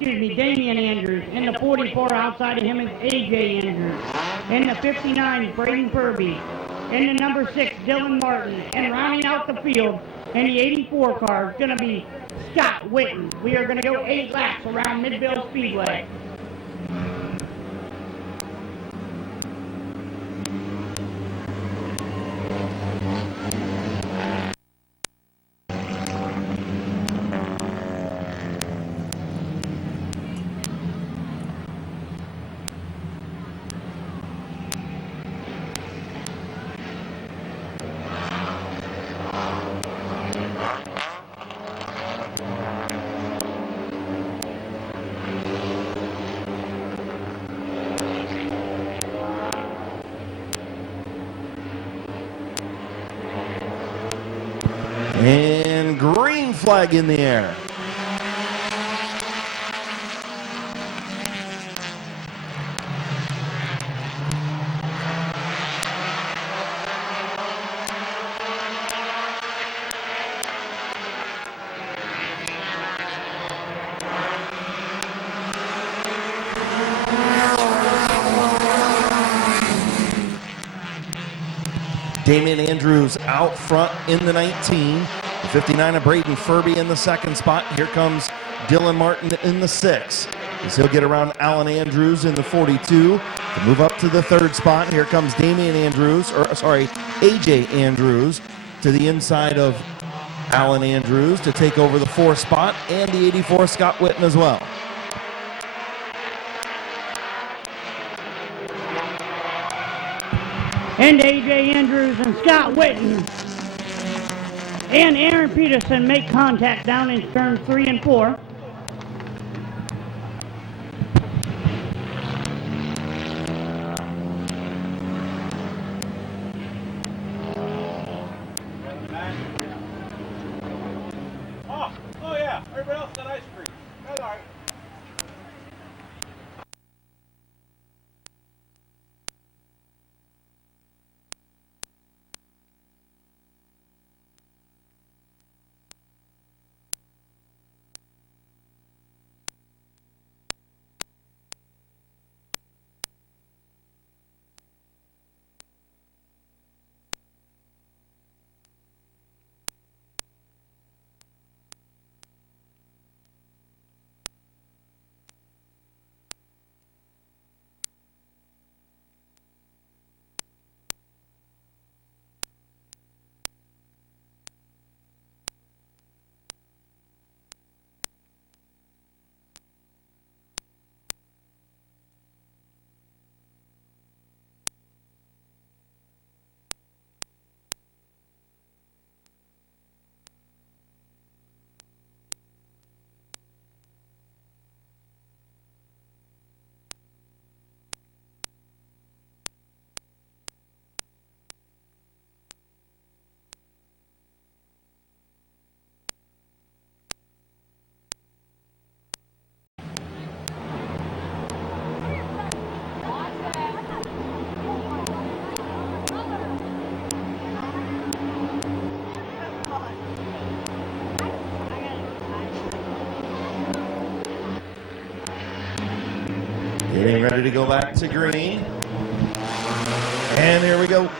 Damian Andrews. In the 44 outside of him is AJ Andrews. In the 59, Braden Furby. In the number 6, Dylan Martin. And rounding out the field in the 84 car is going to be Scott Witten. We are going to go 8 laps around Midvale Speedway. And green flag in the air. Damian Andrews out front in the 19. The 59 of Braden Furby in the second spot. Here comes Dylan Martin in the 6. As he'll get around Alan Andrews in the 42 to move up to the third spot. Here comes AJ Andrews to the inside of Alan Andrews to take over the 4th spot, and the 84 Scott Witten as well. And AJ Andrews and Scott Witten and Aaron Peterson make contact down in turns 3 and 4. Oh yeah, everybody else got ice cream. That's all right. Getting ready to go back to green. And here we go.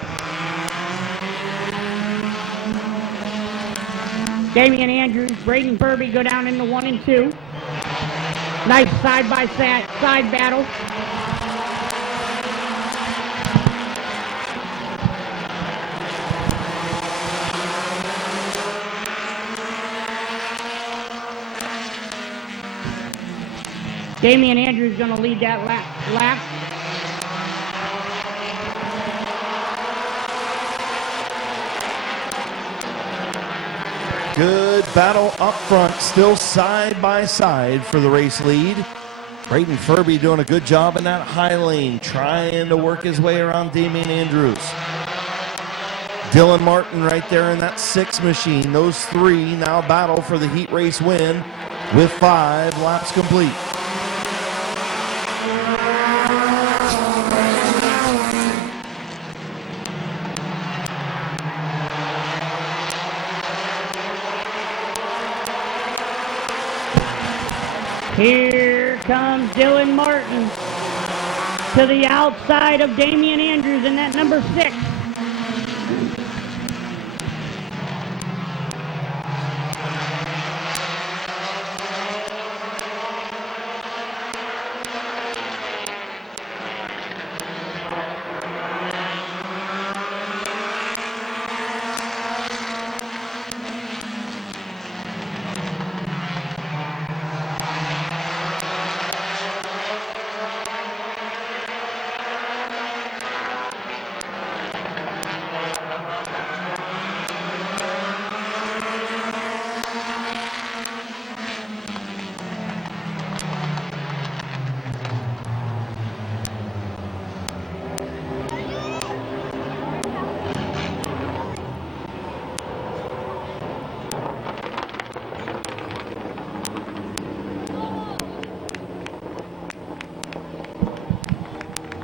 Damian Andrews, Braden Furby go down into 1 and 2. Nice side-by-side battle. Damian Andrews going to lead that lap. Good battle up front, still side by side for the race lead. Braden Furby doing a good job in that high lane, trying to work his way around Damian Andrews. Dylan Martin right there in that 6 machine. Those 3 now battle for the heat race win with 5 laps complete. Here comes Dylan Martin to the outside of Damian Andrews in that number 6.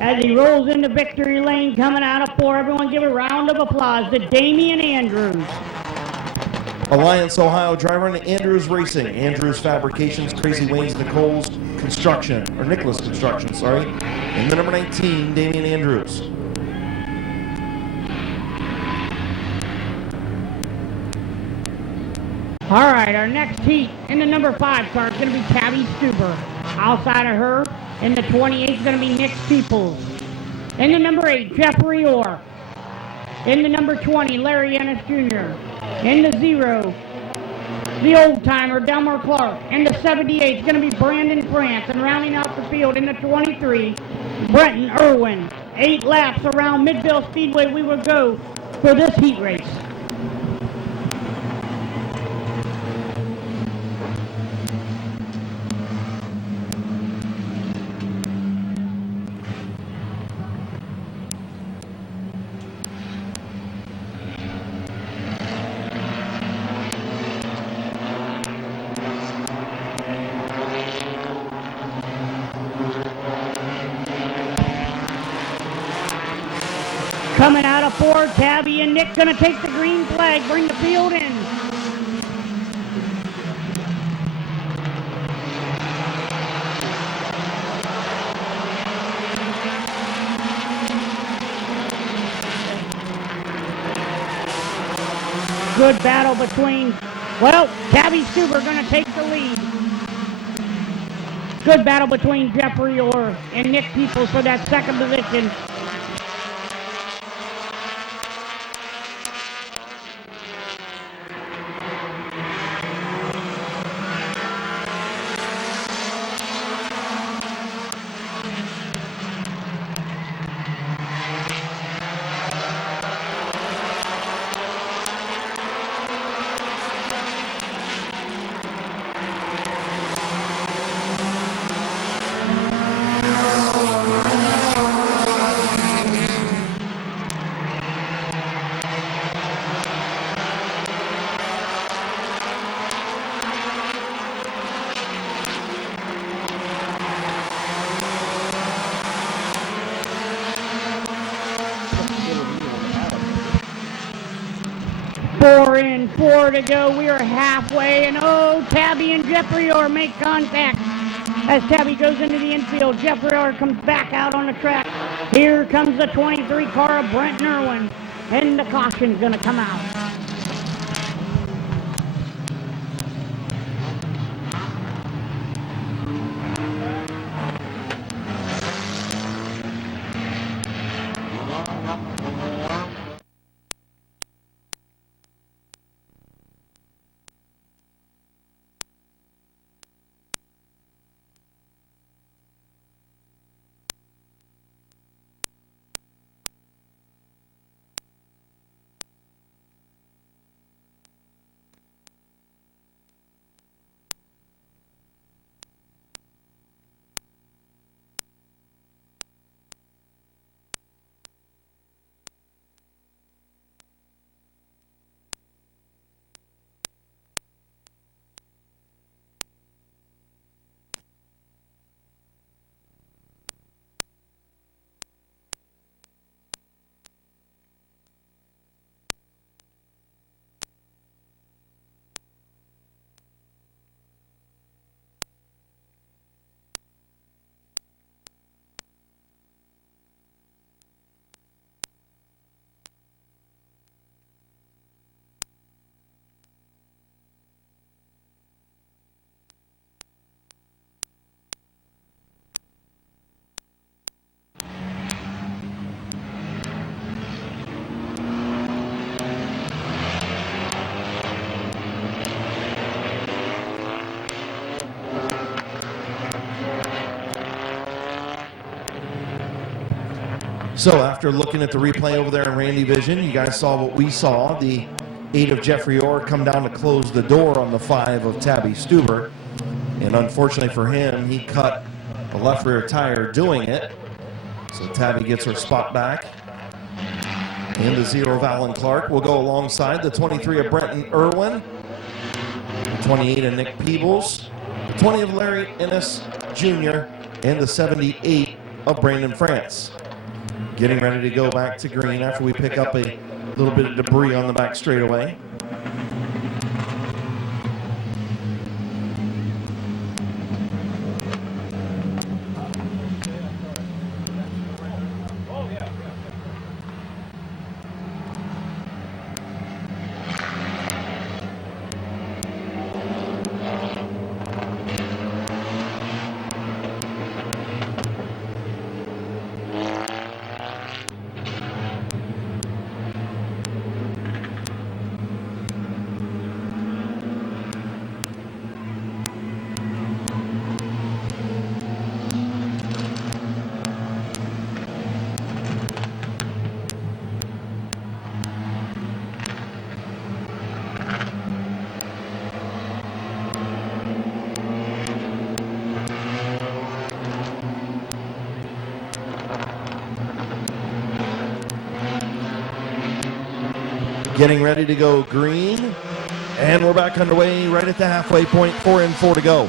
As he rolls into victory lane, coming out of 4, everyone give a round of applause to Damian Andrews. Alliance Ohio driver and Andrews Racing, Andrews Fabrications, Crazy Wayne's, Nicholas Construction, and the number 19, Damian Andrews. All right, our next heat in the number 5 car is going to be Tabby Stuber. Outside of her, in the 28 is going to be Nick Peoples. In the number 8, Jeffrey Orr. In the number 20, Larry Ennis Jr. In the 0, the old-timer, Delmar Clark. In the 78 is going to be Brandon France. And rounding out the field in the 23, Brenton Irwin. 8 laps around Midvale Speedway we will go for this heat race. Coming out of 4, Tabby and Nick gonna take the green flag, bring the field in. Good battle between, Tabby Stuber gonna take the lead. Good battle between Jeffrey Orr and Nick Peoples for that second position. Four in, 4 to go. We are halfway, and Tabby and Jeffrey Orr make contact. As Tabby goes into the infield, Jeffrey Orr comes back out on the track. Here comes the 23 car of Brent Irwin, and the caution's gonna come out. So after looking at the replay over there in Randy Vision, you guys saw what we saw. The 8 of Jeffrey Orr come down to close the door on the 5 of Tabby Stuber. And unfortunately for him, he cut the left rear tire doing it. So Tabby gets her spot back. And the 0 of Alan Clark will go alongside the 23 of Brenton Irwin, the 28 of Nick Peebles, the 20 of Larry Ennis Jr., and the 78 of Brandon France. Getting ready to go back to green after we pick up a little bit of debris on the back straightaway. Getting ready to go green, and we're back underway right at the halfway point. 4 and 4 to go.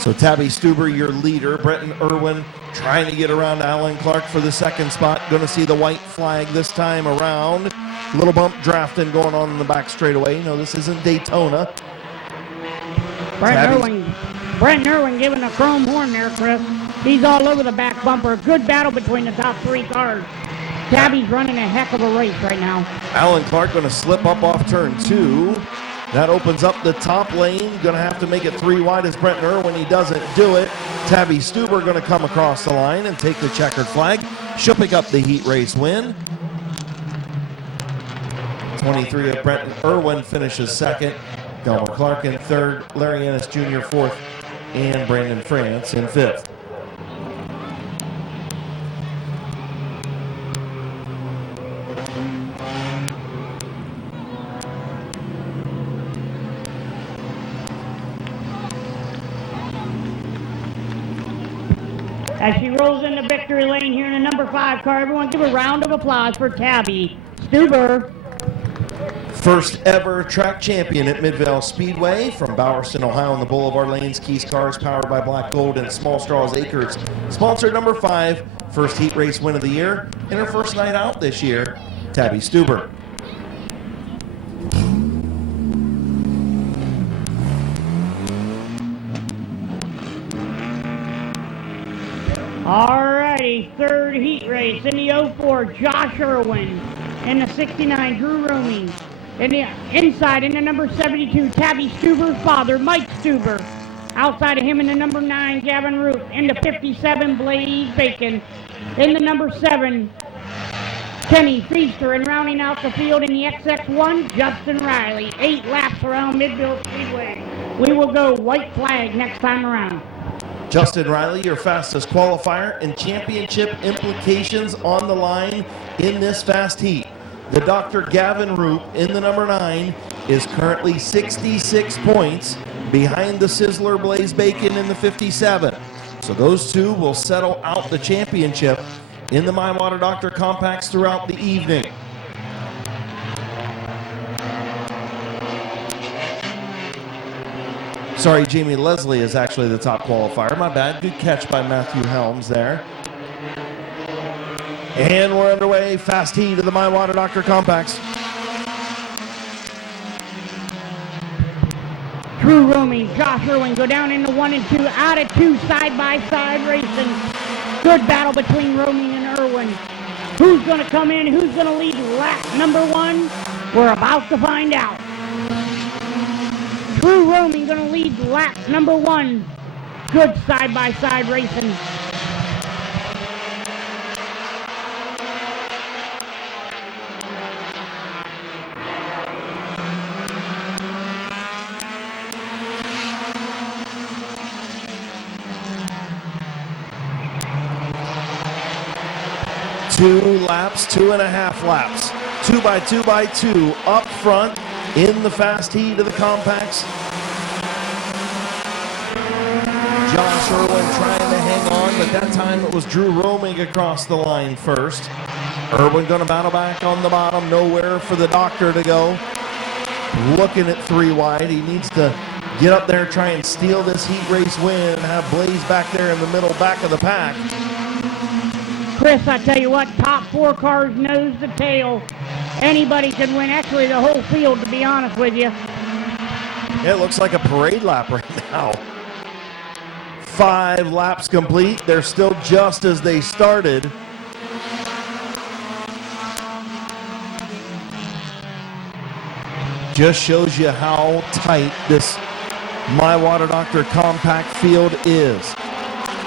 So Tabby Stuber, your leader. Brenton Irwin trying to get around Alan Clark for the second spot. Going to see the white flag this time around. Little bump drafting going on in the back straightaway. No, this isn't Daytona. Brenton Irwin giving a chrome horn there, Chris. He's all over the back bumper. Good battle between the top 3 cars. Tabby's running a heck of a race right now. Alan Clark going to slip up off turn 2. That opens up the top lane. Going to have to make it 3 wide as Brenton Irwin. He doesn't do it. Tabby Stuber going to come across the line and take the checkered flag. She'll pick up the heat race win. 23 of Brenton Irwin finishes second. Delmer Clark in third. Larry Ennis Jr. fourth. And Brandon France in fifth. As she rolls into victory lane here in the number 5 car, everyone give a round of applause for Tabby Stuber. First ever track champion at Midvale Speedway from Bowerston, Ohio, in the Boulevard Lanes. Keys Cars, powered by Black Gold and Small Straws Acres. Sponsor number 5, first heat race win of the year, and her first night out this year, Tabby Stuber. Alrighty, third heat race in the 04, Josh Irwin. In the 69, Drew Rooney. In the inside, in the number 72, Tabby Stuber's father, Mike Stuber. Outside of him in the number 9, Gavin Root. In the 57, Blaze Bacon. In the number 7, Kenny Feaster. And rounding out the field in the XX1, Justin Riley. 8 laps around Midvale Speedway. We will go white flag next time around. Justin Riley, your fastest qualifier, and championship implications on the line in this fast heat. The Dr. Gavin Roop in the number 9 is currently 66 points behind the Sizzler Blaze Bacon in the 57. So those two will settle out the championship in the My Water Doctor Compacts throughout the evening. Sorry, Jamie Leslie is actually the top qualifier. My bad. Good catch by Matthew Helms there. And we're underway. Fast heat of the My Water Doctor Compacts. Drew Roaming, Josh Irwin go down into 1 and 2, out of 2, side-by-side racing. Good battle between Roaming and Irwin. Who's going to come in? Who's going to lead lap number 1? We're about to find out. Drew Roaming going to lead lap number 1. Good side-by-side racing. Two laps, 2.5 laps. 2 by 2 by 2 up front in the fast heat of the compacts. Josh Irwin trying to hang on, but that time it was Drew Roaming across the line first. Irwin going to battle back on the bottom, nowhere for the doctor to go. Looking at 3 wide, he needs to get up there, try and steal this heat race win and have Blaze back there in the middle, back of the pack. Chris, I tell you what, top 4 cars nose to tail. Anybody can win, actually the whole field, to be honest with you. It looks like a parade lap right now. 5 laps complete. They're still just as they started. Just shows you how tight this My Water Doctor compact field is.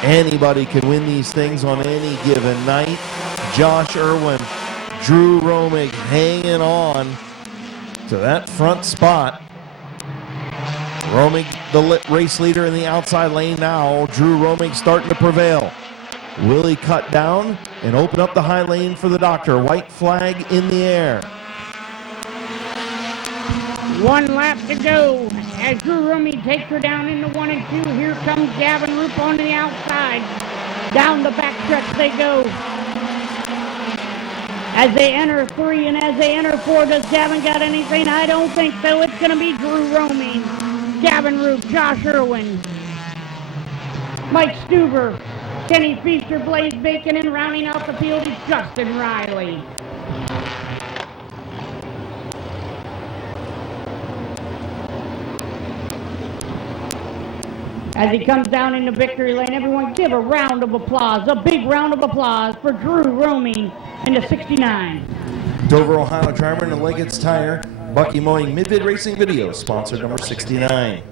Anybody can win these things on any given night. Josh Irwin, Drew Roaming hanging on to that front spot. Roaming, the race leader in the outside lane now. Drew Roaming starting to prevail. Will he cut down and open up the high lane for the doctor? White flag in the air. 1 lap to go as Drew Roaming takes her down into 1 and 2. Here comes Gavin Roop on the outside. Down the backstretch they go. As they enter 3 and as they enter 4, does Gavin got anything? I don't think so. It's going to be Drew Roaming, Gavin Roop, Josh Irwin, Mike Stuber, Kenny Feaster, Blaze Bacon, and rounding out the field is Justin Riley. As he comes down into victory lane, everyone give a round of applause, a big round of applause for Drew Roaming in the 69. Dover, Ohio driver and Leggett's Tire, Bucky Mowing Mid-Vid Racing Video, sponsor number 69.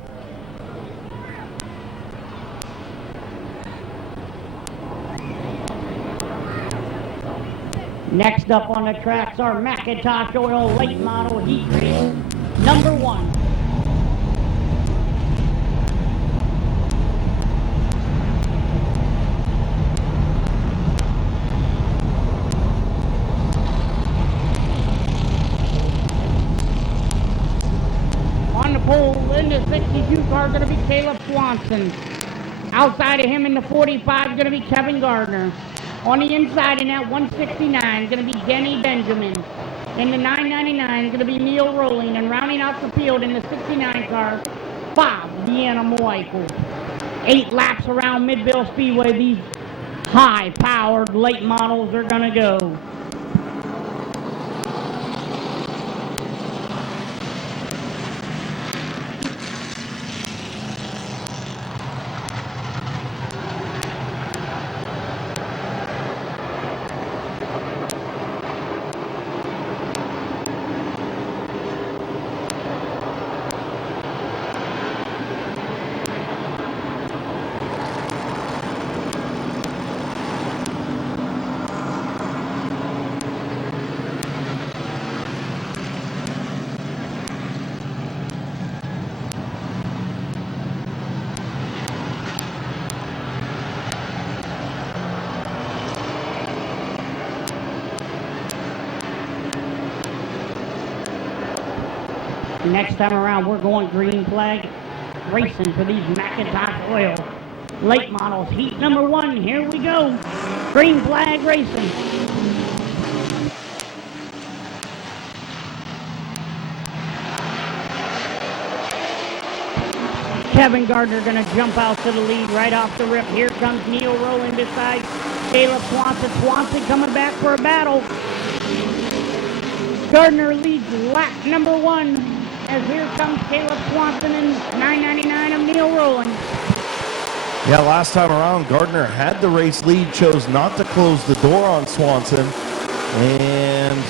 Next up on the tracks are Macintosh Oil late model heat race number 1. In the 62 car going to be Caleb Swanson. Outside of him in the 45 going to be Kevin Gardner. On the inside in that 169 going to be Denny Benjamin. In the 999 going to be Neil Rowling. And rounding out the field in the 69 car, Bob Deanna Moikel. 8 laps around Midvale Speedway. These high-powered late models are going to go. Next time around, we're going green flag racing for these Macintosh Oil late models. Heat number 1, here we go. Green flag racing. Kevin Gardner going to jump out to the lead right off the rip. Here comes Neil Rowland beside Caleb Swanson. Swanson coming back for a battle. Gardner leads lap number 1. as here comes Caleb Swanson and 999 of Neil Rowland. Yeah, last time around, Gardner had the race lead, chose not to close the door on Swanson. And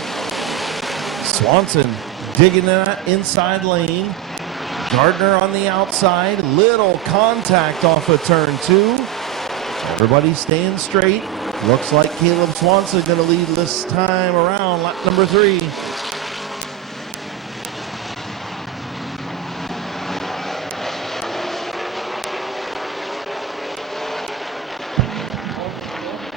Swanson digging in that inside lane. Gardner on the outside, little contact off of turn 2. Everybody staying straight. Looks like Caleb Swanson going to lead this time around, lap number 3.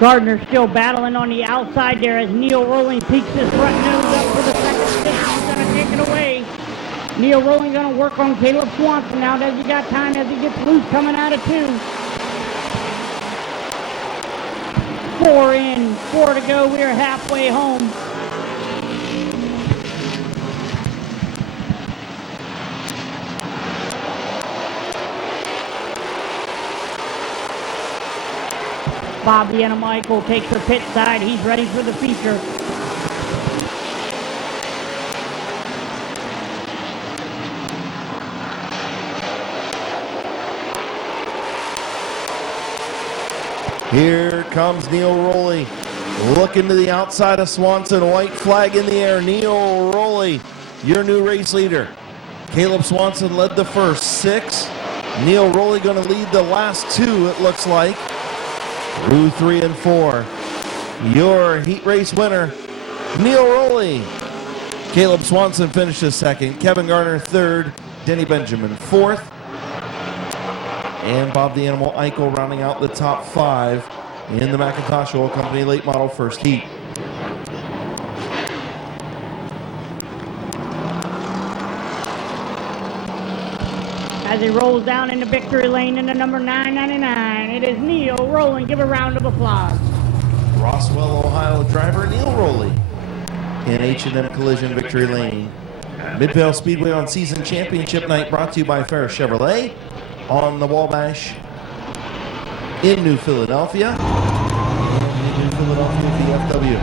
Gardner still battling on the outside there as Neil Rowling peeks his front nose up for the second stick. He's going to take it away. Neil Rowling going to work on Caleb Swanson now. Does he got time as he gets loose coming out of 2? 4 in, 4 to go. We are halfway home. Bobby and Michael takes the pit side. He's ready for the feature. Here comes Neil Rowley. Looking to the outside of Swanson. White flag in the air. Neil Rowley, your new race leader. Caleb Swanson led the first 6. Neil Rowley going to lead the last 2, it looks like. Through 3 and 4. Your heat race winner, Neil Rowley. Caleb Swanson finishes second. Kevin Garner third. Denny Benjamin fourth. And Bob the Animal Eichel rounding out the top 5 in the McIntosh Oil Company late model first heat. As he rolls down into victory lane into number 999, it is Neil Rowling. Give a round of applause. Roswell, Ohio driver Neil Rowley in H&M Collision victory lane. Midvale Speedway on season championship night brought to you by Ferris Chevrolet on the Wabash in New Philadelphia. And New Philadelphia VFW.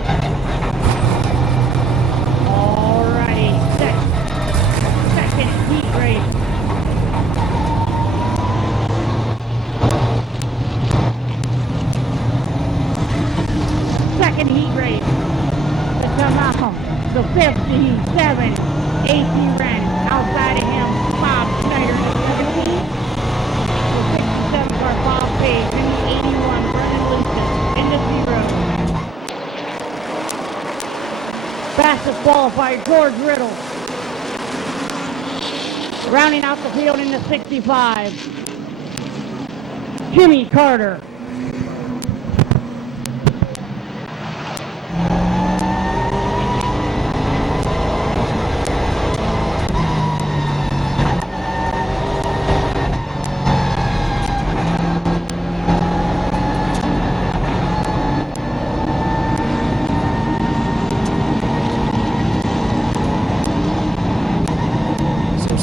All right, second heat race. Second heat race. To come out, the 57 AP Ren. Outside of him, Bob Snyder in the 17. The 67 car, Bob Page. In the 81, Vernon Lucas. In the 0. Fastest qualified, George Riddle. Rounding out the field in the 65. Jimmy Carter.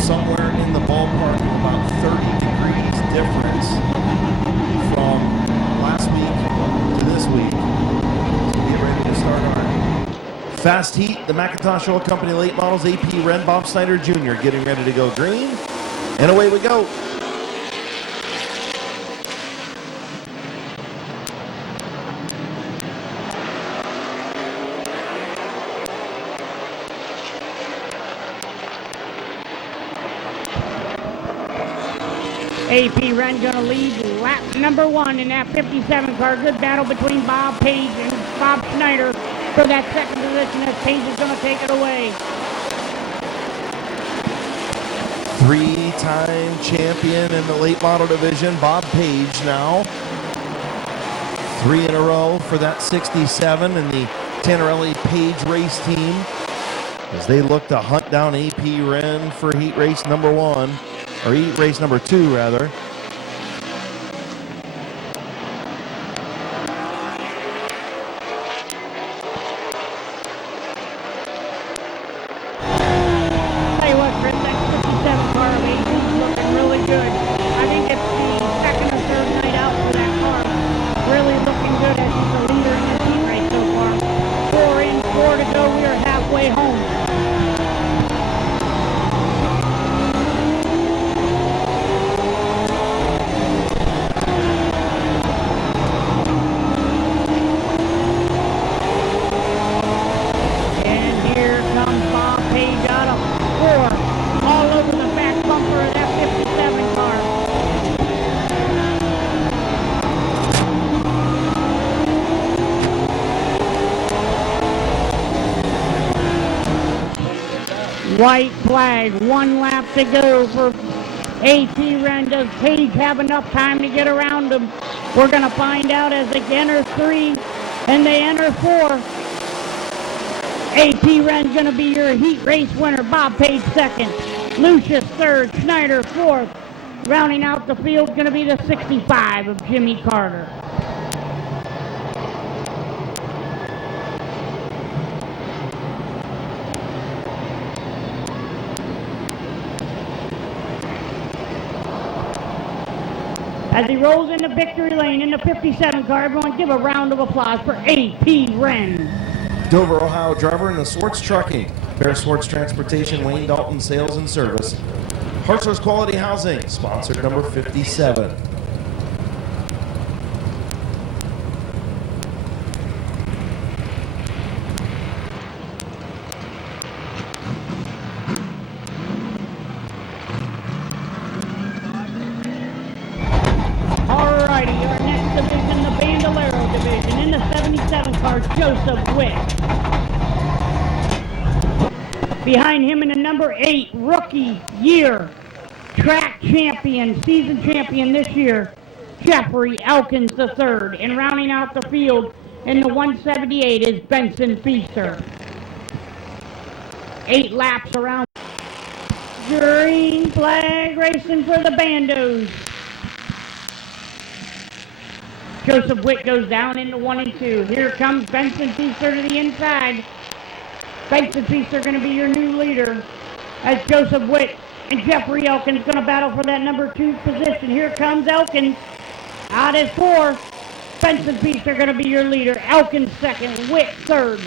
Somewhere in the ballpark of about 30 degrees difference from last week to this week. So get ready to start our fast heat. The McIntosh Oil Company late models, AP Ren, Bob Snyder Jr. getting ready to go green. And away we go. AP Ren gonna lead lap number 1 in that 57 car. Good battle between Bob Page and Bob Schneider for that second position as Page is gonna take it away. 3-time champion in the late model division, Bob Page now. 3 in a row for that 67 and the Tannerelli Page race team as they look to hunt down AP Ren for heat race number 1. Or heat race number 2, rather. Tell you what, Chris, that 57 car of Ace is looking really good. I think it's the second or third night out for that car. Really looking good as he's the leader in this heat race so far. 4 in, 4 to go. We are halfway home. White flag, 1 lap to go for AT Ren. Does Page have enough time to get around him? We're going to find out as they enter 3 and they enter 4. AT Ren's going to be your heat race winner. Bob Page second. Lucius third. Schneider fourth. Rounding out the field going to be the 65 of Jimmy Carter. As he rolls into victory lane in the 57 car, everyone give a round of applause for A.P. Wren. Dover, Ohio driver in the Swartz Trucking, Bear Swartz Transportation, Wayne Dalton Sales and Service, Hartzler's Quality Housing, sponsored number 57. Alrighty, our next division, the Bandolero division, in the 77 car, Joseph Witt. Behind him in the number 8, rookie year, track champion, season champion this year, Jeffrey Elkins III. And rounding out the field in the 178 is Benson Feaster. 8 laps around. Green flag racing for the Bandos. Joseph Witt goes down into 1 and 2. Here comes Benson Feaster to the inside. Benson Feaster going to be your new leader as Joseph Witt and Jeffrey Elkins going to battle for that number 2 position. Here comes Elkins out at 4. Benson Feaster going to be your leader. Elkins second, Witt third.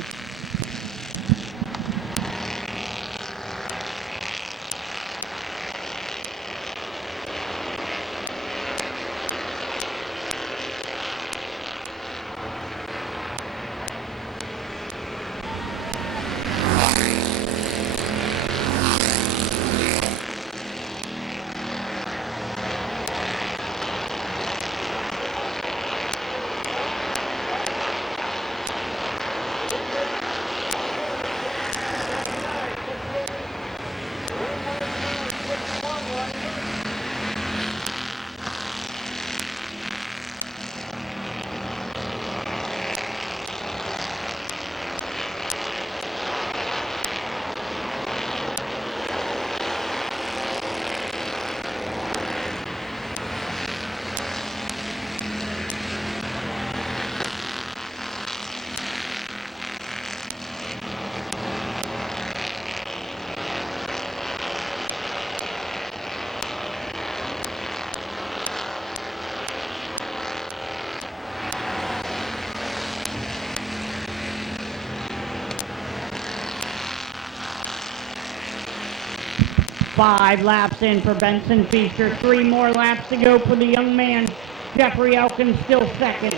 Five laps in for Benson Feaster. 3 more laps to go for the young man. Jeffrey Elkins still second.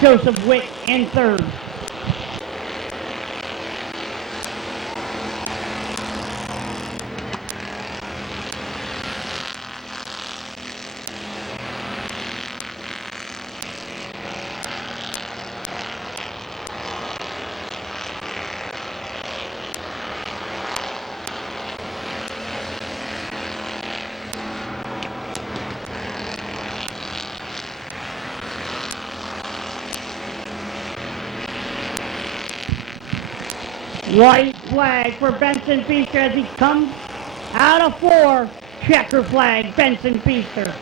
Joseph Witt in third. White flag for Benson Feaster as he comes out of 4. Checker flag, Benson Feaster.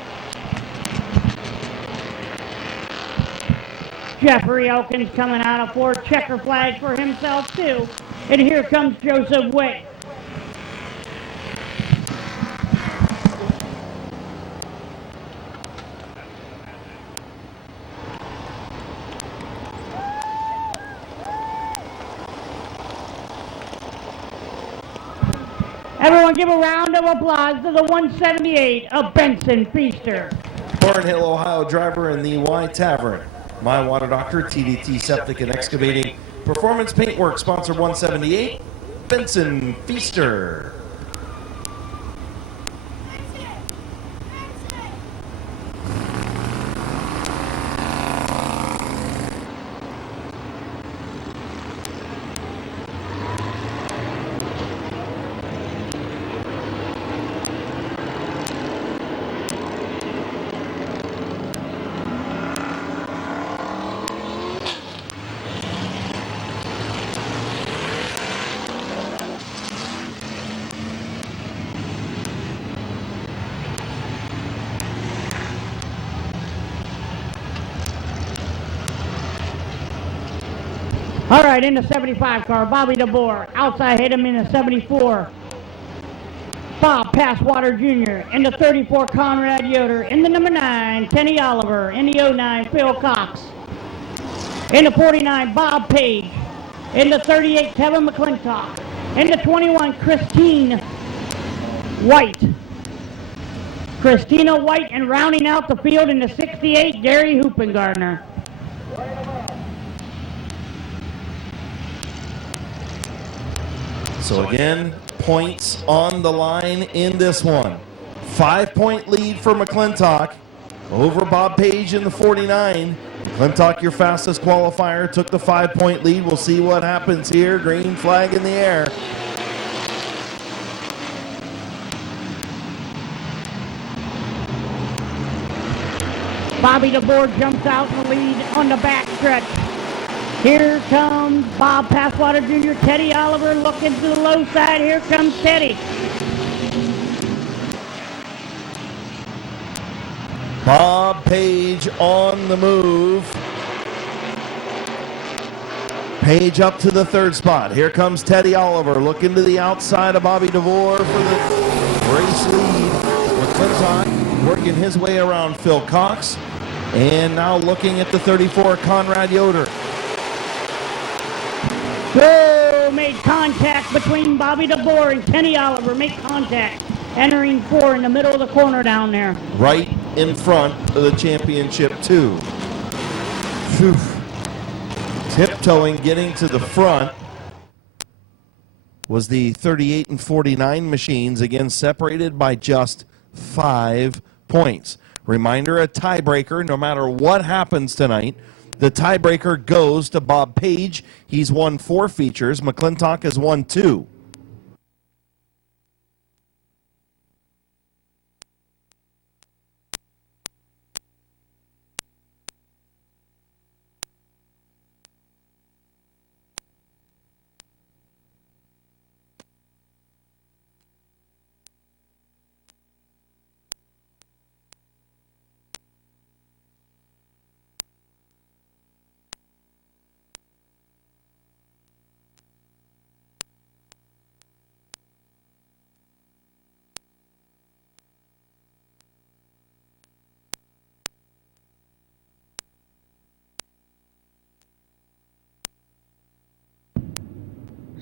Jeffrey Elkins coming out of 4. Checker flag for himself too. And here comes Joseph Witt. Everyone give a round of applause to the 178 of Benson Feaster. Barnhill, Ohio driver in the Y Tavern. My Water Doctor, TDT Septic and Excavating. Performance Paintwork, sponsor 178, Benson Feaster. All right, in the 75 car, Bobby DeBoer. Outside hit him in the 74. Bob Passwater Jr. In the 34, Conrad Yoder. In the number 9, Kenny Oliver. In the 09, Phil Cox. In the 49, Bob Page. In the 38, Kevin McClintock. In the 21, Christine White. Christina White, and rounding out the field in the 68, Gary Hoopengardner. So again, points on the line in this one. 5-point lead for McClintock over Bob Page in the 49. McClintock, your fastest qualifier, took the 5-point lead. We'll see what happens here. Green flag in the air. Bobby DeBoer jumps out in the lead on the back stretch. Here comes Bob Passwater Jr., Teddy Oliver looking to the low side. Here comes Teddy. Bob Page on the move. Page up to the 3rd spot. Here comes Teddy Oliver looking to the outside of Bobby DeBoer for the race lead. McClintock working his way around Phil Cox. And now looking at the 34, Conrad Yoder. Whoa, made contact between Bobby DeBoer and Kenny Oliver. Make contact. Entering 4 in the middle of the corner down there. Right in front of the championship 2. Whew. Tiptoeing, getting to the front was the 38 and 49 machines, again separated by just 5 points. Reminder, a tiebreaker, no matter what happens tonight, the tiebreaker goes to Bob Page. He's won 4 features. McClintock has won 2.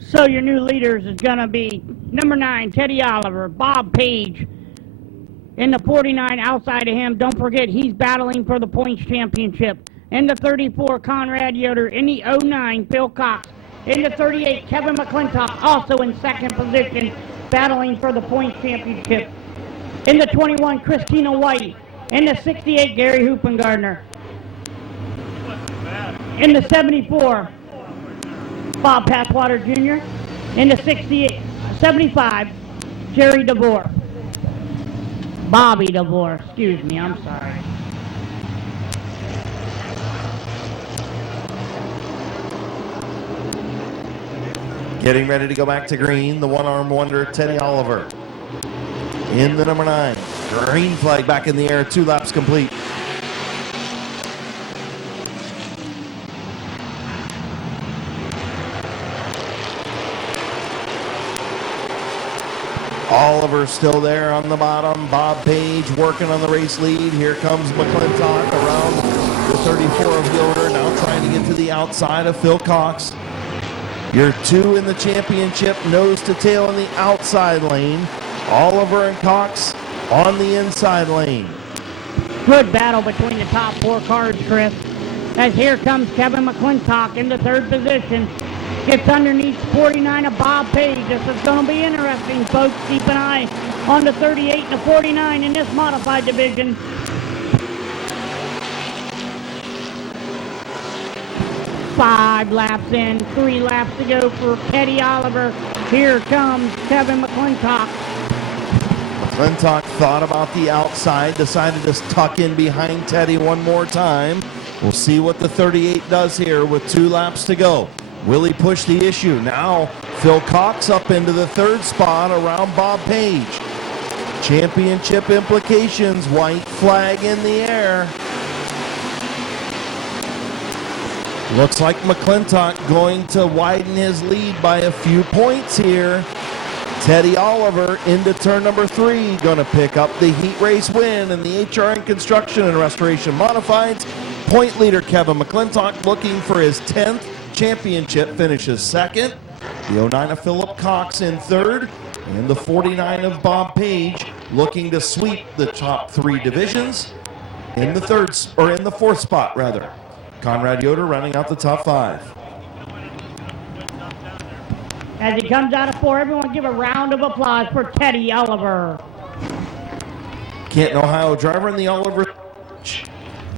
So your new leaders is going to be number 9, Teddy Oliver, Bob Page. In the 49, outside of him, don't forget, he's battling for the points championship. In the 34, Conrad Yoder. In the 09, Phil Cox. In the 38, Kevin McClintock, also in 2nd position, battling for the points championship. In the 21, Christina White. In the 68, Gary Hoopengardner. In the 74, Bob Passwater Jr. In the 75, Jerry DeBoer. Bobby DeBoer, excuse me, I'm sorry. Getting ready to go back to green, the one-arm wonder, Teddy Oliver. In the number 9, green flag back in the air, 2 laps complete. Oliver still there on the bottom. Bob Page working on the race lead. Here comes McClintock around the 34 of Yoder, now trying to get to the outside of Phil Cox. Your 2 in the championship, nose to tail in the outside lane. Oliver and Cox on the inside lane. Good battle between the top 4 cars, Chris. As here comes Kevin McClintock in the 3rd position. Gets underneath 49 of Bob Page. This is going to be interesting, folks. Keep an eye on the 38 and the 49 in this modified division. Five laps in, 3 laps to go for Teddy Oliver. Here comes Kevin McClintock. McClintock thought about the outside, decided to tuck in behind Teddy one more time. We'll see what the 38 does here with 2 laps to go. Will he push the issue? Now Phil Cox up into the 3rd spot around Bob Page. Championship implications, white flag in the air. Looks like McClintock going to widen his lead by a few points here. Teddy Oliver into turn number 3, going to pick up the heat race win in the HRN Construction and Restoration Modifieds. Point leader Kevin McClintock looking for his 10th championship, finishes second. The 09 of Philip Cox in third, and the 49 of Bob Page looking to sweep the top 3 divisions in the fourth spot rather. Conrad Yoder running out the top 5. As he comes out of 4, everyone give a round of applause for Teddy Oliver. Canton, Ohio driver in the Oliver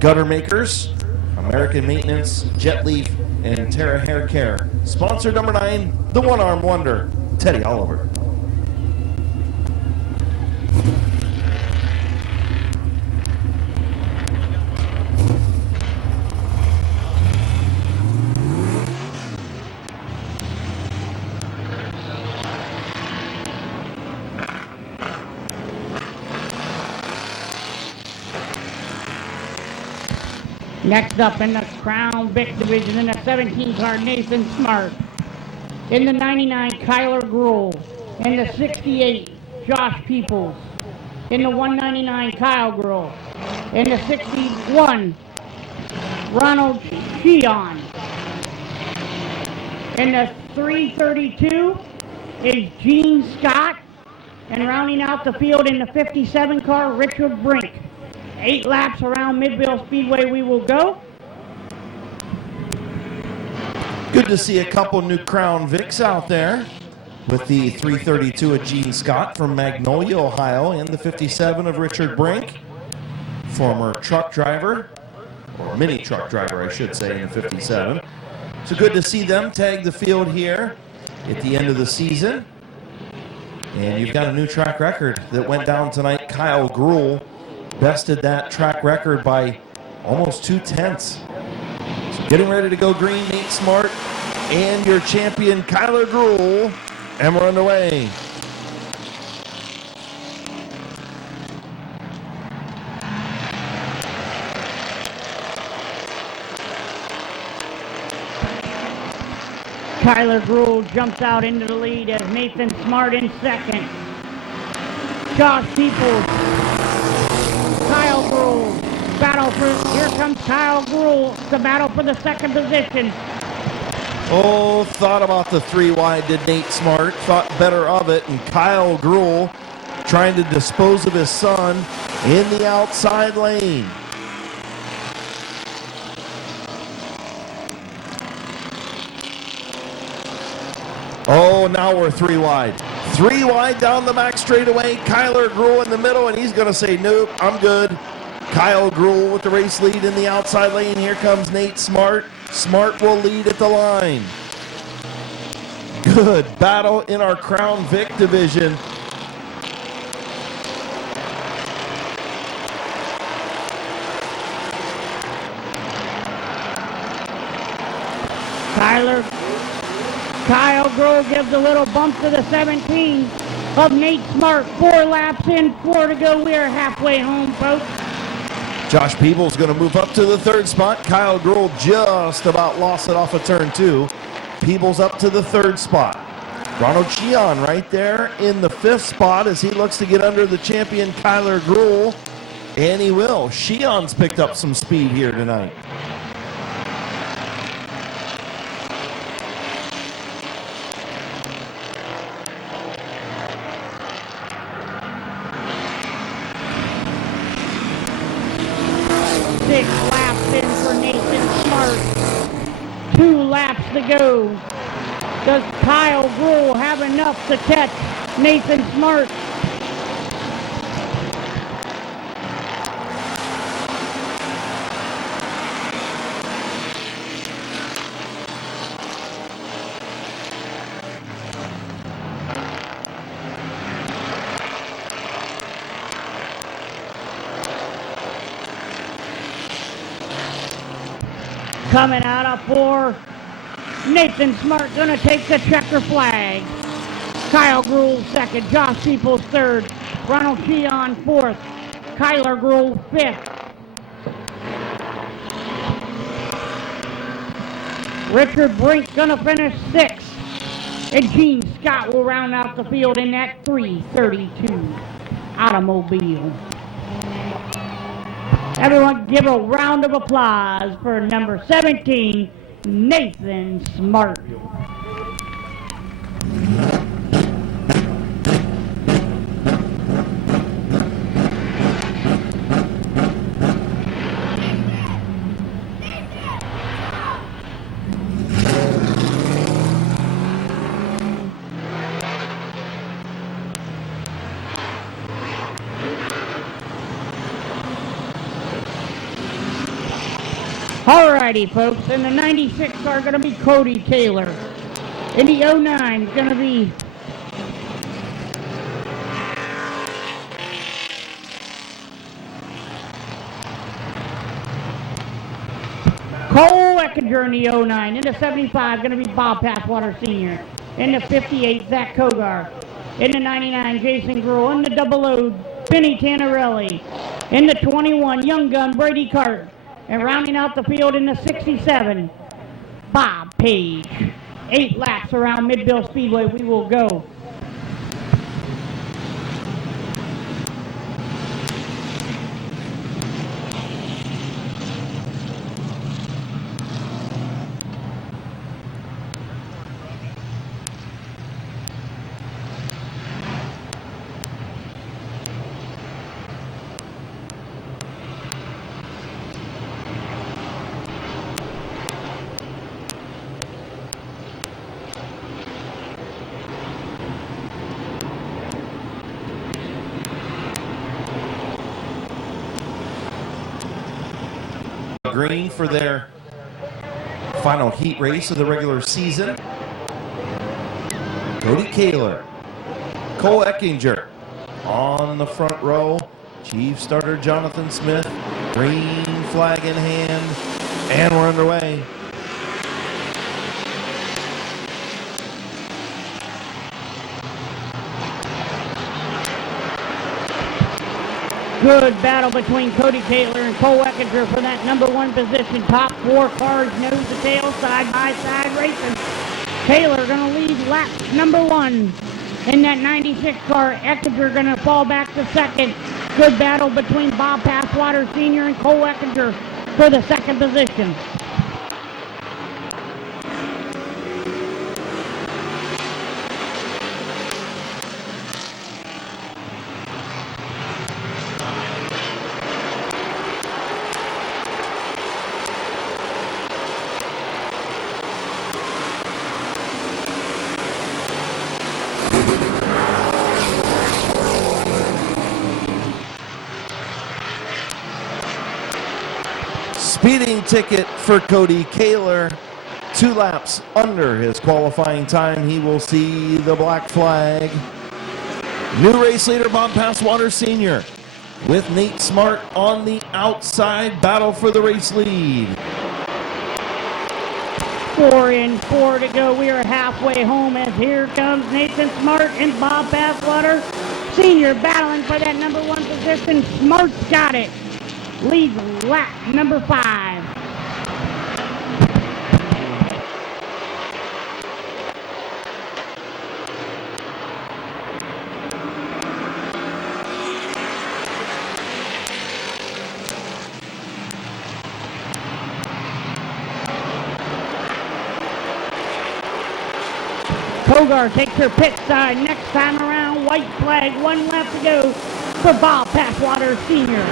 Gutter Makers, American Maintenance, Jet Leaf, and Terra Hair Care. Sponsor number 9, the one-arm wonder, Teddy Oliver. Next up in the Crown Vic division, in the 17 car, Nathan Smart. In the 99, Kyler Gruhl. In the 68, Josh Peoples. In the 199, Kyle Gruhl. In the 61, Ronald Sheon. In the 332 is Gene Scott. And rounding out the field in the 57 car, Richard Brink. 8 laps around Midvale Speedway we will go. Good to see a couple new Crown Vics out there with the 332 of Gene Scott from Magnolia, Ohio, and the 57 of Richard Brink, former truck driver, or mini truck driver, I should say, in the 57. So good to see them tag the field here at the end of the season. And you've got a new track record that went down tonight. Kyle Gruhl bested that track record by almost 2/10. So getting ready to go green, Nate Smart and your champion Kyler Gruhl, and we're underway. Kyler Gruhl jumps out into the lead as Nathan Smart in second. Josh Peoples, Kyle Gruhl, battle for, here comes Kyle Gruhl, the battle for the second position. Oh, thought about the 3 wide did Nate Smart, thought better of it, and Kyle Gruhl trying to dispose of his son in the outside lane. Oh, now we're 3 wide. 3 wide down the back straightaway. Kyler Gruhl in the middle, and he's going to say, nope, I'm good. Kyle Gruhl with the race lead in the outside lane. Here comes Nate Smart. Smart will lead at the line. Good battle in our Crown Vic division. Kyle Gruhl gives a little bump to the 17 of Nate Smart. 4 laps in, 4 to go. We are halfway home, folks. Josh Peebles going to move up to the 3rd spot. Kyle Gruhl just about lost it off of turn 2. Peebles up to the 3rd spot. Ronald Sheon right there in the 5th spot as he looks to get under the champion Kyler Gruhl. And he will. Sheon's picked up some speed here tonight. To go. Does Kyle Gruhl have enough to catch Nathan Smart? Coming out of 4. Nathan Smart gonna take the checker flag. Kyle Gruhl 2nd, Josh Peoples 3rd, Ronald Sheon 4th, Kyler Gruhl 5th. Richard Brink gonna finish 6th. And Gene Scott will round out the field in that 332 automobile. Everyone give a round of applause for number 17, Nathan Smart. Alrighty, folks, in the 96 car going to be Cody Taylor. In the 09 is going to be Cole Eckinger in the 09. In the 75 going to be Bob Passwater Sr. In the 58, Zach Kogar. In the 99, Jason Gruhl. In the 00, Benny Tannerelli. In the 21, Young Gun Brady Cart. And rounding out the field in the 67, Bob Page. 8 laps around Midvale Speedway we will go. Green for their final heat race of the regular season. Cody Kaler, Cole Eckinger on the front row. Chief starter Jonathan Smith, green flag in hand, and we're underway. Good battle between Cody Taylor and Cole Eckinger for that number 1 position. Top 4 cars nose to tail, side by side racing. Taylor gonna lead lap number 1 in that 96 car. Eckinger gonna fall back to 2nd. Good battle between Bob Passwater Sr. and Cole Eckinger for the 2nd position. Speeding ticket for Cody Kaler. 2 laps under his qualifying time. He will see the black flag. New race leader Bob Passwater Sr. with Nate Smart on the outside. Battle for the race lead. 4 in, 4 to go. We are halfway home as here comes Nathan Smart and Bob Passwater Sr. battling for that number 1 position. Smart's got it. Leads lap number 5. Kogar takes her pit side. Next time around, white flag, 1 lap to go for Bob Passwater Sr.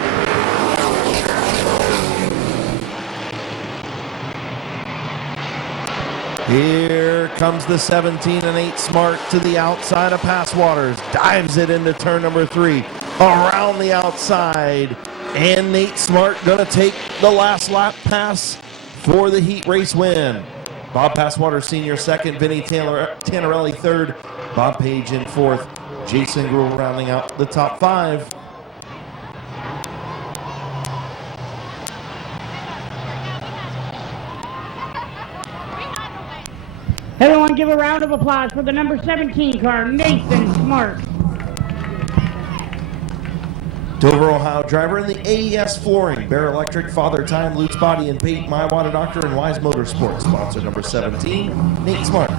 Here comes the 17 and 8 Smart to the outside of Passwaters. Dives it into turn number 3. Around the outside. And Nate Smart gonna take the last lap pass for the heat race win. Bob Passwater Sr. 2nd, Vinny Tannerelli 3rd, Bob Page in 4th, Jason Gruhl rounding out the top 5. Everyone give a round of applause for the number 17 car, Nathan Smart. Dover, Ohio driver in the AES Flooring, Bear Electric, Father Time, Lutz Body and Paint, My Water Doctor, and Wise Motorsports. Sponsor number 17, Nate Smart.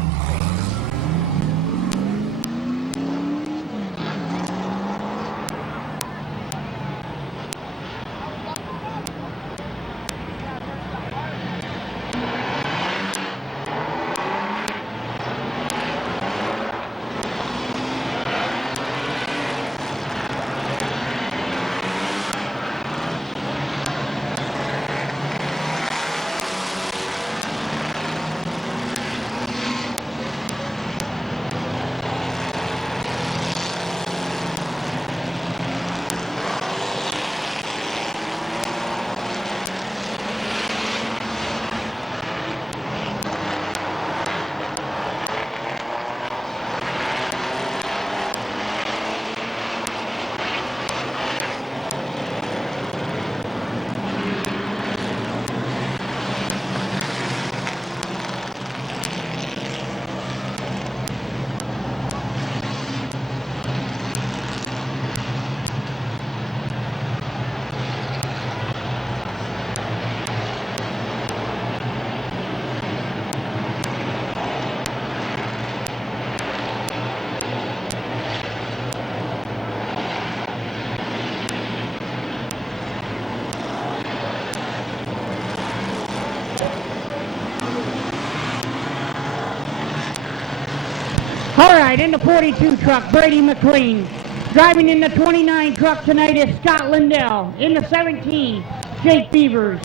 All right, in the 42 truck, Brady McLean. Driving in the 29 truck tonight is Scott Lindell. In the 17, Jake Beavers.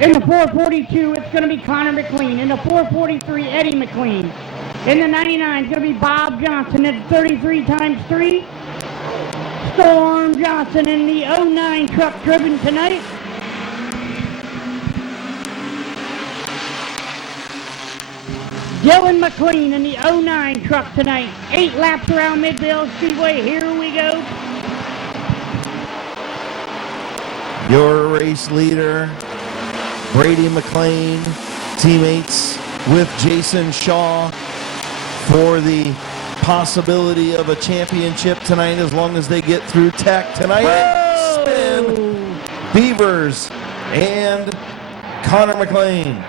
In the 442, it's going to be Connor McLean. In the 443, Eddie McLean. In the 99, it's going to be Bob Johnson. In the 33 times 3, Storm Johnson. In the 09 truck driven tonight, Dylan McLean in the 09 truck tonight. 8 laps around Midvale Speedway. Here we go. Your race leader, Brady McLean, teammates with Jason Shaw for the possibility of a championship tonight as long as they get through tech tonight. Whoa! Spin, Beavers, and Connor McLean.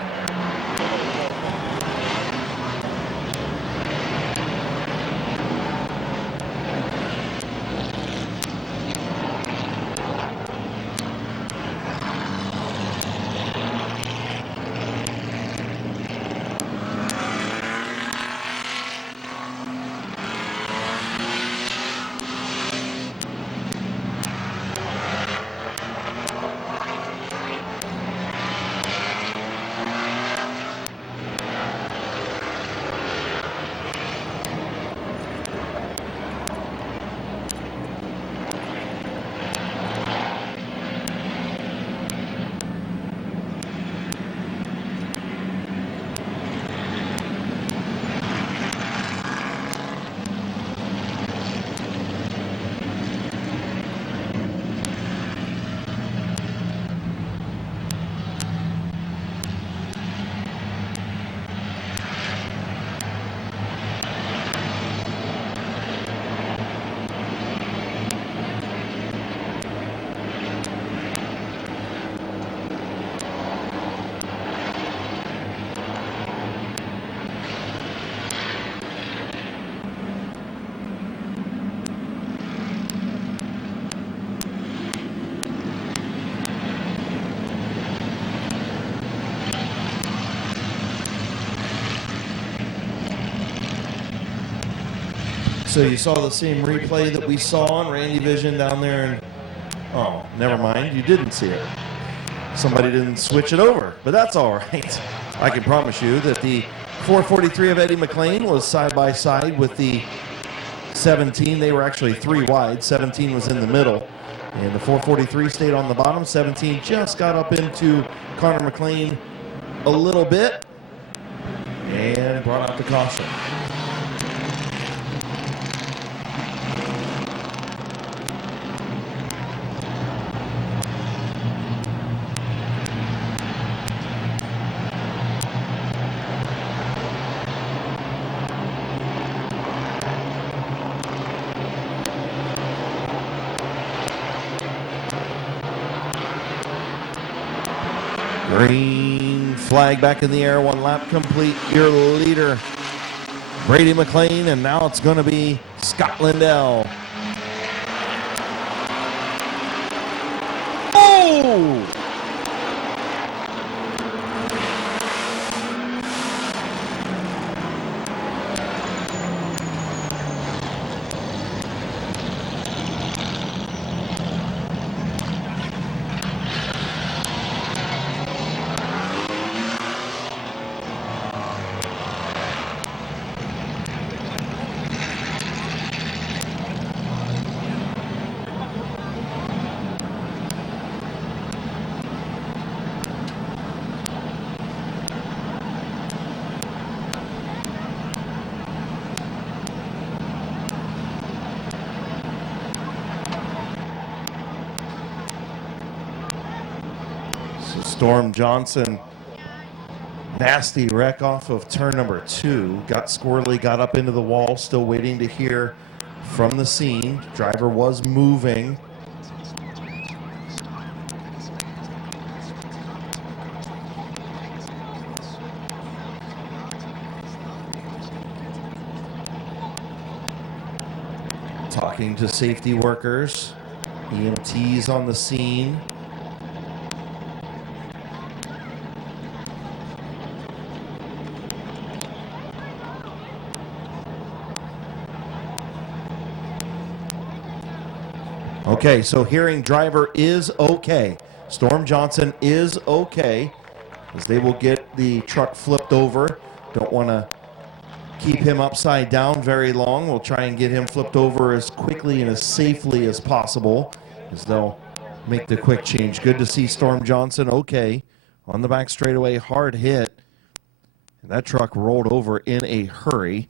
So you saw the same replay that we saw on Randy Vision down there, and oh, never mind, you didn't see it. Somebody didn't switch it over, but that's all right. I can promise you that the 443 of Eddie McLean was side by side with the 17. They were actually 3 wide. 17 was in the middle, and the 443 stayed on the bottom. 17 just got up into Connor McLean a little bit and brought out the caution. Green flag back in the air, 1 lap complete. Your leader, Brady McLean, and now it's going to be Scott Lindell. Oh! So Storm Johnson, nasty wreck off of turn number 2. Got squirrely, got up into the wall, still waiting to hear from the scene. Driver was moving. Talking to safety workers, EMTs on the scene. Okay, so hearing driver is okay. Storm Johnson is okay, as they will get the truck flipped over. Don't want to keep him upside down very long. We'll try and get him flipped over as quickly and as safely as possible, as they'll make the quick change. Good to see Storm Johnson okay on the back straightaway, hard hit. And that truck rolled over in a hurry,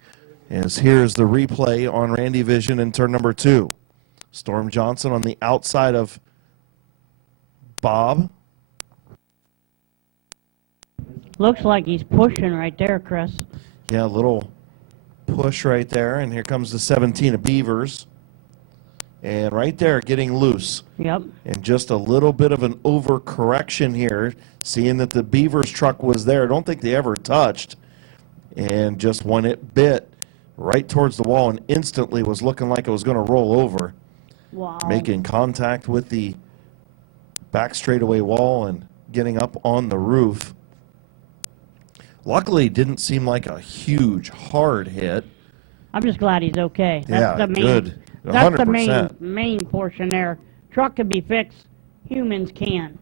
as here's the replay on Randy Vision in turn number 2. Storm Johnson on the outside of Bob. Looks like he's pushing right there, Chris. Yeah, a little push right there, and here comes the 17 of Beavers. And right there, getting loose. Yep. And just a little bit of an overcorrection here, seeing that the Beavers truck was there. I don't think they ever touched. And just when it bit right towards the wall and instantly was looking like it was going to roll over. Wow. Making contact with the back straightaway wall and getting up on the roof. Luckily, it didn't seem like a huge, hard hit. I'm just glad he's okay. That's Yeah, the main, good. That's the 100%. main portion there. Truck can be fixed. Humans can.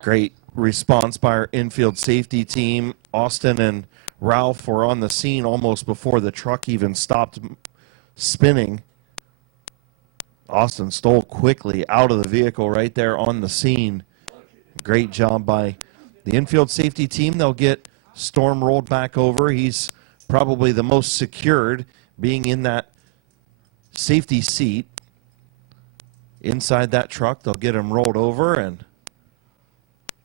Great response by our infield safety team. Austin and Ralph were on the scene almost before the truck even stopped spinning. Austin stole quickly out of the vehicle right there on the scene. Great job by the infield safety team. They'll get Storm rolled back over. He's probably the most secured, being in that safety seat inside that truck. They'll get him rolled over and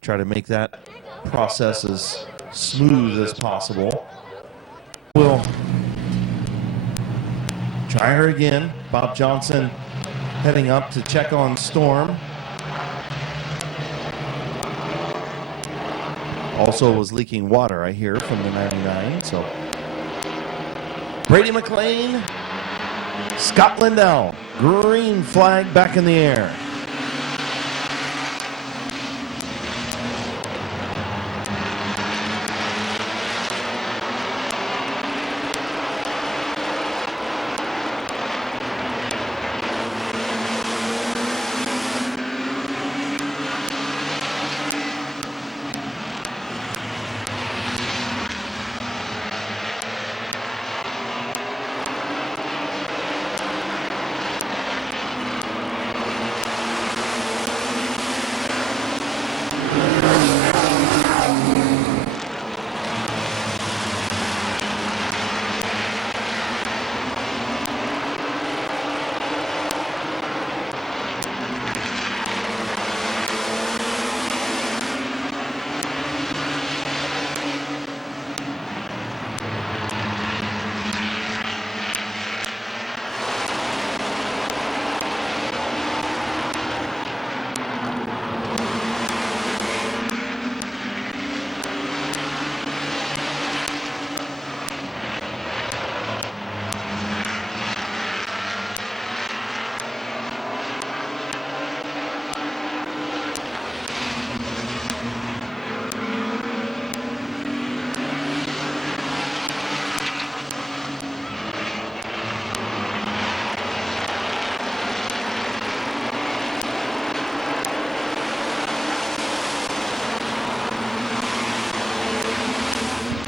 try to make that process as smooth as possible. We'll try her again. Bob Johnson heading up to check on Storm. Also was leaking water, I hear, from the 99. So Brady McLean, Scott Lindell, green flag back in the air.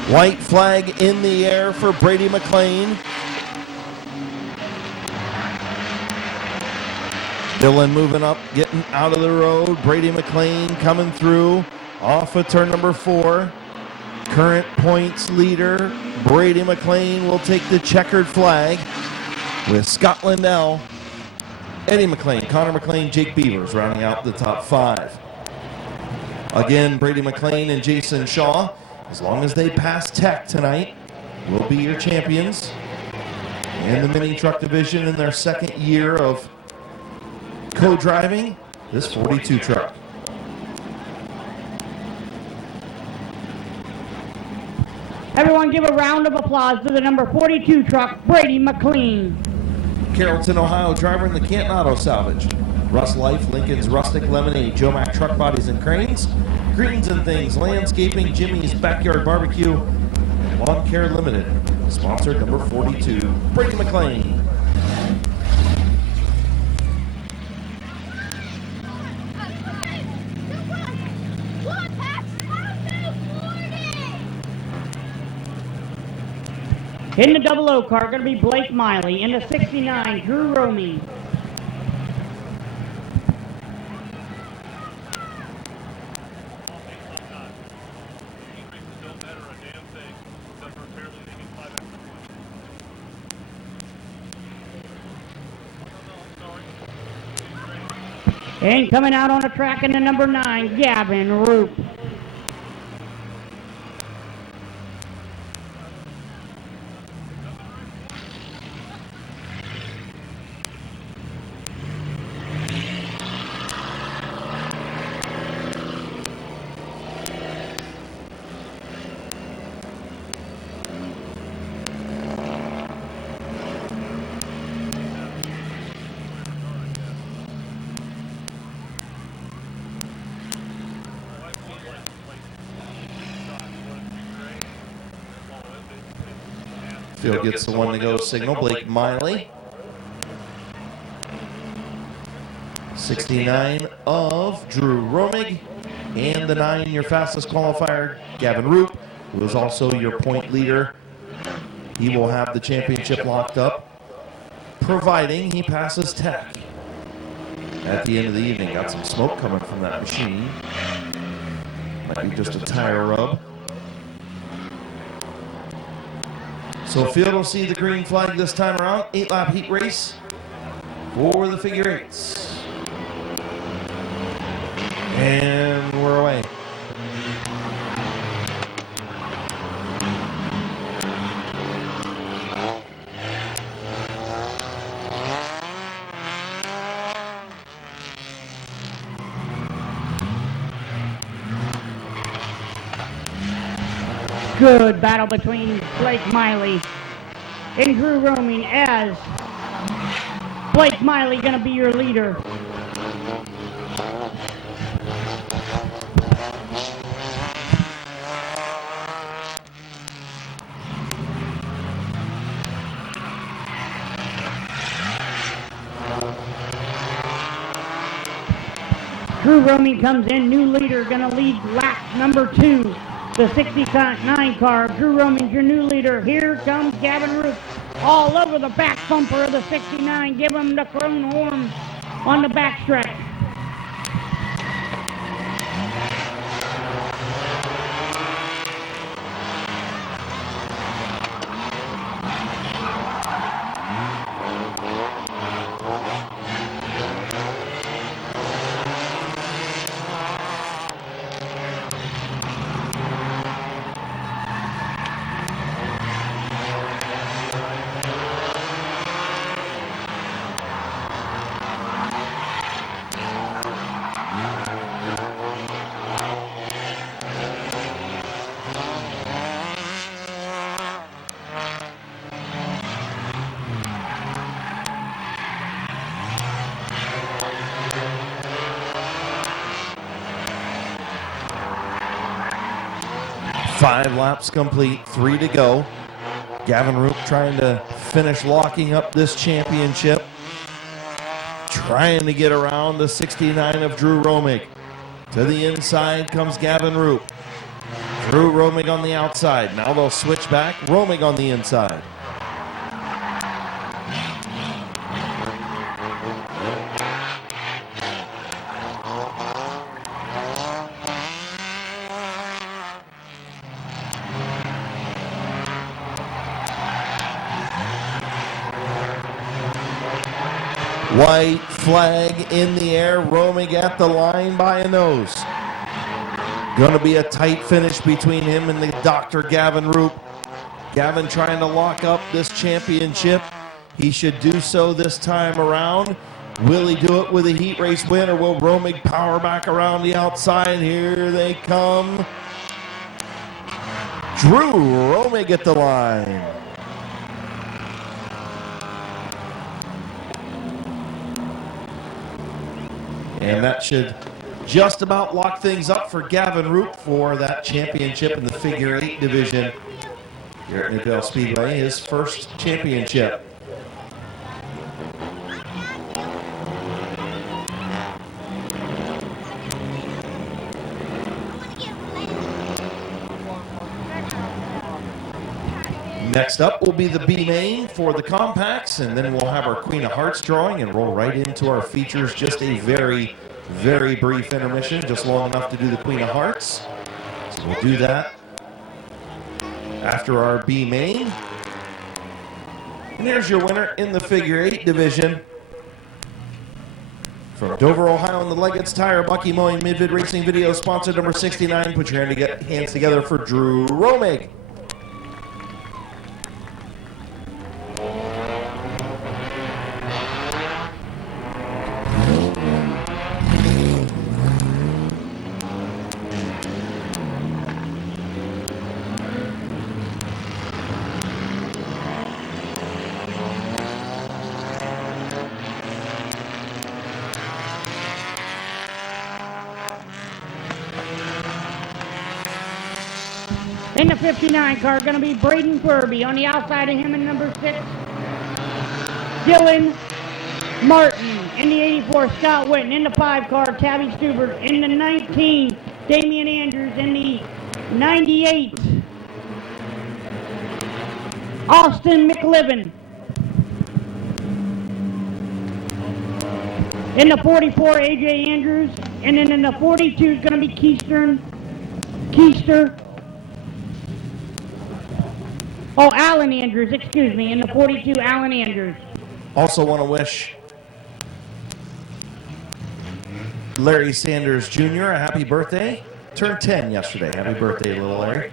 White flag in the air for Brady McLean. Dylan moving up, getting out of the road. Brady McLean coming through off of turn number 4. Current points leader, Brady McLean, will take the checkered flag with Scott Lindell, Eddie McLean, Connor McLean, Jake Beavers rounding out the top 5. Again, Brady McLean and Jason Shaw, as long as they pass Tech tonight, will be your champions in the mini truck division in their second year of co-driving this 42 truck. Everyone give a round of applause to the number 42 truck, Brady McLean. Carrollton, Ohio driver in the Canton Auto Salvage. Russ Life, Lincoln's Rustic Lemonade, Joe Mack Truck Bodies and Cranes, Greens and Things, Landscaping, Jimmy's Backyard Barbecue, and Lawn Care Limited. Sponsored number 42, Brady McLean. In the 00 car, going to be Blake Miley. In the 69, Drew Romey. And coming out on the track in the number 9, Gavin Roop. Field gets the one to go signal, Blake Miley. 69 of Drew Romig. And the 9, your fastest qualifier, Gavin Roop, who is also your point leader. He will have the championship locked up, providing he passes Tech at the end of the evening. Got some smoke coming from that machine. Might be just a tire rub. So field will see the green flag this time around. 8-lap heat race for the figure eights. And we're away. Good battle between Blake Miley and Drew Roming, as Blake Miley going to be your leader. Drew Roming comes in, new leader, going to lead lap number 2. The 69 car, Drew Roming, your new leader. Here comes Gavin Roop, all over the back bumper of the 69. Give him the chrome horn on the back stretch. Five laps complete, 3 to go. Gavin Roop trying to finish locking up this championship. Trying to get around the 69 of Drew Romig. To the inside comes Gavin Roop. Drew roaming on the outside. Now they'll switch back, roaming on the inside. White flag in the air, roaming at the line by a nose. Going to be a tight finish between him and the Dr. Gavin Roop. Gavin trying to lock up this championship. He should do so this time around. Will he do it with a heat race win, or will roaming power back around the outside? Here they come. Drew roaming at the line. And that should just about lock things up for Gavin Roop for that championship in the figure 8 division here at Midvale Speedway, his first championship. Next up will be the B main for the compacts, and then we'll have our Queen of Hearts drawing and roll right into our features. Just a very, very brief intermission, just long enough to do the Queen of Hearts. So we'll do that after our B main. And there's your winner in the figure 8 division. From Dover, Ohio, and the Leggett's Tire, Bucky Mowing Mid-Vid Racing Video, sponsor number 69. Put your hands together for Drew Romig. In the 59 car, going to be Braden Furby. On the outside of him in number 6, Dylan Martin. In the 84, Scott Witten. In the 5 car, Tabby Stubert. In the 19, Damian Andrews. In the 98, Austin McLivin. In the 44, AJ Andrews. And then in the 42 is going to be Keister. Oh, Alan Andrews, excuse me. In the 42, Alan Andrews. Also want to wish Larry Sanders Jr. a happy birthday. Turned 10 yesterday. Happy birthday, little Larry.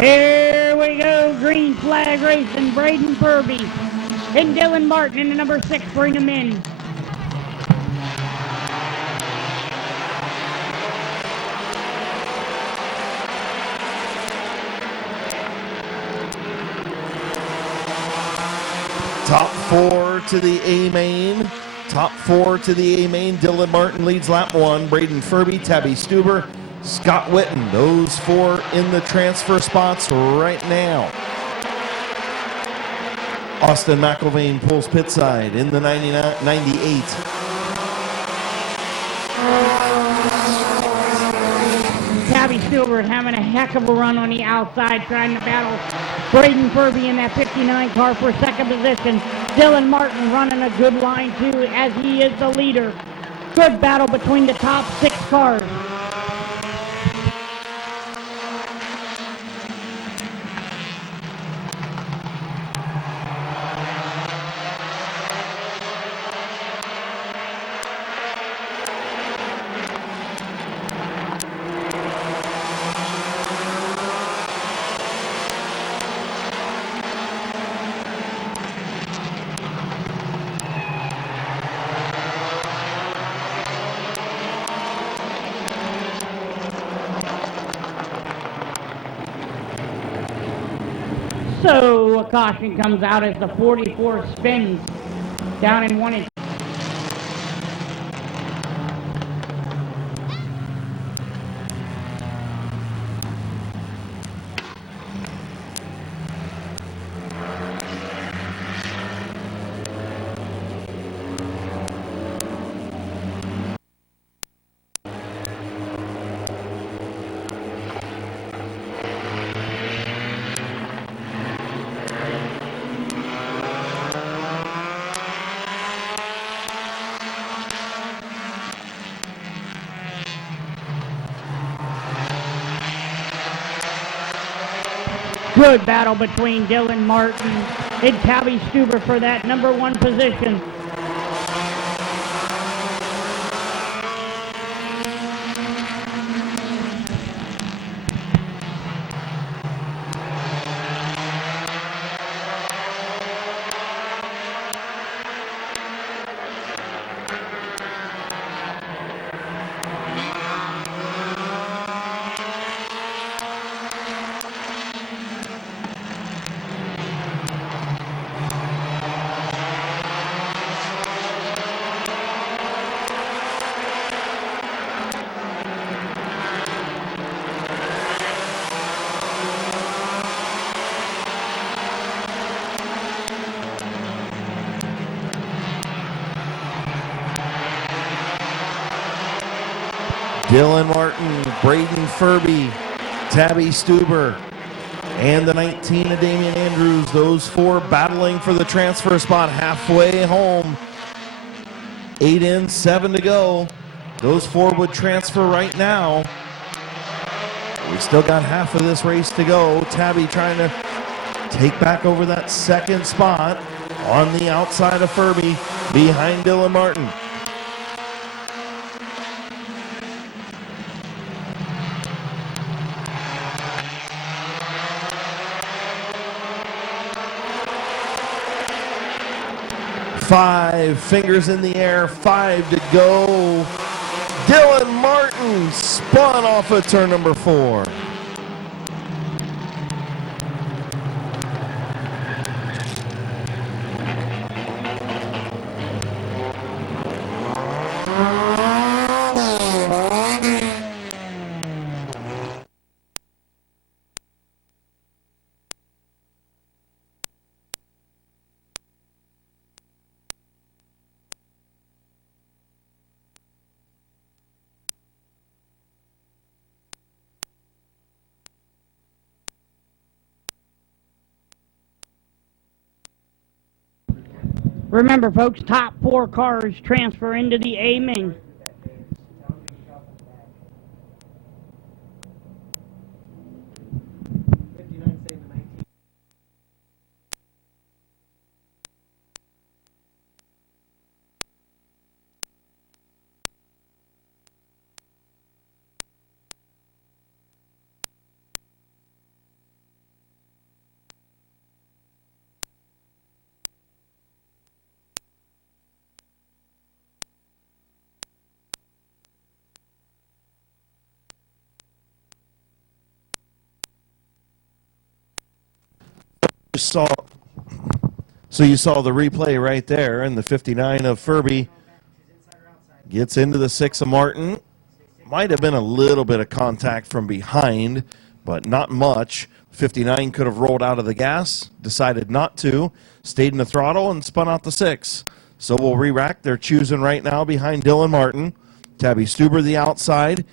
Here we go, green flag racing, Braden Furby and Dylan Martin in the number 6, bring them in. Top 4 to the A main. Top 4 to the A main. Dylan Martin leads lap 1. Braden Furby, Tabby Stuber, Scott Witten. Those 4 in the transfer spots right now. Austin McIlvain pulls pit side in the 98. Tabby Stewart having a heck of a run on the outside, trying to battle Braden Furby in that 59 car for second position. Dylan Martin running a good line too, as he is the leader. Good battle between the top 6 cars. So a caution comes out as the 44 spins down in 1 inch. Good battle between Dylan Martin and Tabby Stuber for that number 1 position. Dylan Martin, Braden Furby, Tabby Stuber, and the 19 of Damian Andrews. Those 4 battling for the transfer spot halfway home. 8 in, 7 to go. Those 4 would transfer right now. We still got half of this race to go. Tabby trying to take back over that second spot on the outside of Furby behind Dylan Martin. Five fingers in the air, 5 to go. Dylan Martin spun off of turn number 4. Remember, folks, top 4 cars transfer into the A main. So you saw the replay right there, and the 59 of Furby gets into the 6 of Martin. Might have been a little bit of contact from behind, but not much. 59 could have rolled out of the gas, decided not to, stayed in the throttle, and spun out the 6. So we'll re-rack. They're choosing right now behind Dylan Martin. Tabby Stuber the outside.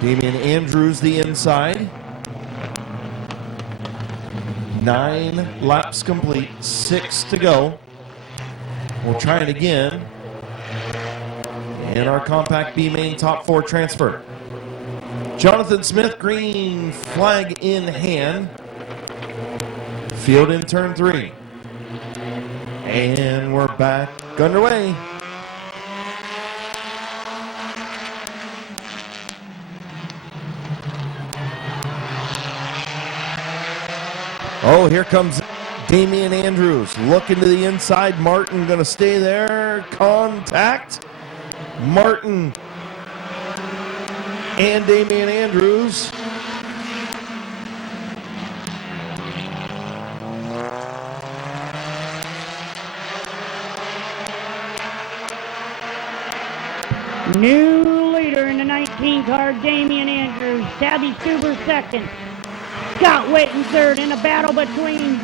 Damian Andrews the inside. 9 laps complete, 6 to go. We'll try it again. And our compact B main top 4 transfer. Jonathan Smith, green flag in hand. Field in turn 3. And we're back underway. Oh, here comes Damian Andrews. Looking to the inside. Martin going to stay there. Contact. Martin and Damian Andrews. New leader in the 19 car, Damian Andrews. Tabby Stuber second. Scott Witten third in a battle between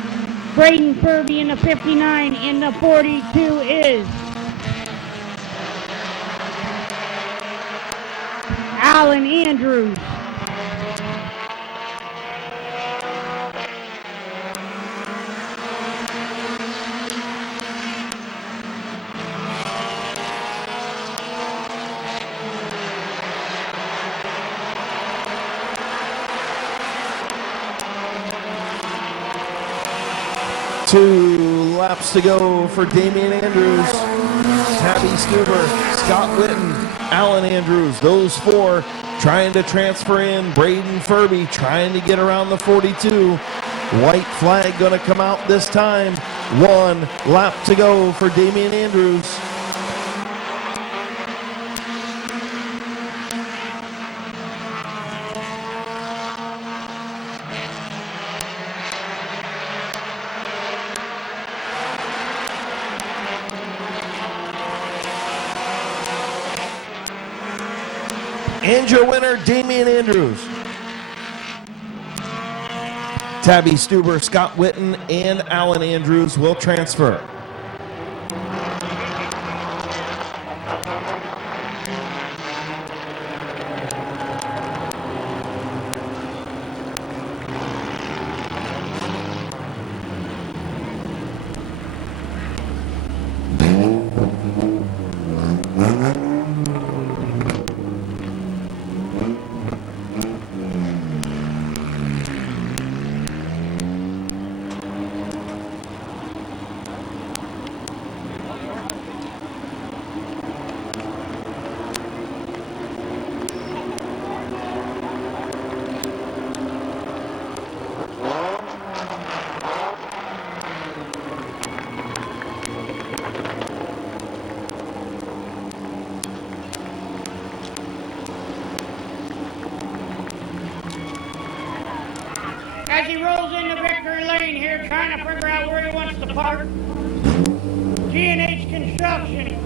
Braden Furby in the 59 and the 42 is Alan Andrews. Two laps to go for Damian Andrews, Tabby Stuber, Scott Witten, Alan Andrews. Those four trying to transfer in. Braden Furby trying to get around the 42. White flag going to come out this time. One lap to go for Damian Andrews. And your winner, Damian Andrews. Tabby Stuber, Scott Witten, and Alan Andrews will transfer. As he rolls into victory lane here, trying to figure out where he wants to park. G&H Construction.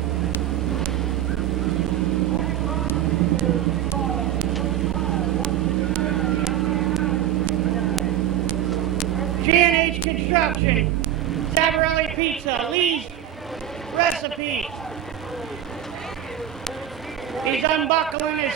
G&H Construction. Savarelli Pizza. Lee's Recipe. He's unbuckling his...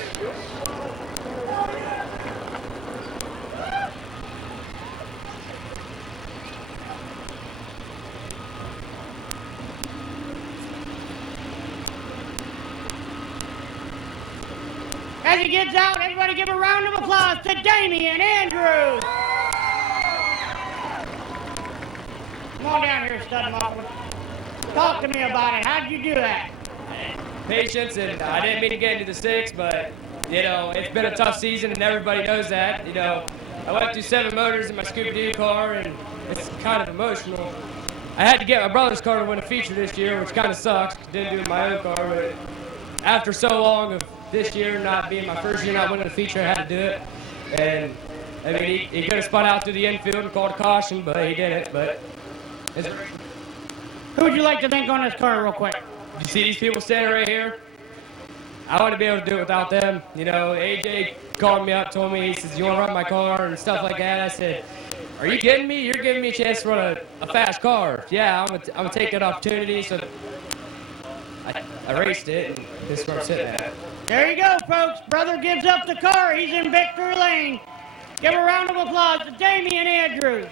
As he gets out, everybody give a round of applause to Damian Andrews. Come on down here, stud muffler. Talk to me about it. How'd you do that? Patience, and I didn't mean to get into the six, but, you know, it's been a tough season, and everybody knows that. You know, I went through 7 motors in my Scooby-Doo car, and it's kind of emotional. I had to get my brother's car to win a feature this year, which kind of sucks. Didn't do it in my own car, but after so long of this year not being my first year not winning a feature, I had to do it. And, I mean, he could have spun out through the infield and called a caution, but he didn't. But who would you like to thank on this car real quick? You see these people standing right here? I want to be able to do it without them. You know, AJ called me up, told me, he says, you want to run my car and stuff like that. I said, are you kidding me? You're giving me a chance to run a fast car. Yeah, I'm gonna take that opportunity. So I raced it, and this is where I'm sitting at. There you go, folks. Brother gives up the car. He's in victory lane. Give a round of applause to Damian Andrews.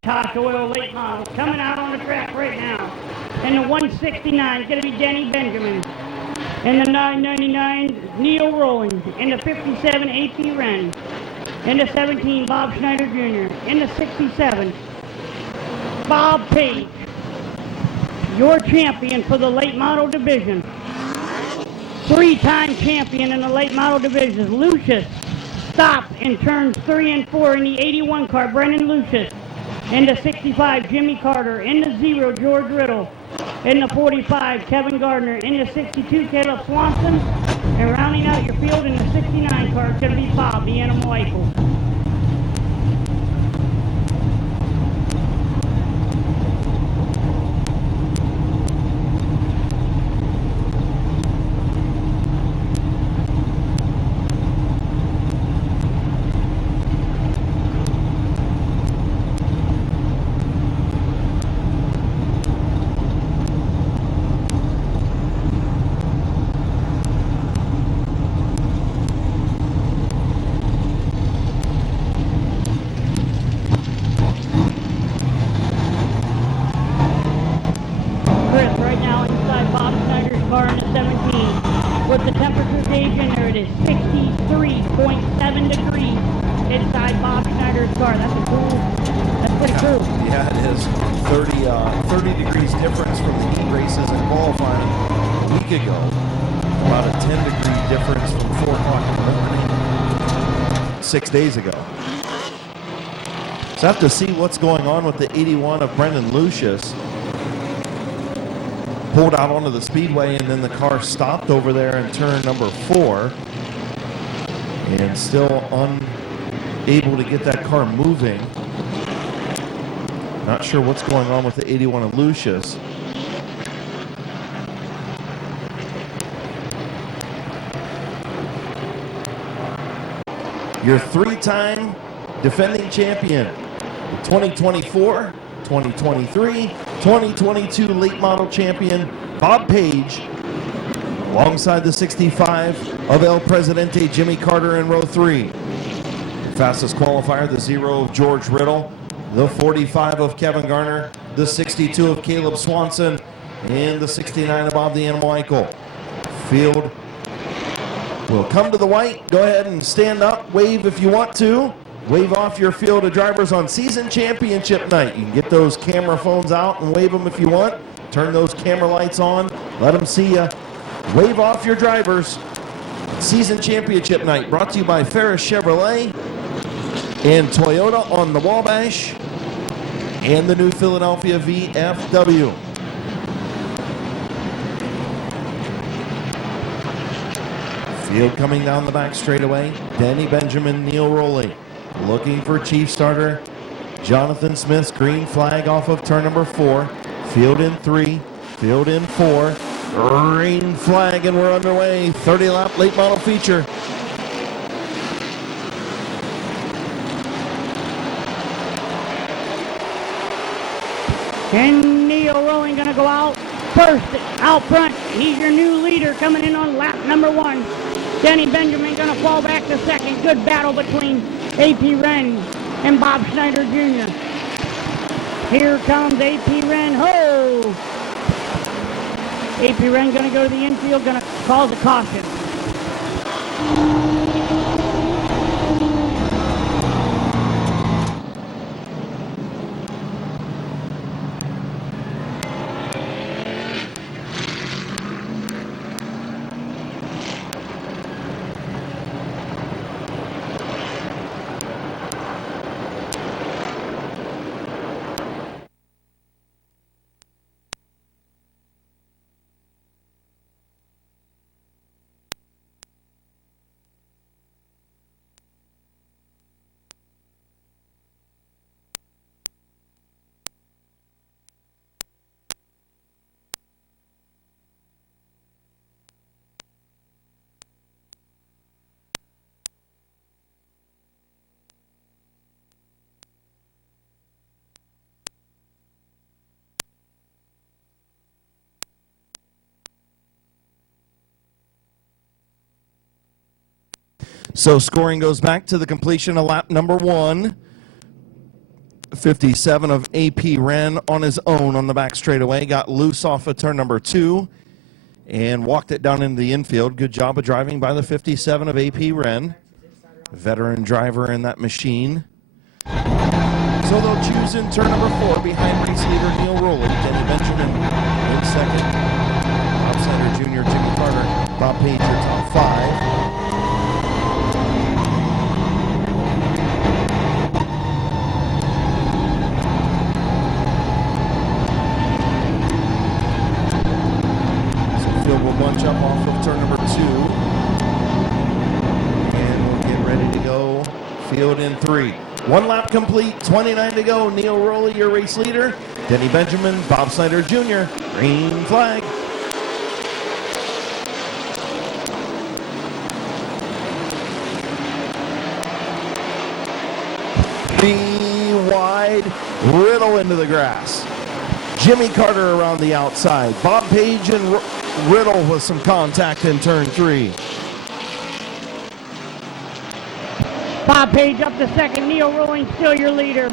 Tosh Oil late model coming out on the track right now. And the 169 is going to be Denny Benjamin. And the 999 Neil Rowland. And the 57 AP Wren. And the 17 Bob Schneider Jr. And the 67 Bob Page. Your champion for the late model division. three-time champion in the late model division, Lucius, stops in turns 3 and 4 in the 81 car, Brendan Lucius. In the 65, Jimmy Carter. In the 0, George Riddle. In the 45, Kevin Gardner. In the 62, Caleb Swanson. And rounding out your field in the 69 car is going to be Bob, the Animal Eichel. With the temperature gauge in there, it is 63.7 degrees inside Bob Schneider's car. That's pretty cool. Yeah, it is. 30 degrees difference from the heat races and qualifying a week ago. About a 10-degree difference from 4 o'clock in the morning 6 days ago. So I have to see what's going on with the 81 of Brendan Lucius. Pulled out onto the speedway, and then the car stopped over there in turn number 4, and still unable to get that car moving. Not sure what's going on with the 81 of Lucius. Your 3-time defending champion, 2024, 2023, 2022 late model champion Bob Page, alongside the 65 of El Presidente Jimmy Carter in row 3. Fastest qualifier, the 0 of George Riddle, the 45 of Kevin Garner, the 62 of Caleb Swanson, and the 69 of Bob the Animal Eichel. Field will come to the white. Go ahead and stand up, wave if you want to. Wave off your field of drivers on season championship night. You can get those camera phones out and wave them if you want. Turn those camera lights on. Let them see you. Wave off your drivers. Season championship night brought to you by Ferris Chevrolet and Toyota on the Wabash and the New Philadelphia VFW. Field coming down the back straightaway. Danny Benjamin, Neil Rowley. Looking for chief starter Jonathan Smith's green flag off of turn number 4. Field in 3, field in 4. Green flag, and we're underway. 30-lap late model feature. And Neil Rowling going to go out first, out front. He's your new leader coming in on lap number 1. Danny Benjamin going to fall back to second. Good battle between A.P. Wren and Bob Schneider Jr. Here comes A.P. Wren. Ho! A.P. Wren going to go to the infield, going to cause a caution. So scoring goes back to the completion of lap number 1. 57 of A.P. Wren on his own on the back straightaway. Got loose off of turn number 2 and walked it down into the infield. Good job of driving by the 57 of A.P. Wren. Veteran driver in that machine. So they'll choose in turn number 4 behind race leader Neil Rowley. Danny Benjamin in second. Outsider junior Jimmy Carter Bob Page, your top 5. Field will bunch up off of turn number 2. And we'll get ready to go. Field in 3. 1 lap complete, 29 to go. Neil Rowley, your race leader. Denny Benjamin, Bob Snyder Jr. Green flag. Be wide, Riddle into the grass. Jimmy Carter around the outside. Bob Page and Riddle with some contact in turn 3. Bob Page up to second. Neil Rowling still your leader.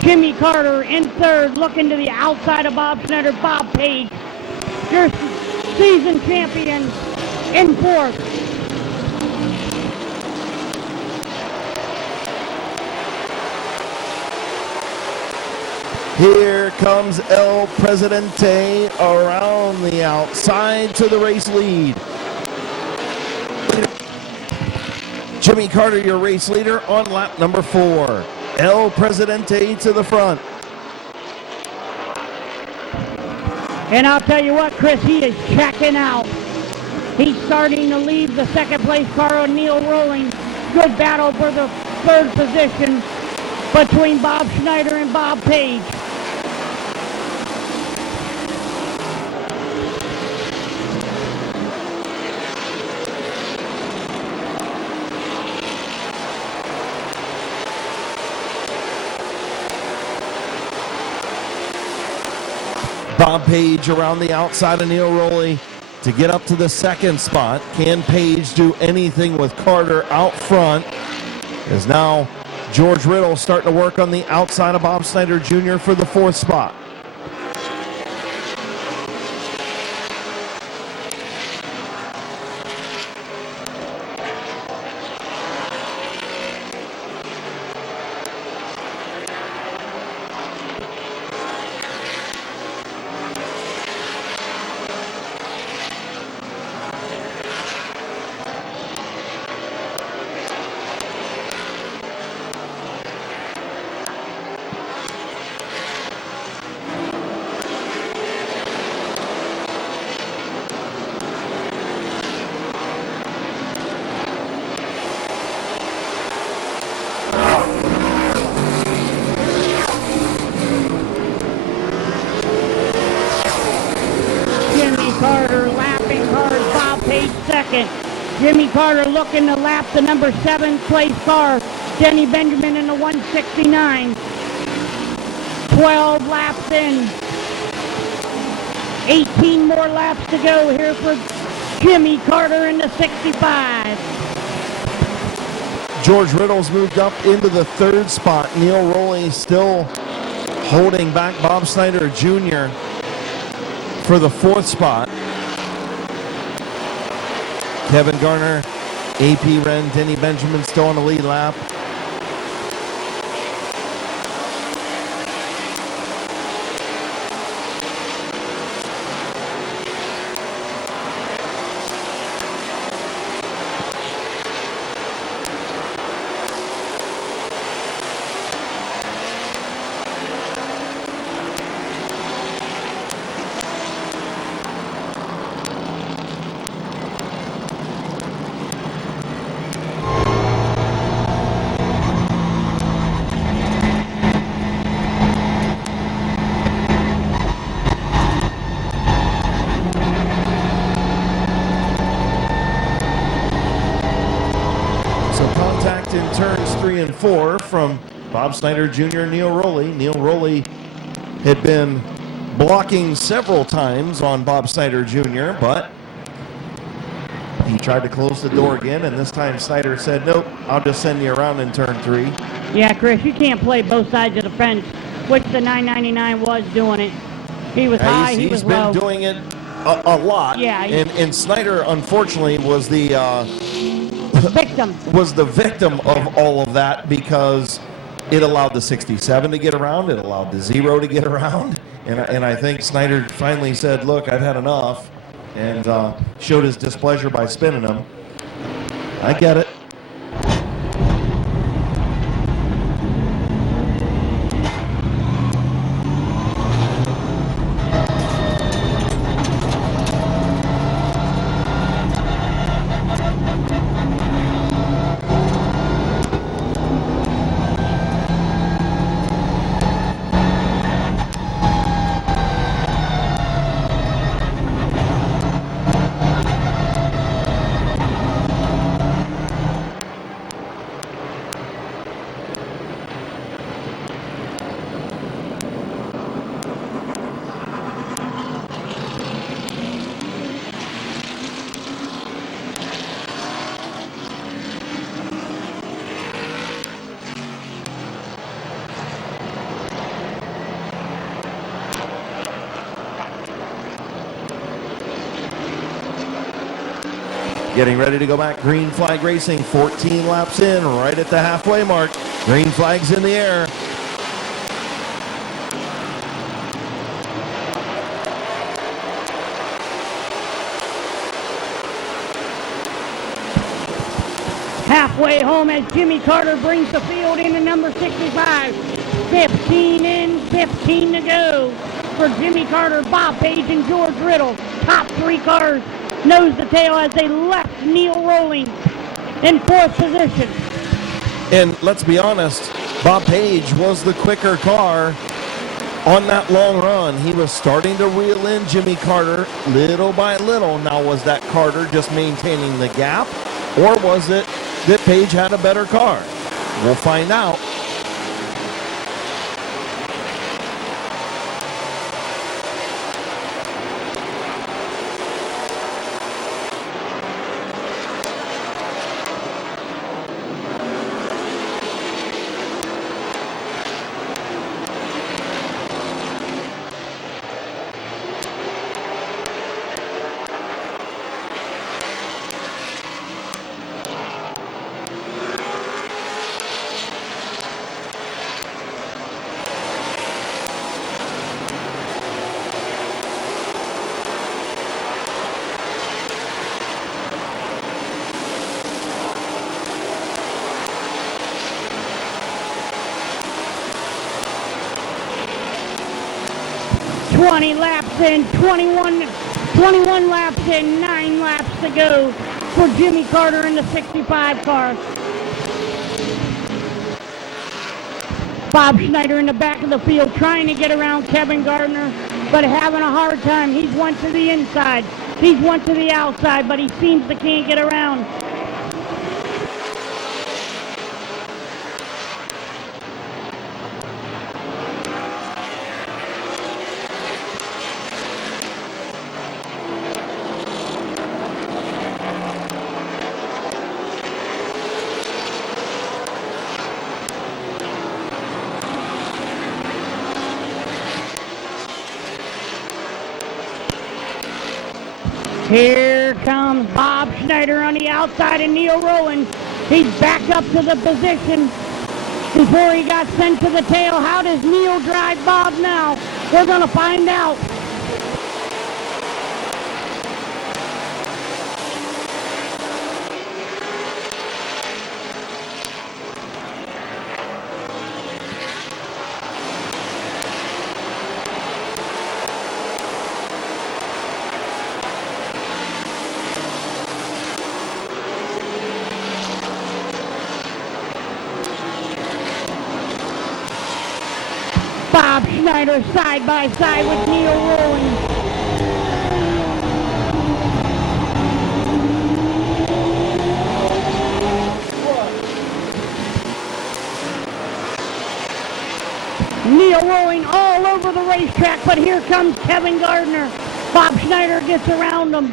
Jimmy Carter in third, looking to the outside of Bob Snyder. Bob Page, your season champion, in fourth. Here comes El Presidente around the outside to the race lead. Jimmy Carter, your race leader, on lap number 4. El Presidente to the front. And I'll tell you what, Chris, he is checking out. He's starting to leave the second place car on Neil Rowling. Good battle for the third position between Bob Snyder and Bob Page. Bob Page around the outside of Neil Rowley to get up to the second spot. Can Page do anything with Carter out front? As now George Riddle starting to work on the outside of Bob Snyder Jr. for the 4th spot. Jimmy Carter looking to lap the number 7 place car, Denny Benjamin in the 169. 12 laps in. 18 more laps to go here for Jimmy Carter in the 65. George Riddle's moved up into the 3rd spot. Neil Rowley still holding back Bob Snyder Jr. for the 4th spot. Kevin Garner, AP Wren, Denny Benjamin still on the lead lap. In turns 3 and 4 from Bob Snyder Jr. and Neil Rowley. Neil Rowley had been blocking several times on Bob Snyder Jr., but he tried to close the door again, and this time Snyder said, nope, I'll just send you around in turn 3. Yeah, Chris, you can't play both sides of the fence, which the 999 was doing it. He was high, he was low. He's been doing it a lot. Yeah. And Snyder, unfortunately, was the victim of all of that, because it allowed the 67 to get around, it allowed the 0 to get around, and I think Snyder finally said, look, I've had enough, and showed his displeasure by spinning him. I get it. Getting ready to go back. Green flag racing. 14 laps in, right at the halfway mark. Green flag's in the air. Halfway home as Jimmy Carter brings the field into number 65. 15 in, 15 to go for Jimmy Carter, Bob Page, and George Riddle. Top three cars nose to tail as they left Neil Rolling in fourth position. And let's be honest, Bob Page was the quicker car on that long run. He was starting to reel in Jimmy Carter little by little. Now, was that Carter just maintaining the gap, or was it that Page had a better car? We'll find out. Laps in, 21 laps in, 9 laps to go for Jimmy Carter in the 65 car. Bob Schneider in the back of the field trying to get around Kevin Gardner, but having a hard time. He's one to the inside, he's one to the outside, but he seems to can't get around. Here comes Bob Schneider on the outside and Neil Rowland. He's back up to the position before he got sent to the tail. How does Neil drive Bob now? We're going to find out. Bob Schneider side by side with Neil Rowland. Neil Rowling all over the racetrack, but here comes Kevin Gardner. Bob Schneider gets around him.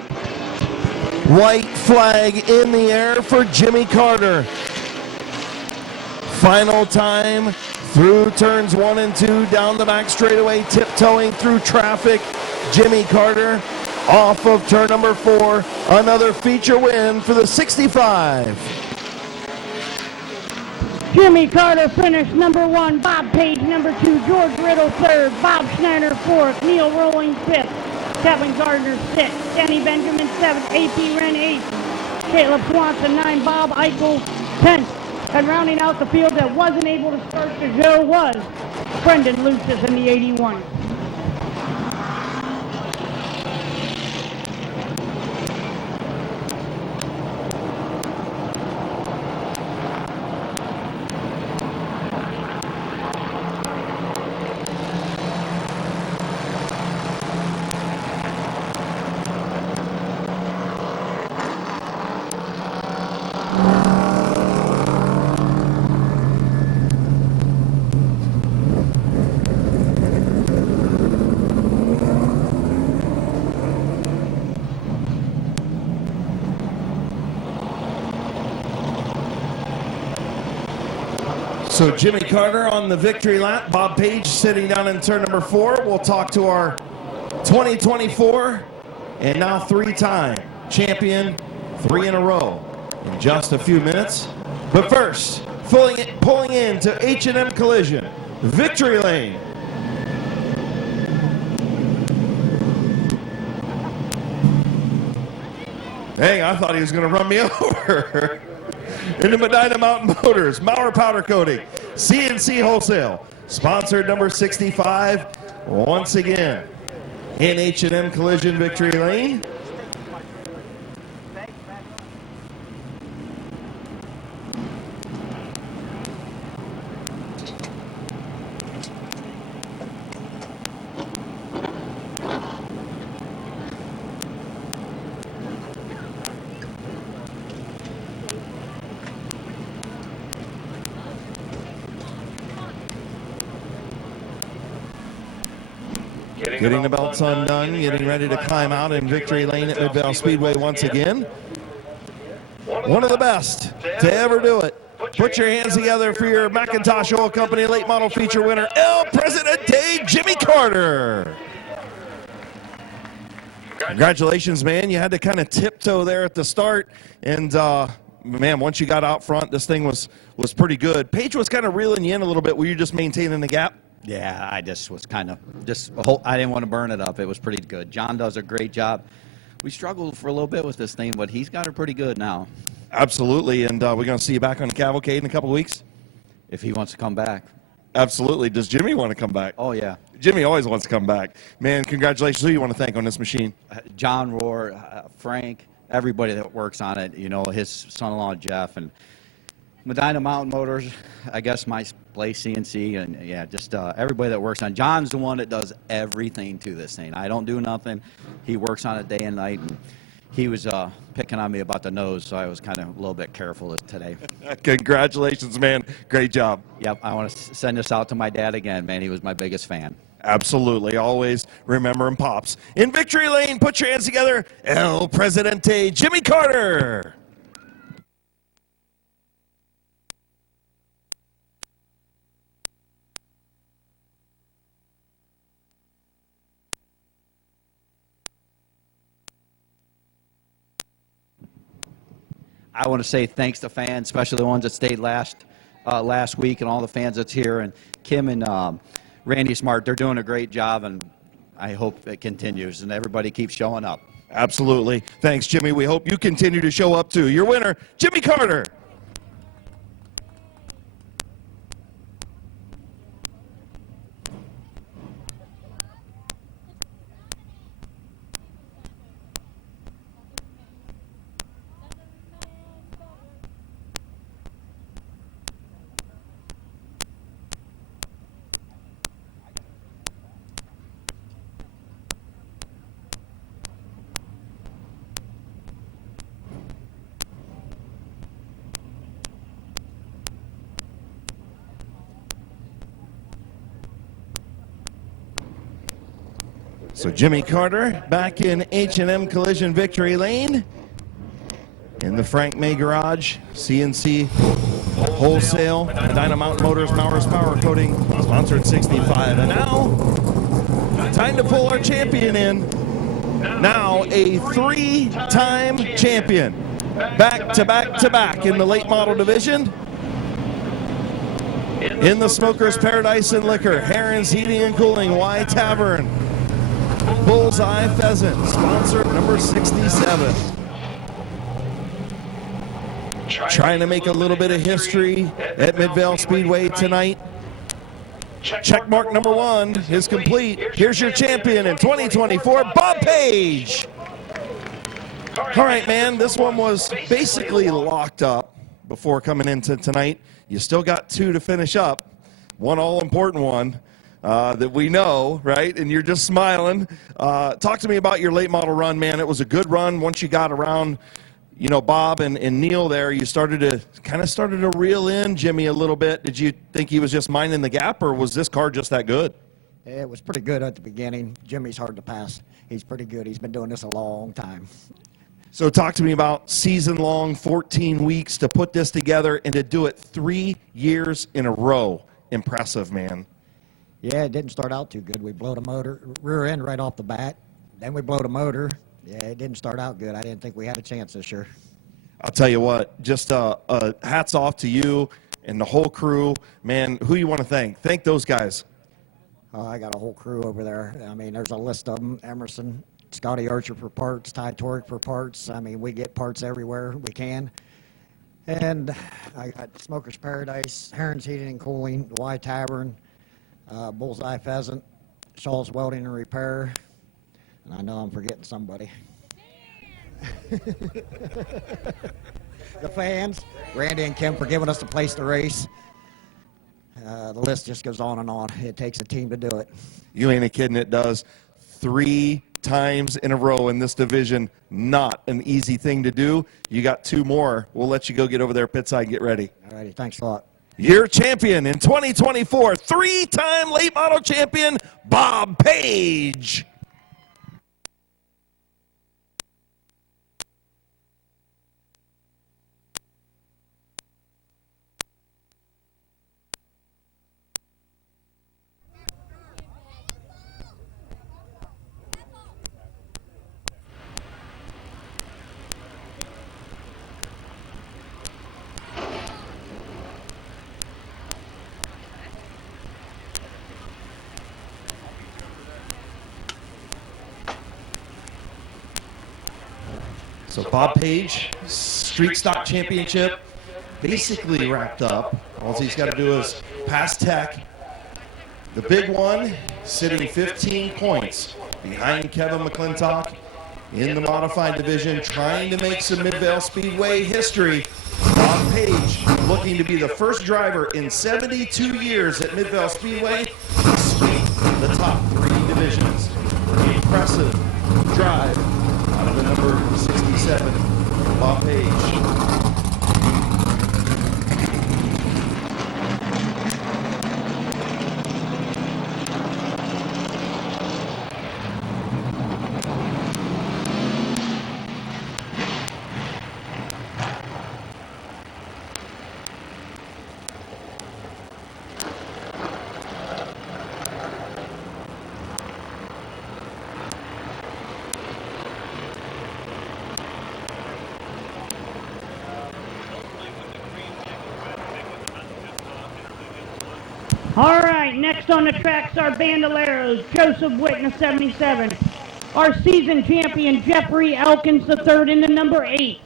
White flag in the air for Jimmy Carter. Final time through turns 1 and 2, down the back straightaway, tiptoeing through traffic. Jimmy Carter off of turn number 4. Another feature win for the 65. Jimmy Carter finished number 1, Bob Page number 2, George Riddle 3rd, Bob Schneider 4th, Neil Rowling 5th. Kevin Gardner 6, Denny Benjamin 7, AP Wren 8, Caleb Swanson 9, Bob Eichel 10. And rounding out the field that wasn't able to start the show was Brendan Lucius in the 81. So Jimmy Carter on the victory lap. Bob Page sitting down in turn number 4. We'll talk to our 2024 and now 3-time champion, 3 in a row, in just a few minutes. But first, pulling into H&M Collision, Victory Lane. Dang, I thought he was going to run me over. Into Medina Mountain Motors, Maurer Powder Coating, CNC Wholesale, sponsored number 65, once again, in H&M Collision Victory Lane. Getting the belts undone, getting ready to climb out in victory lane at Midvale Speedway once again. One of the best to ever do it. Put your hands together for your McIntosh Oil Company late model feature winner, El Presidente Jimmy Carter. Congratulations, man. You had to kind of tiptoe there at the start. And, man, once you got out front, this thing was pretty good. Paige was kind of reeling you in a little bit. Were you just maintaining the gap? Yeah, I just was kind of I didn't want to burn it up. It was pretty good. John does a great job. We struggled for a little bit with this thing, but he's got it pretty good now. Absolutely, and we're going to see you back on the cavalcade in a couple of weeks? If he wants to come back. Absolutely. Does Jimmy want to come back? Oh, yeah. Jimmy always wants to come back. Man, congratulations. Who you want to thank on this machine? John Rohr, Frank, everybody that works on it, you know, his son-in-law Jeff, and Medina Mountain Motors, I guess my place, CNC, and yeah, just everybody that works on it. John's the one that does everything to this thing. I don't do nothing. He works on it day and night, and he was picking on me about the nose, so I was kind of a little bit careful today. Congratulations, man. Great job. Yep, I want to send this out to my dad again, man. He was my biggest fan. Absolutely. Always remember him, Pops. In victory lane, put your hands together. El Presidente Jimmy Carter. I want to say thanks to fans, especially the ones that stayed last week, and all the fans that's here, and Kim and Randy Smart. They're doing a great job, and I hope it continues, and everybody keeps showing up. Absolutely. Thanks, Jimmy. We hope you continue to show up, too. Your winner, Jimmy Carter. So Jimmy Carter back in H&M Collision Victory Lane in the Frank May Garage, CNC Wholesale, Medina Mountain Motors, Mauer's Power Coating, sponsored 65. And now, time to pull our champion in. Now a 3-time champion, back to back to back in the late model division. In the Smoker's Paradise and Liquor, Heron's Heating and Cooling, Y Tavern. Bullseye Pheasant, sponsor number 67. Trying to make a little bit of history at Midvale Speedway tonight. Check mark number 1 is complete. Here's your champion in 2024, Bob Page. All right, man, this one was basically locked up before coming into tonight. You still got 2 to finish up. One all-important one that we know, right? And you're just smiling. Talk to me about your late model run, man. It was a good run. Once you got around, you know, Bob and Neil there, you started to reel in Jimmy a little bit. Did you think he was just minding the gap, or was this car just that good? It was pretty good at the beginning. Jimmy's hard to pass. He's pretty good. He's been doing this a long time. So talk to me about season-long, 14 weeks to put this together and to do it 3 years in a row. Impressive, man. Yeah, it didn't start out too good. We blew the motor, rear end right off the bat. Then we blew the motor. Yeah, it didn't start out good. I didn't think we had a chance this year. I'll tell you what, just hats off to you and the whole crew. Man, who you want to thank? Thank those guys. I got a whole crew over there. I mean, there's a list of them. Emerson, Scotty Archer for parts, Ty Torek for parts. I mean, we get parts everywhere we can. And I got Smoker's Paradise, Heron's Heating and Cooling, the Y Tavern, Bullseye Pheasant, Shaw's Welding and Repair, and I know I'm forgetting somebody. The fans, Randy and Kim for giving us the place to race. The list just goes on and on. It takes a team to do it. You ain't a kidding, it does. 3 times in a row in this division, not an easy thing to do. You got 2 more. We'll let you go get over there pit side and get ready. All righty, thanks a lot. Your champion in 2024, 3-time late model champion, Bob Page. So Bob Page, Street Stock Championship, basically wrapped up. All he's got to do is pass tech. The big one, sitting 15 points behind Kevin McClintock in the modified division, trying to make some Midvale Speedway history. Bob Page looking to be the first driver in 72 years at Midvale Speedway to sweep the top 3 divisions. Impressive drive out of the number 67, Bob Page. All right, next on the tracks are Bandoleros, Joseph Witt in the 77. Our season champion, Jeffrey Elkins III in the number 8.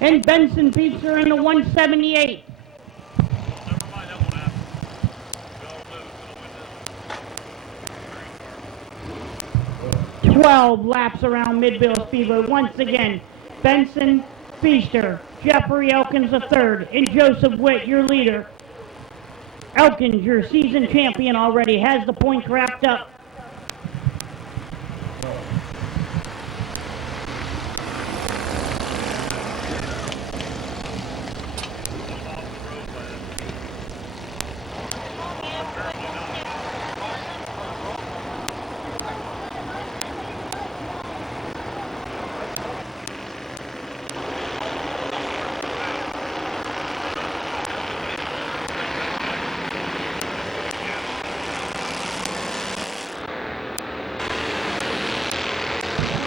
And Benson Pizza in the 178. 12 laps around Midvale Speedway. Once again, Benson Feaster, Jeffrey Elkins III, and Joseph Witt, your leader. Elkins, your season champion, already has the points wrapped up.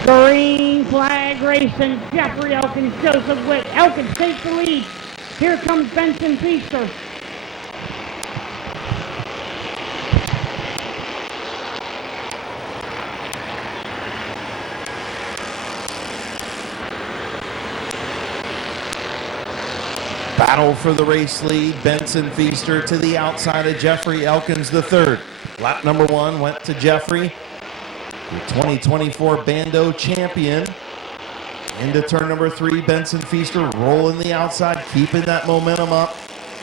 Green flag racing, Jeffrey Elkins, Joseph Witt. Elkins takes the lead. Here comes Benson Feaster. Battle for the race lead. Benson Feaster to the outside of Jeffrey Elkins III. Lap number 1 went to Jeffrey, the 2024 Bando champion. Into turn number 3, Benson Feaster rolling the outside, keeping that momentum up.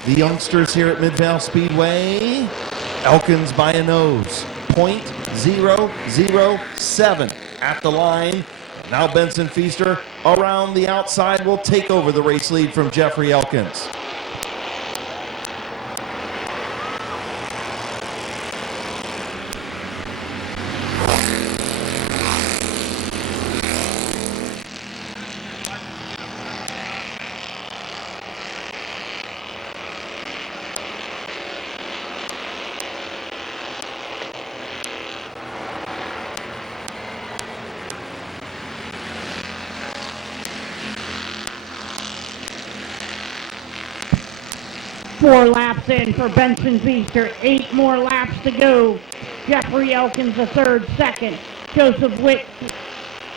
The youngsters here at Midvale Speedway. Elkins by a nose, .007 at the line. Now Benson Feaster around the outside will take over the race lead from Jeffrey Elkins. Four laps in for Benson Feaster. 8 more laps to go. Jeffrey Elkins the third, second. Joseph Witt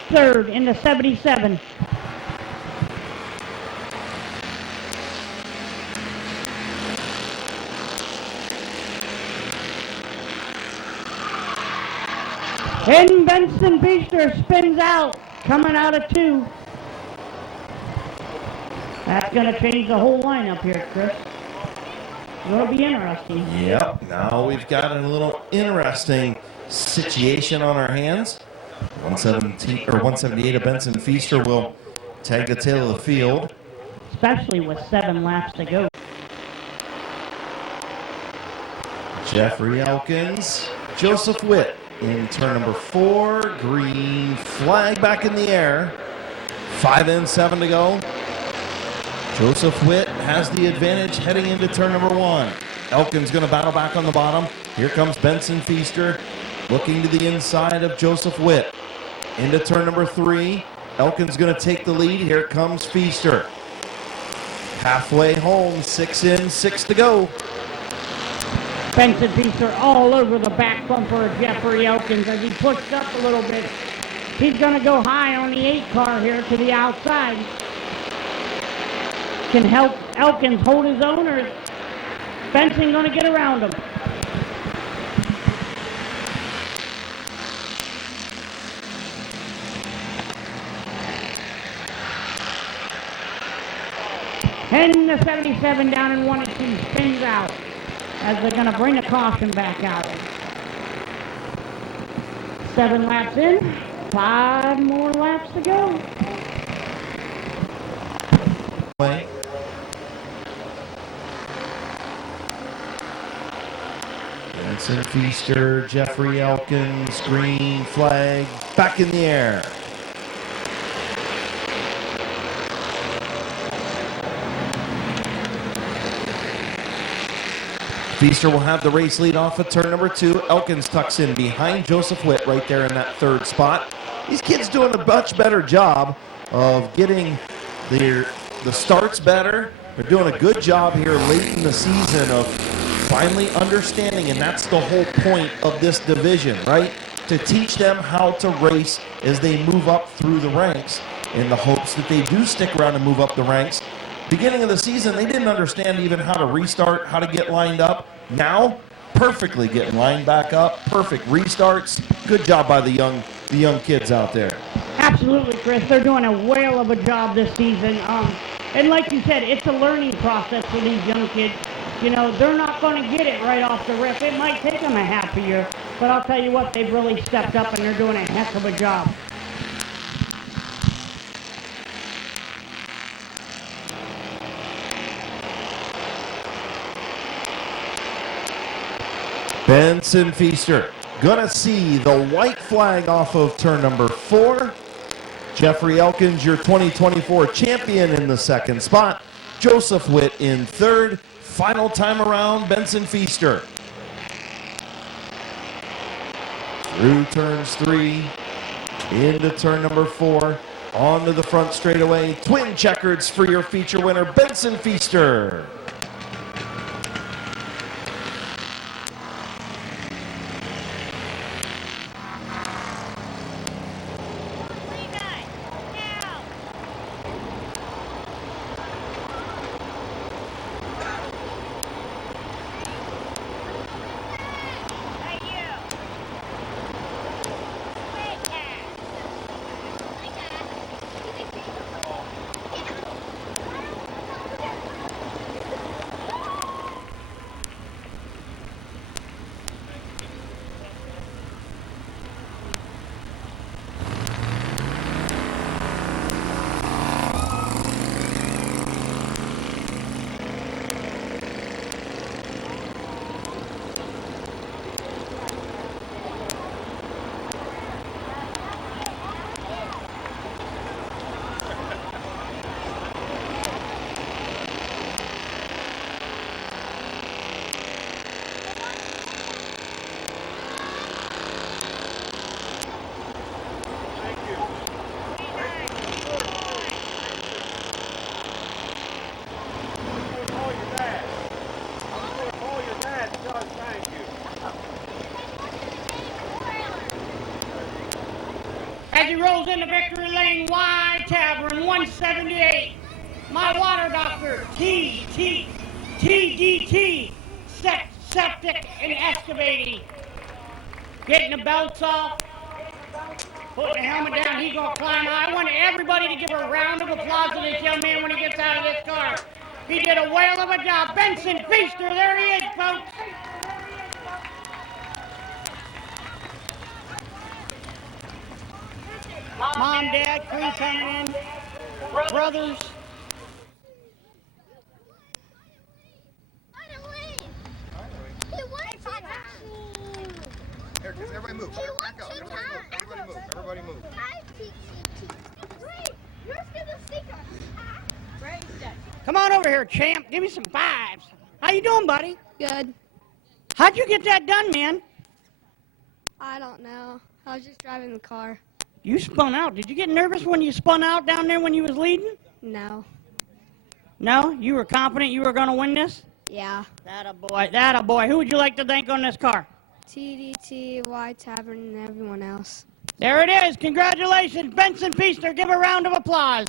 third in the 77. And Benson Feaster spins out, coming out of 2. That's going to change the whole lineup here, Chris. It'll be interesting. Yep, now we've got a little interesting situation on our hands. 178 of Benson Feaster will tag the tail of the field. Especially with 7 laps to go. Jeffrey Elkins, Joseph Witt in turn number 4. Green flag back in the air. 5 and 7 to go. Joseph Witt has the advantage heading into turn number 1. Elkins going to battle back on the bottom. Here comes Benson Feaster looking to the inside of Joseph Witt. Into turn number 3. Elkins going to take the lead. Here comes Feaster. Halfway home, 6 in, 6 to go. Benson Feaster all over the back bumper of Jeffrey Elkins as he pushed up a little bit. He's going to go high on the 8 car here to the outside. Can help Elkins hold his own, or is Benson going to get around him? And the 77 down in 1 and 2 spins out as they're going to bring the caution back out. 7 laps in, 5 more laps to go. Benson Feaster, Jeffrey Elkins, green flag, back in the air. Feaster will have the race lead off at turn number 2. Elkins tucks in behind Joseph Witt right there in that 3rd spot. These kids doing a much better job of getting the starts better. They're doing a good job here late in the season of finally understanding, and that's the whole point of this division, right? To teach them how to race as they move up through the ranks in the hopes that they do stick around and move up the ranks. Beginning of the season, they didn't understand even how to restart, how to get lined up. Now, perfectly getting lined back up, perfect restarts. Good job by the young kids out there. Absolutely, Chris. They're doing a whale of a job this season. And like you said, it's a learning process for these young kids. You know, they're not going to get it right off the rip. It might take them a half a year, but I'll tell you what, they've really stepped up and they're doing a heck of a job. Benson Feaster gonna see the white flag off of turn number 4. Jeffrey Elkins, your 2024 champion, in the 2nd spot. Joseph Witt in 3rd. Final time around, Benson Feaster. Through turns 3, into turn number 4, onto the front straightaway. Twin checkers for your feature winner, Benson Feaster. As he rolls into victory lane, Y Tavern 178. My water doctor, TDT, septic and excavating. Getting the belts off, putting the helmet down, he's gonna climb out. I want everybody to give a round of applause to this young man when he gets out of this car. He did a whale of a job. Benson Feaster, there he is, folks. Mom, Dad, crew coming in, brothers. Here, just everybody move. Back up. Everybody move. Everybody move. Wait, you're still the sticker. Come on over here, champ. Give me some fives. How you doing, buddy? Good. How'd you get that done, man? I don't know. I was just driving the car. You spun out. Did you get nervous when you spun out down there when you was leading? No. No? You were confident you were going to win this? Yeah. That a boy. That a boy. Who would you like to thank on this car? TDT, Y Tavern, and everyone else. There it is. Congratulations, Benson Feaster. Give a round of applause.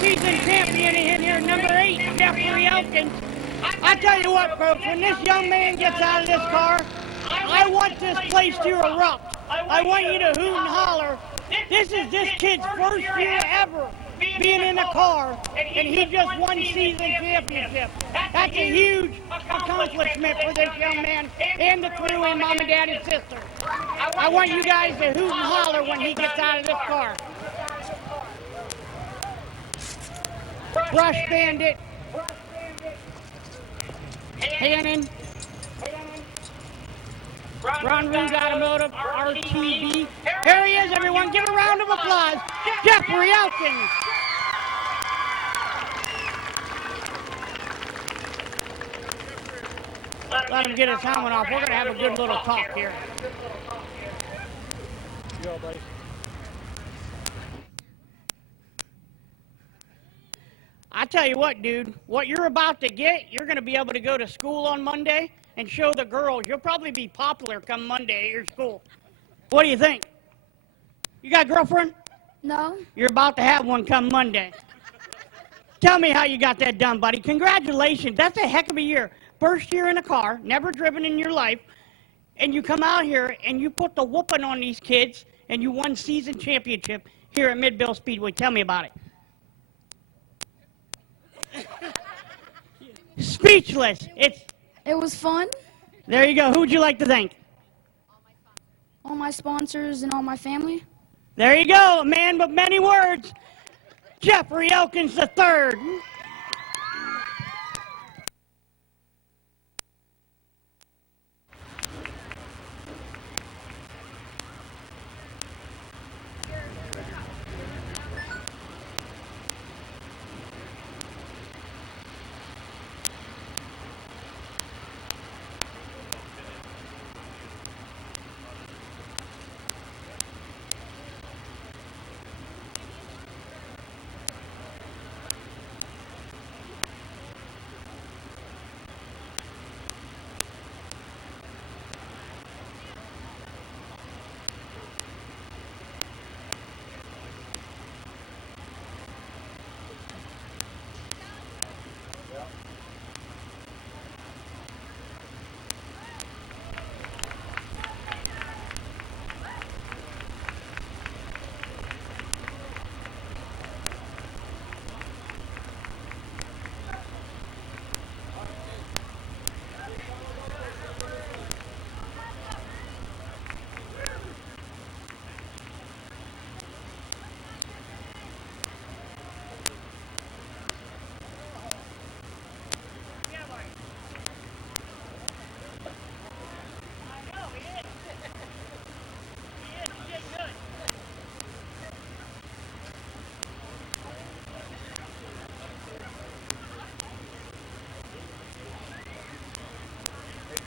Season champion in here, number 8, Jeffrey Elkins. I tell you what, folks, when this young man gets out of this car, I want this place to erupt. I want you to hoot and holler. This is this kid's first year ever being in a car, and he just won season championship. That's a huge accomplishment for this young man and the crew and mom and dad and sister. I want you guys to hoot and holler when he gets out of this car. Brush Bandit, Hannon, Ron Roos Automotive, RTB. Here he is, everyone. Give a round of applause. Jeffrey Elkins. Let him get his helmet off. We're going to have a good little talk here. Yo, buddy. I tell you what, dude, what you're about to get, you're going to be able to go to school on Monday and show the girls. You'll probably be popular come Monday at your school. What do you think? You got a girlfriend? No. You're about to have one come Monday. Tell me how you got that done, buddy. Congratulations. That's a heck of a year. First year in a car, never driven in your life, and you come out here and you put the whooping on these kids and you won season championship here at Midvale Speedway. Tell me about it. Speechless. It was fun. There you go. Who'd you like to thank? All my sponsors and all my family. There you go. A man with many words. Jeffrey Elkins III.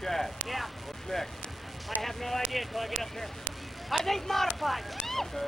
Chad. Yeah. What's next? I have no idea until I get up there. I think modified. Okay.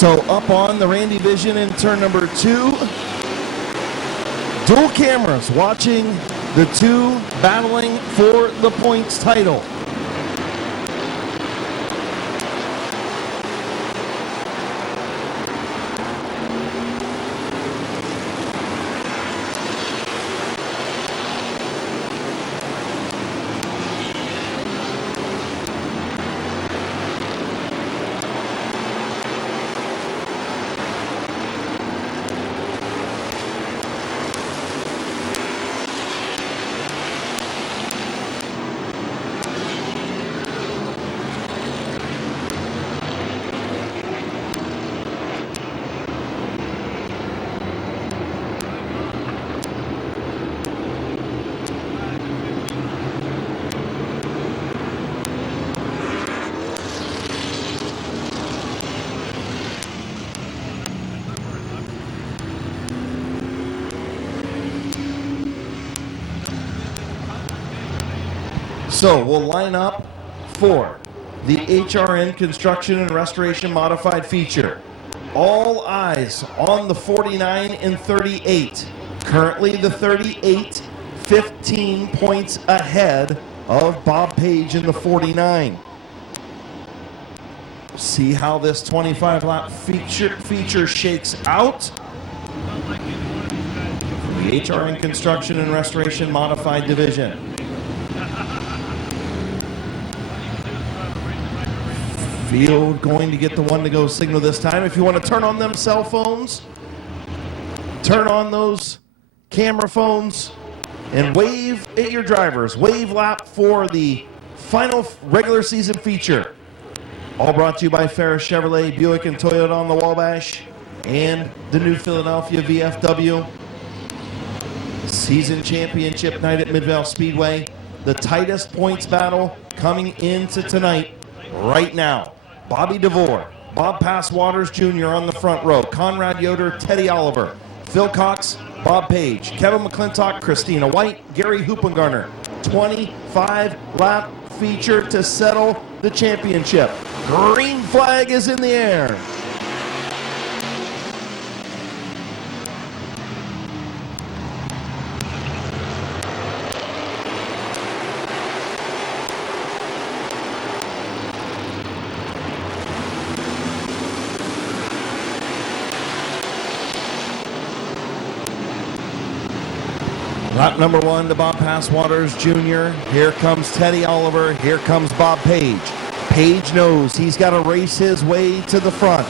So up on the Randy Vision in turn number 2. Dual cameras watching the two battling for the points title. So we'll line up for the HRN Construction and Restoration Modified feature. All eyes on the 49 and 38. Currently the 38, 15 points ahead of Bob Page in the 49. See how this 25-lap feature shakes out. The HRN Construction and Restoration Modified division. Field going to get the one to go signal this time. If you want to turn on them cell phones, turn on those camera phones and wave at your drivers. Wave lap for the final regular season feature. All brought to you by Ferris Chevrolet, Buick, and Toyota on the Wabash, and the New Philadelphia VFW. Season championship night at Midvale Speedway. The tightest points battle coming into tonight right now. Bobby DeVore, Bob Passwaters Jr. on the front row, Conrad Yoder, Teddy Oliver, Phil Cox, Bob Page, Kevin McClintock, Christina White, Gary Hoopengarner. 25-lap feature to settle the championship. Green flag is in the air. Lap number 1 to Bob Passwaters Jr. Here comes Teddy Oliver. Here comes Bob Page. Page knows he's got to race his way to the front.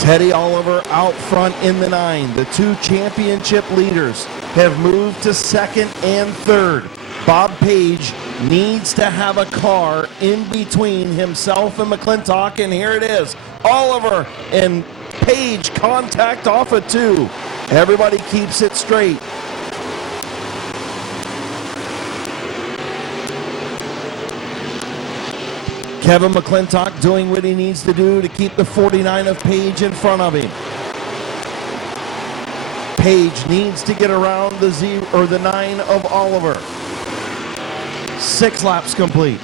Teddy Oliver out front in the 9. The 2 championship leaders have moved to 2nd and 3rd. Bob Page needs to have a car in between himself and McClintock, and here it is. Oliver and Page contact off of 2. Everybody keeps it straight. Kevin McClintock doing what he needs to do to keep the 49 of Page in front of him. Page needs to get around the 9 of Oliver. 6 laps complete.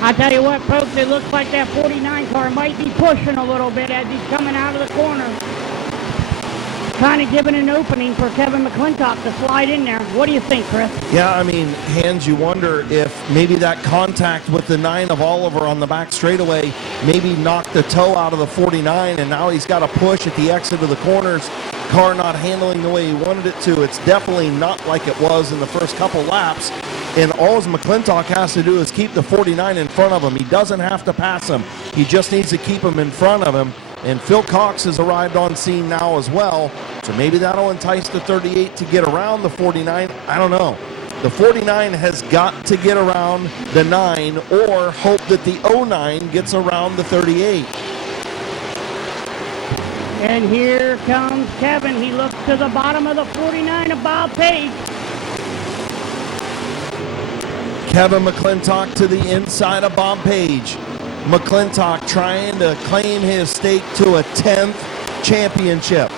I tell you what, folks, it looks like that 49 car might be pushing a little bit as he's coming out of the corner. Kind of giving an opening for Kevin McClintock to slide in there. What do you think, Chris? Yeah, I mean, Hans, you wonder if maybe that contact with the 9 of Oliver on the back straightaway maybe knocked the toe out of the 49, and now he's got to push at the exit of the corners. Car not handling the way he wanted it to. It's definitely not like it was in the first couple laps. And all McClintock has to do is keep the 49 in front of him. He doesn't have to pass him. He just needs to keep him in front of him. And Phil Cox has arrived on scene now as well. So maybe that'll entice the 38 to get around the 49. I don't know. The 49 has got to get around the 9 or hope that the 09 gets around the 38. And here comes Kevin. He looks to the bottom of the 49 of Bob Page. Kevin McClintock to the inside of Bob Page. McClintock trying to claim his stake to a 10th championship.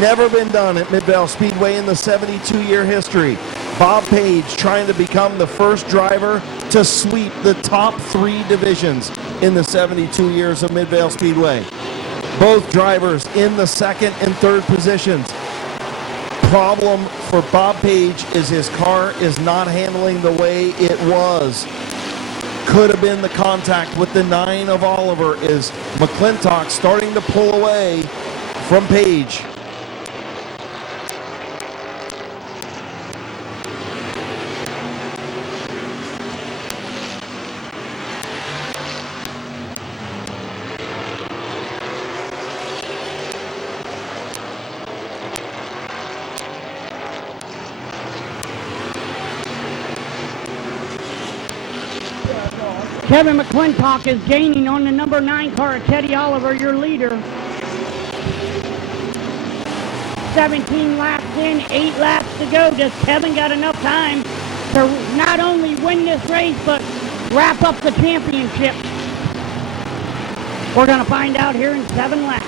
Never been done at Midvale Speedway in the 72-year history. Bob Page trying to become the first driver to sweep the top 3 divisions in the 72 years of Midvale Speedway. Both drivers in the 2nd and 3rd positions. Problem for Bob Page is his car is not handling the way it was. Could have been the contact with the 9 of Oliver. Is McClintock starting to pull away from Page. Kevin McClintock is gaining on the number 9 car of Teddy Oliver, your leader. 17 laps in, 8 laps to go. Does Kevin got enough time to not only win this race, but wrap up the championship? We're going to find out here in 7 laps.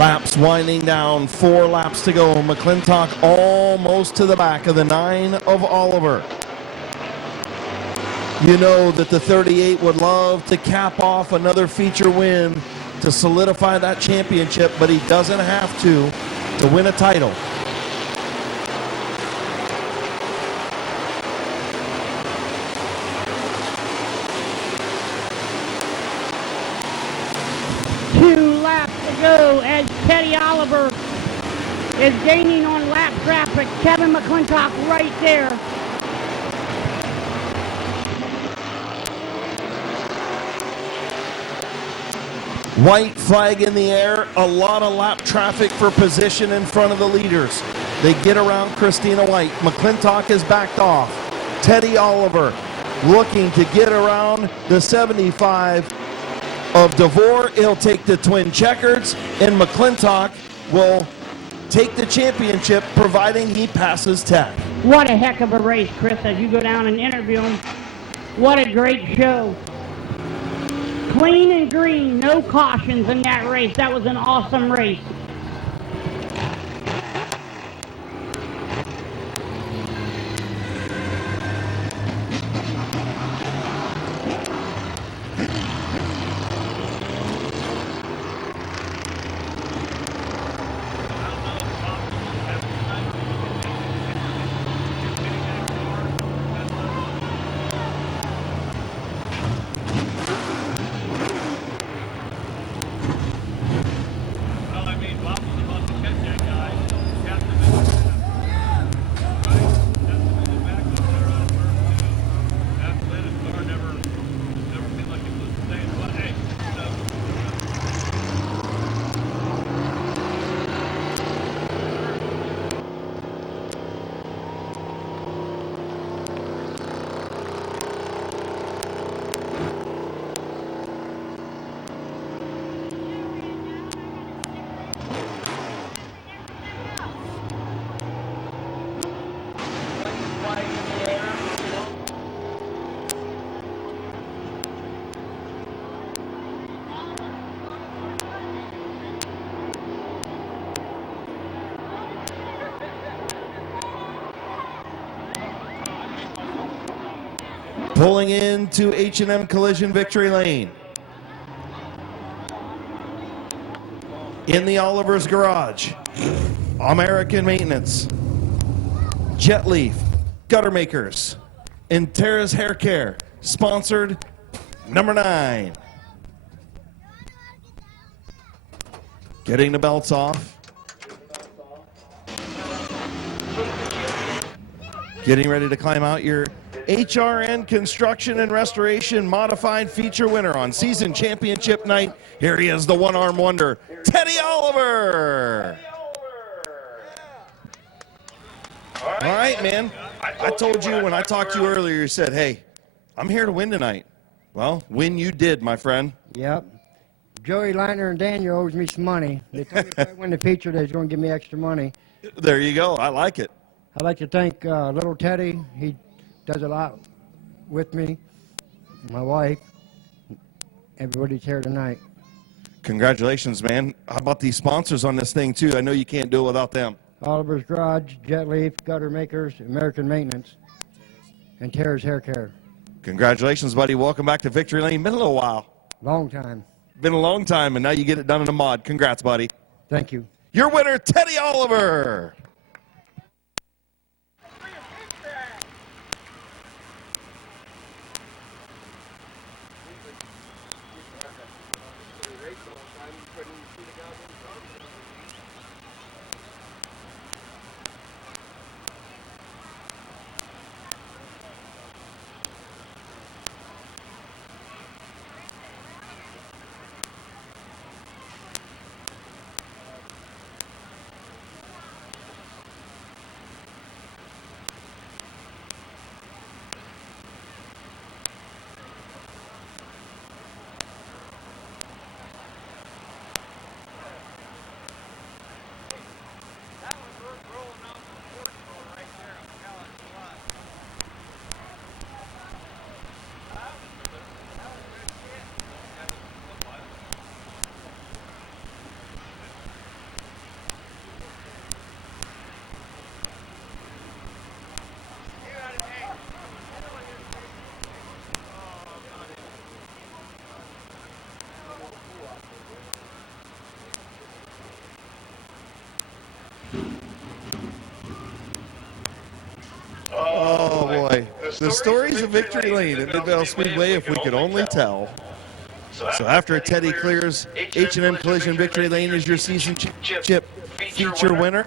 Laps winding down, 4 laps to go. McClintock almost to the back of the 9 of Oliver. You know that the 38 would love to cap off another feature win to solidify that championship, but he doesn't have to win a title. Two laps to go as Teddy Oliver is gaining on lap traffic. Kevin McClintock right there. White flag in the air, a lot of lap traffic for position in front of the leaders. They get around Christina White. McClintock is backed off. Teddy Oliver looking to get around the 75 of DeVore. He'll take the twin checkers, and McClintock will take the championship providing he passes Tech. What a heck of a race, Chris, as you go down and interview him. What a great show. Clean and green, no cautions in that race. That was an awesome race. Pulling into H&M Collision Victory Lane. In the Oliver's Garage, American Maintenance, Jet Leaf, Gutter Makers, and Tara's Hair Care, sponsored number 9. Getting the belts off. Getting ready to climb out your HRN Construction and Restoration Modified Feature winner on season championship night. Here he is, the one-arm wonder, Teddy Oliver. All right, man. I told you when I talked to you earlier, you said, hey, I'm here to win tonight. Well, win you did, my friend. Yep. Joey Leitner and Daniel owes me some money. They told me if I win the feature, they was going to give me extra money. There you go. I like it. I'd like to thank little Teddy. He does a lot with me, my wife, everybody's here tonight. Congratulations, man. How about these sponsors on this thing, too? I know you can't do it without them. Oliver's Garage, Jet Leaf, Gutter Makers, American Maintenance, and Tara's Hair Care. Congratulations, buddy. Welcome back to Victory Lane. Been a little while. Long time. Been a long time, and now you get it done in a mod. Congrats, buddy. Thank you. Your winner, Teddy Oliver. The stories of Victory Lane at Midvale Speedway, if we could only tell. So after Teddy clears, H&M Collision Victory Lane is your season chip feature winner.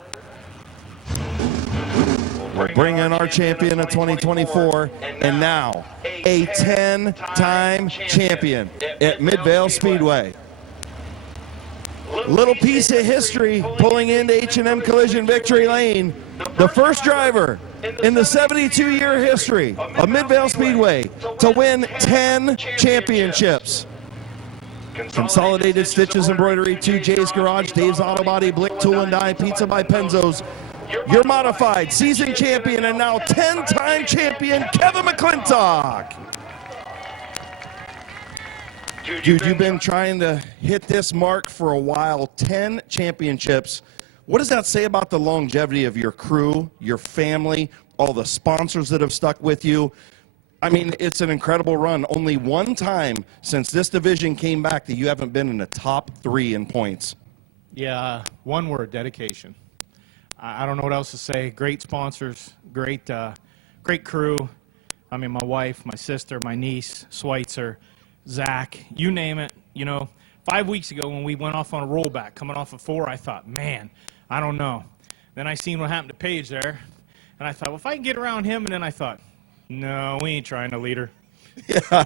We'll bring in our champion of 2024, and now a 10-time champion at Midvale Speedway. Little piece of history pulling into H&M Collision Victory Lane. The first driver in the 72-year history of Midvale Speedway to win 10 championships. Consolidated Stitches Embroidery, 2J's Garage, Dave's Auto Body, Blick Tool and Die, Pizza by Penzo's. Your modified season champion and now 10-time champion, Kevin McClintock. Dude, you've been trying to hit this mark for a while, 10 championships. What does that say about the longevity of your crew, your family, all the sponsors that have stuck with you? I mean, it's an incredible run. Only one time since this division came back that you haven't been in the top 3 in points. Yeah, one word, dedication. I don't know what else to say. Great sponsors, great crew. I mean, my wife, my sister, my niece, Schweitzer, Zach, you name it. You know, 5 weeks ago when we went off on a rollback, coming off of 4, I thought, man, I don't know. Then I seen what happened to Paige there, and I thought, well, if I can get around him, and then I thought, no, we ain't trying to lead her. Yeah.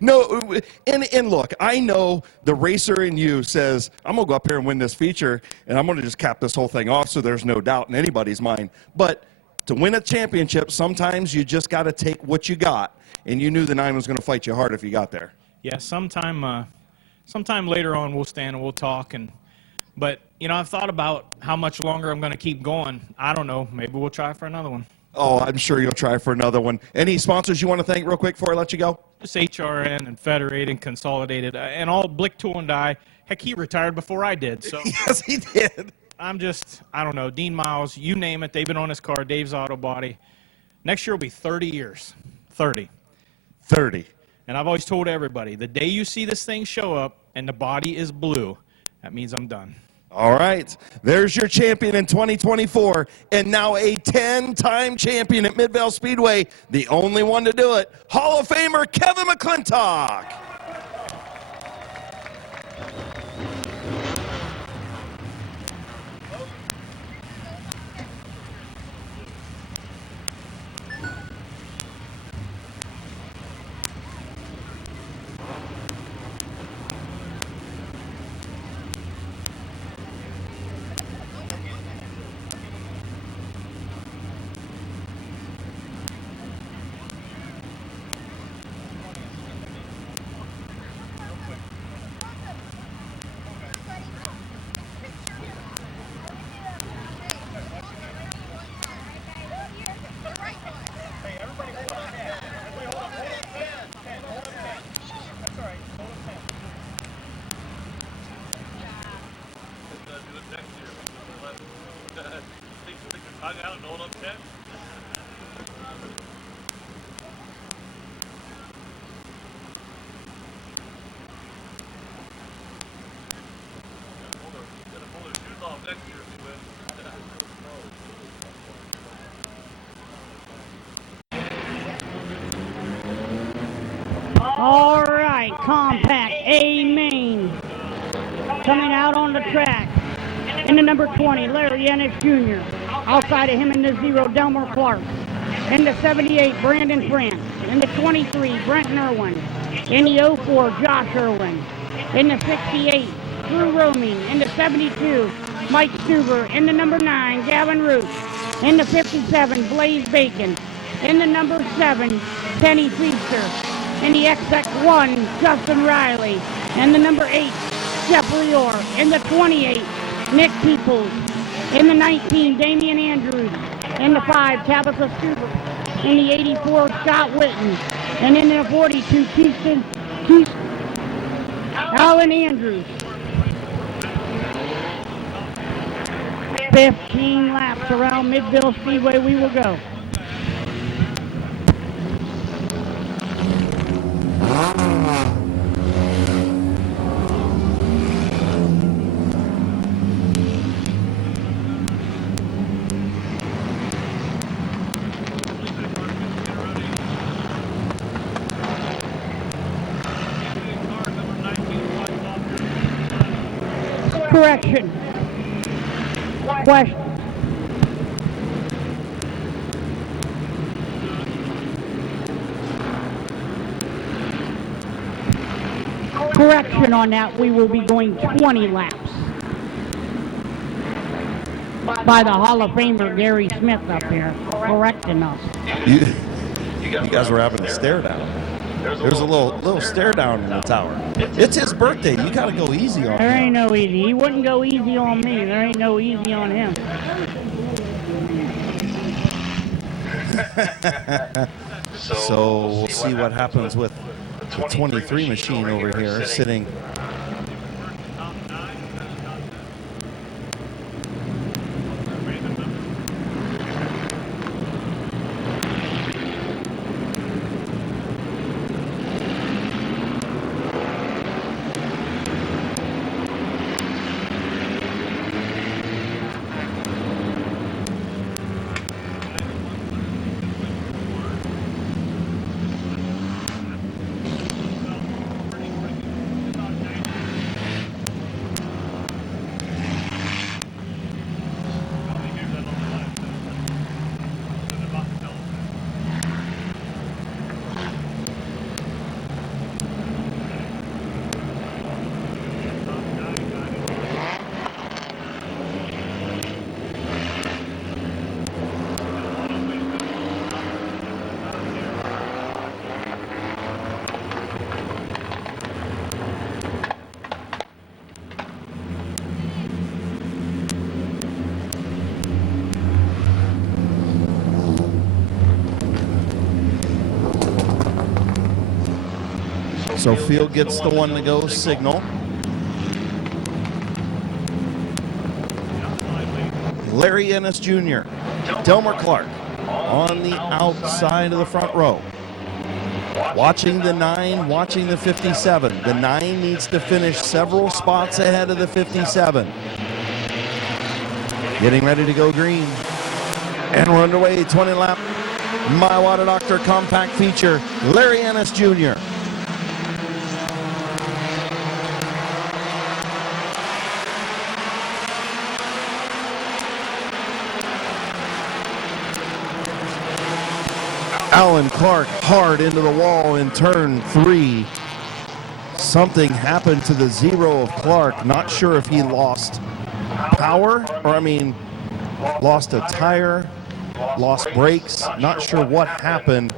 No, and look, I know the racer in you says, I'm going to go up here and win this feature, and I'm going to just cap this whole thing off so there's no doubt in anybody's mind. But to win a championship, sometimes you just got to take what you got, and you knew the 9 was going to fight you hard if you got there. Yeah, sometime later on we'll stand and we'll talk. But, you know, I've thought about how much longer I'm going to keep going. I don't know. Maybe we'll try for another one. Oh, I'm sure you'll try for another one. Any sponsors you want to thank real quick before I let you go? Just HRN and Federated and Consolidated and all Blick Tool and Die. Heck, he retired before I did. So Yes, he did. I don't know, Dean Miles, you name it. They've been on his car, Dave's Auto Body. Next year will be 30 years. 30. 30. And I've always told everybody, the day you see this thing show up and the body is blue, that means I'm done. All right. There's your champion in 2024, and now a 10-time champion at Midvale Speedway, the only one to do it, Hall of Famer Kevin McClintock. All right, compact A main coming out on the track. In the number 20, Larry Ennis Jr. Outside of him in the 0, Delmer Clark. In the 78, Brandon France. In the 23, Brent Irwin. In the 04, Josh Irwin. In the 68, Drew Roaming. In the 72, Mike Stuber. In the number 9, Gavin Root. In the 57, Blaze Bacon. In the number 7, Kenny Feaster. In the XX1, Justin Riley. In the number 8, Jeffrey Orr. In the 28, Nick Peoples. In the 19, Damian Andrews. In the 5, Tabitha Stuber. In the 84, Scott Witten. And in the 42, Alan Andrews. 15 laps around Midvale Speedway we will go. Correction. Question. Correction on that, we will be going 20 laps. By the Hall of Famer Gary Smith up here, correcting us. You guys were having a stare down. There's a little stare down in the tower. It's his birthday. You got to go easy on There him. ain't no easy. He wouldn't go easy on me. There ain't no easy on him. So we'll see what happens with the 23 machine over here sitting. So Field gets the one to go signal. Larry Ennis Jr., Delmer Clark on the outside of the front row. Watching the 9, watching the 57. The 9 needs to finish several spots ahead of the 57. Getting ready to go green. And we're underway, 20 lap My Water Doctor compact feature, Larry Ennis Jr. Alan Clark hard into the wall in turn 3. Something happened to the 0 of Clark. Not sure if he lost power or, lost a tire, lost brakes. Not sure what happened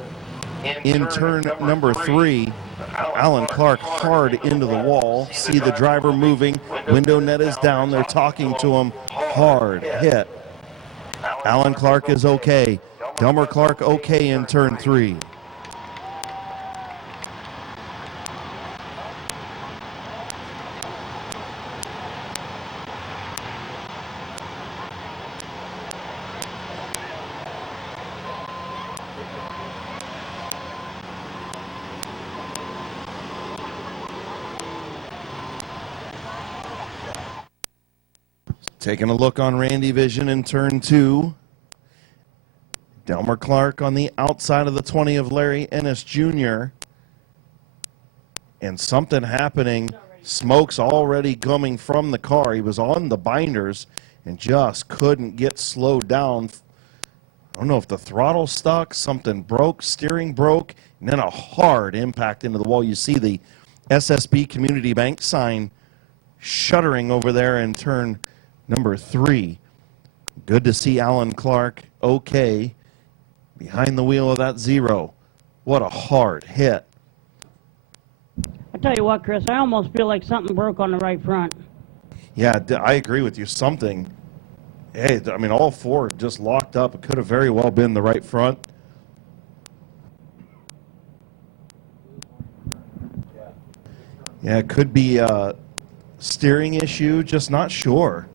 in turn number 3. Alan Clark hard into the wall. See the driver moving. Window net is down. They're talking to him. Hard hit. Alan Clark is okay. Delmer Clark okay in turn 3. Taking a look on Randy Vision in turn 2. Delmer Clark on the outside of the 20 of Larry Ennis Jr. And something happening. Smoke's already coming from the car. He was on the binders and just couldn't get slowed down. I don't know if the throttle stuck, something broke, steering broke, and then a hard impact into the wall. You see the SSB Community Bank sign shuddering over there in turn number 3. Good to see Alan Clark okay behind the wheel of that 0. What a hard hit. I tell you what, Chris, I almost feel like something broke on the right front. Yeah, I agree with you. Something. Hey, all 4 just locked up. It could have very well been the right front. Yeah, it could be a steering issue, just not sure.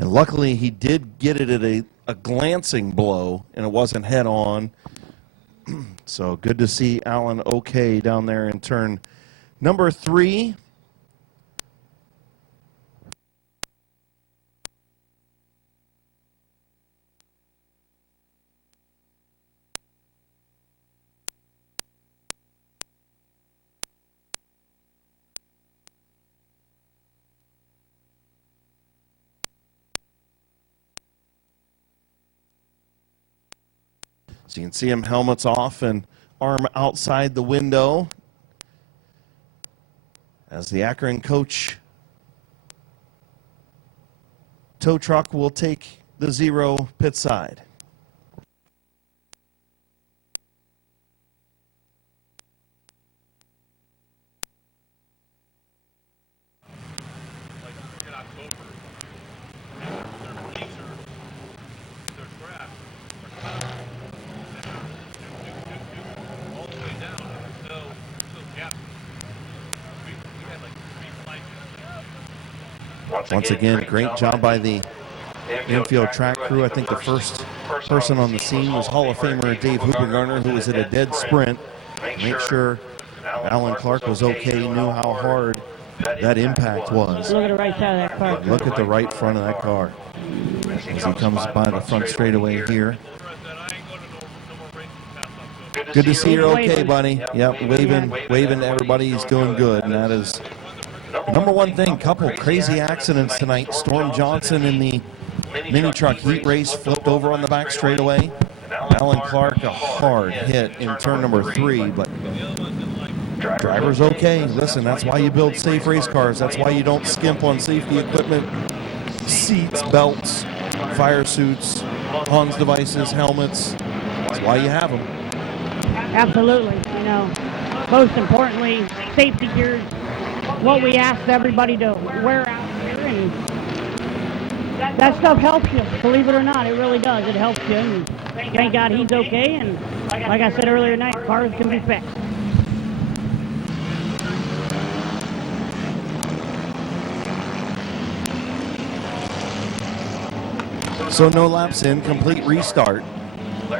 And luckily, he did get it at a glancing blow, and it wasn't head on. So good to see Alan okay down there in turn number 3. So you can see them helmets off and arm outside the window as the Akron coach tow truck will take the 0 pit side. Once again, great job by the infield track crew. I think the first person on the scene was Hall of Famer Dave Hoopergarner, who was at a dead sprint. Make sure Alan Clark was okay, knew how hard that impact was. Look at the right side of that car. Look at the right front of that car as he comes by the front straightaway here. Good to see you're okay, buddy. Yep, waving to everybody. He's doing good, and that is number one thing. Couple crazy accidents tonight. Storm Johnson in the mini truck heat race flipped over on the back straightaway. Alan Clark, a hard hit in turn number 3, but driver's okay. Listen, that's why you build safe race cars. That's why you don't skimp on safety equipment, seats, belts, fire suits, Hans devices, helmets. That's why you have them. Absolutely. You know, most importantly, safety gear is what we ask everybody to wear out here, and that stuff helps you. Believe it or not, it really does. It helps you. And thank God he's okay. And like I said earlier tonight, cars can be fixed. So no laps in, complete restart.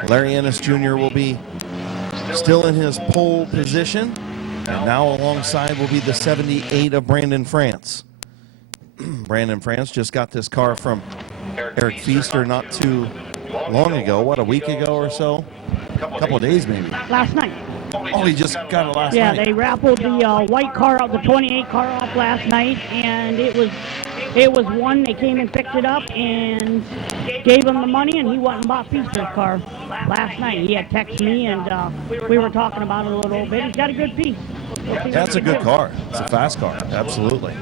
Larry Ennis Jr. will be still in his pole position. And now alongside will be the 78 of Brandon France. Brandon France just got this car from Eric Feaster not too long ago. What, a week ago or so? A couple of days maybe. Last night. Oh, he just got it last night. Yeah, they raffled the white car out, the 28 car off last night, and it was one. They came and picked it up and gave him the money, and he went and bought Feaster's car last night. He had texted me, and we were talking about it a little bit. He's got a good piece. That's a good car. It's a fast car, absolutely.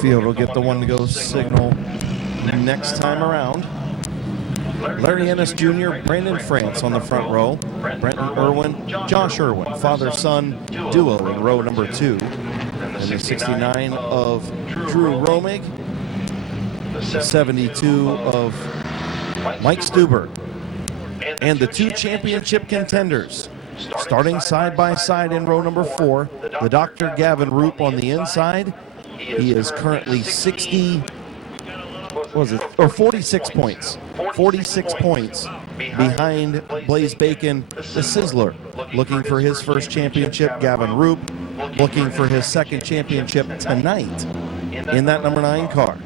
Field will get the one to go signal next time around. Larry Ennis Jr., Brandon France on the front row. Brenton Irwin, Josh Irwin, father-son duo in row number 2. And the 69 of Drew Romig. The 72 of Mike Stuber. And the 2 championship contenders. Starting side by side in row number 4, the Dr. Gavin Roop on the inside. He is currently 46 points. 46 points behind Blaze Bacon, the Sizzler, looking for his first championship. Gavin Roop looking for his second championship tonight in that number 9 car.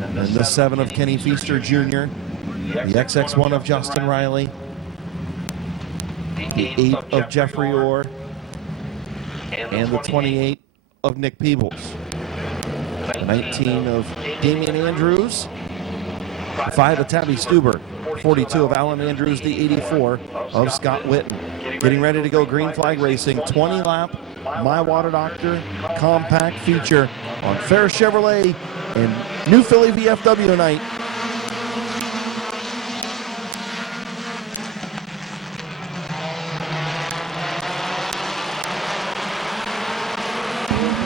And the 7 of Kenny Feaster Jr., the XX1 of Justin Riley, the 8 of Jeffrey Orr, and the 28 of Nick Peebles. The 19 of Damian Andrews, the 5 of Tabby Stuber, 42 of Alan Andrews, the 84 of Scott Witten. Getting ready to go green flag racing, 20 lap My Water Doctor compact feature on Ferris Chevrolet and New Philly VFW night.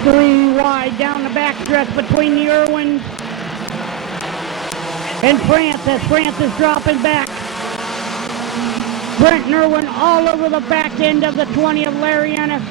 Three wide down the backstretch between the Irwins and France as France is dropping back. Brent Irwin all over the back end of the 20 of Larry Ennis.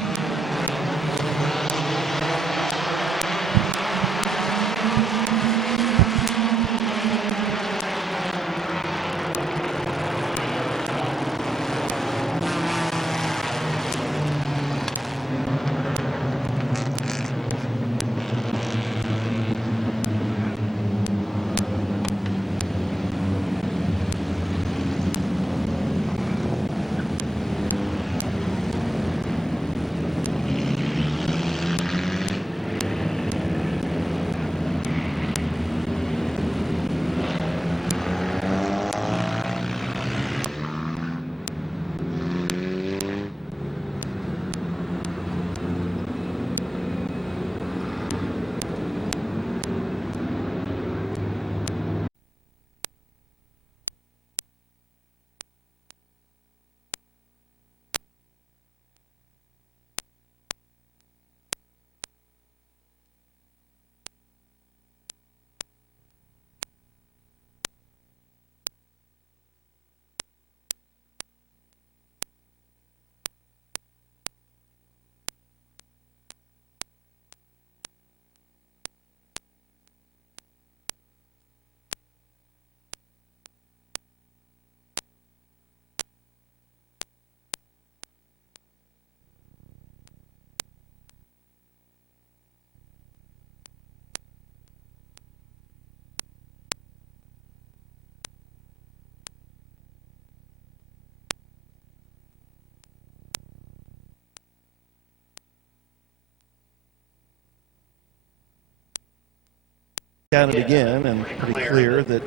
at it again, and pretty clear that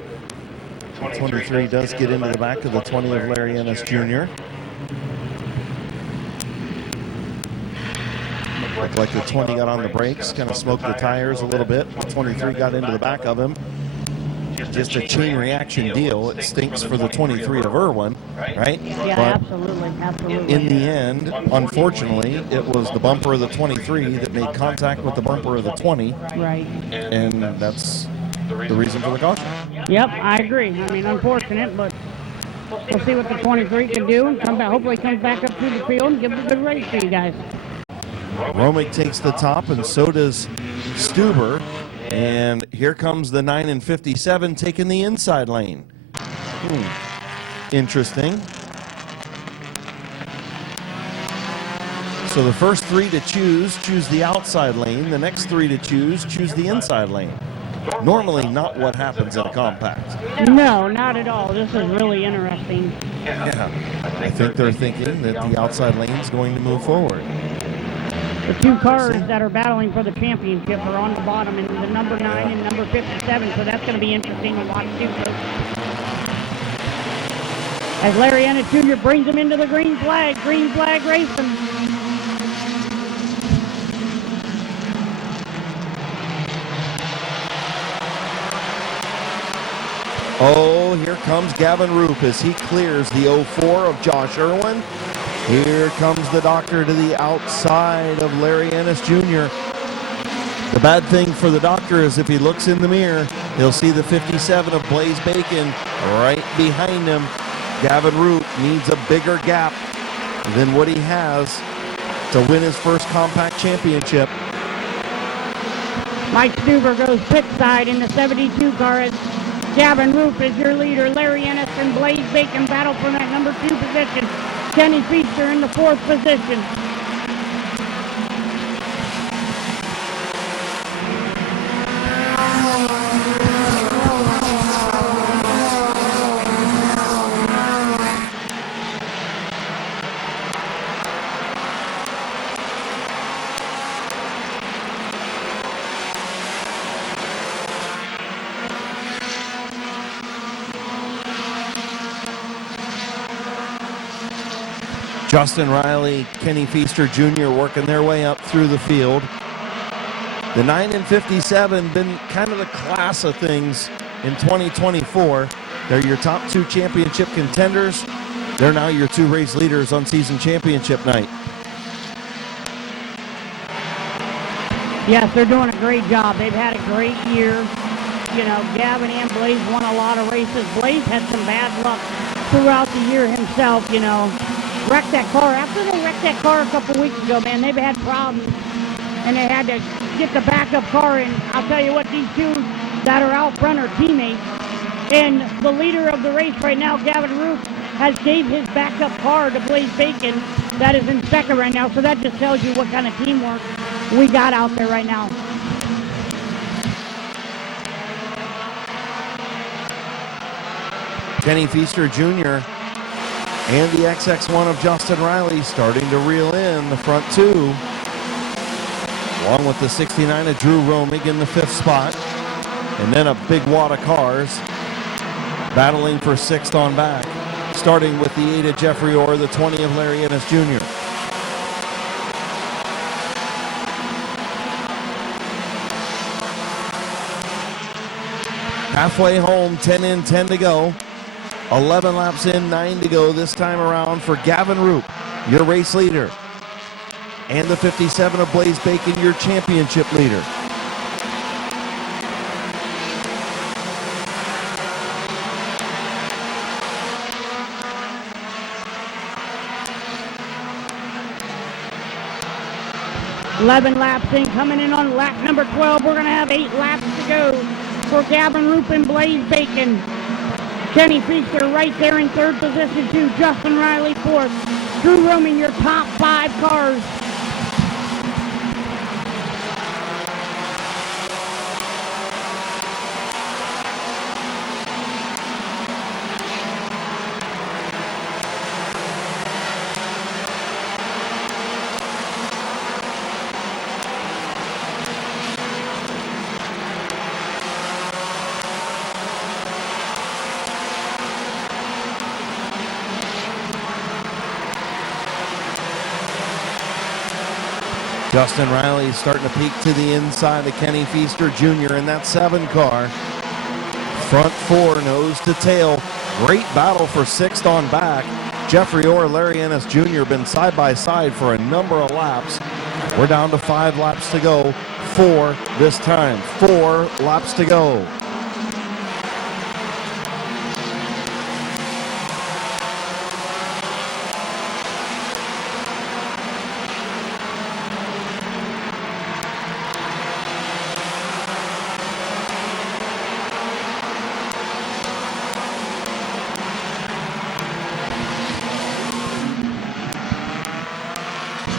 23 does get into the back of the 20 of Larry Ennis Jr. Looked like the 20 got on the brakes, kind of smoked the tires a little bit. The 23 got into the back of him. Just a chain reaction deal. It stinks for the 23 of Irwin, right? Yeah, But absolutely. in the end, unfortunately, it was the bumper of the 23 that made contact with the bumper of the 20. Right. And that's the reason for the caution. Yep, I agree. I mean, unfortunate, but we'll see what the 23 can do and come back. Hopefully comes back up through the field and give it a good race for you guys. Romick takes the top, and so does Stuber. And here comes the 9 and 57 taking the inside lane. Interesting. So the first 3 to choose the outside lane. The next 3 to choose the inside lane. Normally not what happens in a compact. No, not at all. This is really interesting. Yeah, I think they're thinking that the outside lane is going to move forward. The 2 cars that are battling for the championship are on the bottom, and the number 9 and number 57, so that's going to be interesting to watch too, folks. As Larry Ennis Jr. brings him into the green flag racing. Oh, here comes Gavin Roop as he clears the 04 of Josh Irwin. Here comes the doctor to the outside of Larry Ennis Jr. The bad thing for the doctor is if he looks in the mirror, he'll see the 57 of Blaze Bacon right behind him. Gavin Roop needs a bigger gap than what he has to win his first compact championship. Mike Stuber goes pit side in the 72 car as Gavin Roop is your leader. Larry Ennis and Blaze Bacon battle for that number 2 position. Kenny Feaster in the 4th position. Justin Riley, Kenny Feaster Jr. working their way up through the field. The 9 and 57 been kind of the class of things in 2024. They're your top 2 championship contenders. They're now your 2 race leaders on season championship night. Yes, they're doing a great job. They've had a great year. You know, Gavin and Blaze won a lot of races. Blaze had some bad luck throughout the year himself, you know. Wrecked that car. After they wrecked that car a couple weeks ago, man, they've had problems. And they had to get the backup car. And I'll tell you what, these 2 that are out front are teammates. And the leader of the race right now, Gavin Roop, has gave his backup car to Blaze Bacon that is in second right now. So that just tells you what kind of teamwork we got out there right now. Kenny Feaster Jr. and the XX1 of Justin Riley starting to reel in the front 2. Along with the 69 of Drew Romig in the 5th spot. And then a big wad of cars battling for 6th on back. Starting with the 8 of Jeffrey Orr, the 20 of Larry Ennis Jr. Halfway home, 10 in, 10 to go. 11 laps in, 9 to go this time around for Gavin Roop, your race leader. And the 57 of Blaze Bacon, your championship leader. $11 laps in, coming in on lap number 12. We're going to have 8 laps to go for Gavin Roop and Blaze Bacon. Kenny Feaster right there in 3rd position too. Justin Riley 4th. Drew Roman, your top 5 cars. Justin Riley starting to peek to the inside of Kenny Feaster Jr. in that 7 car. Front 4, nose to tail. Great battle for 6th on back. Jeffrey Orr, Larry Ennis Jr. been side by side for a number of laps. We're down to 5 laps to go. 4 this time. 4 laps to go.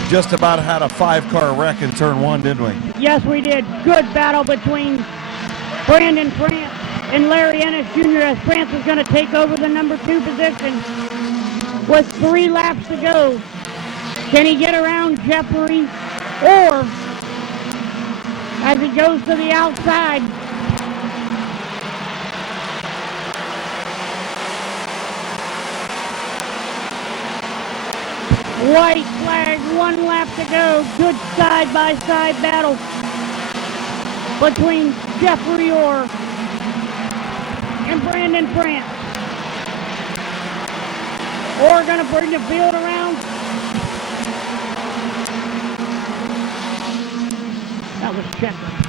Just about had a 5-car wreck in turn 1, didn't we? Yes, we did. Good battle between Brandon France and Larry Ennis Jr. as France is going to take over the number 2 position with 3 laps to go. Can he get around Jeffrey? Or, as he goes to the outside, white flag, 1 lap to go. Good side-by-side battle between Jeffrey Orr and Brandon France. Orr gonna bring the field around. That was Checker.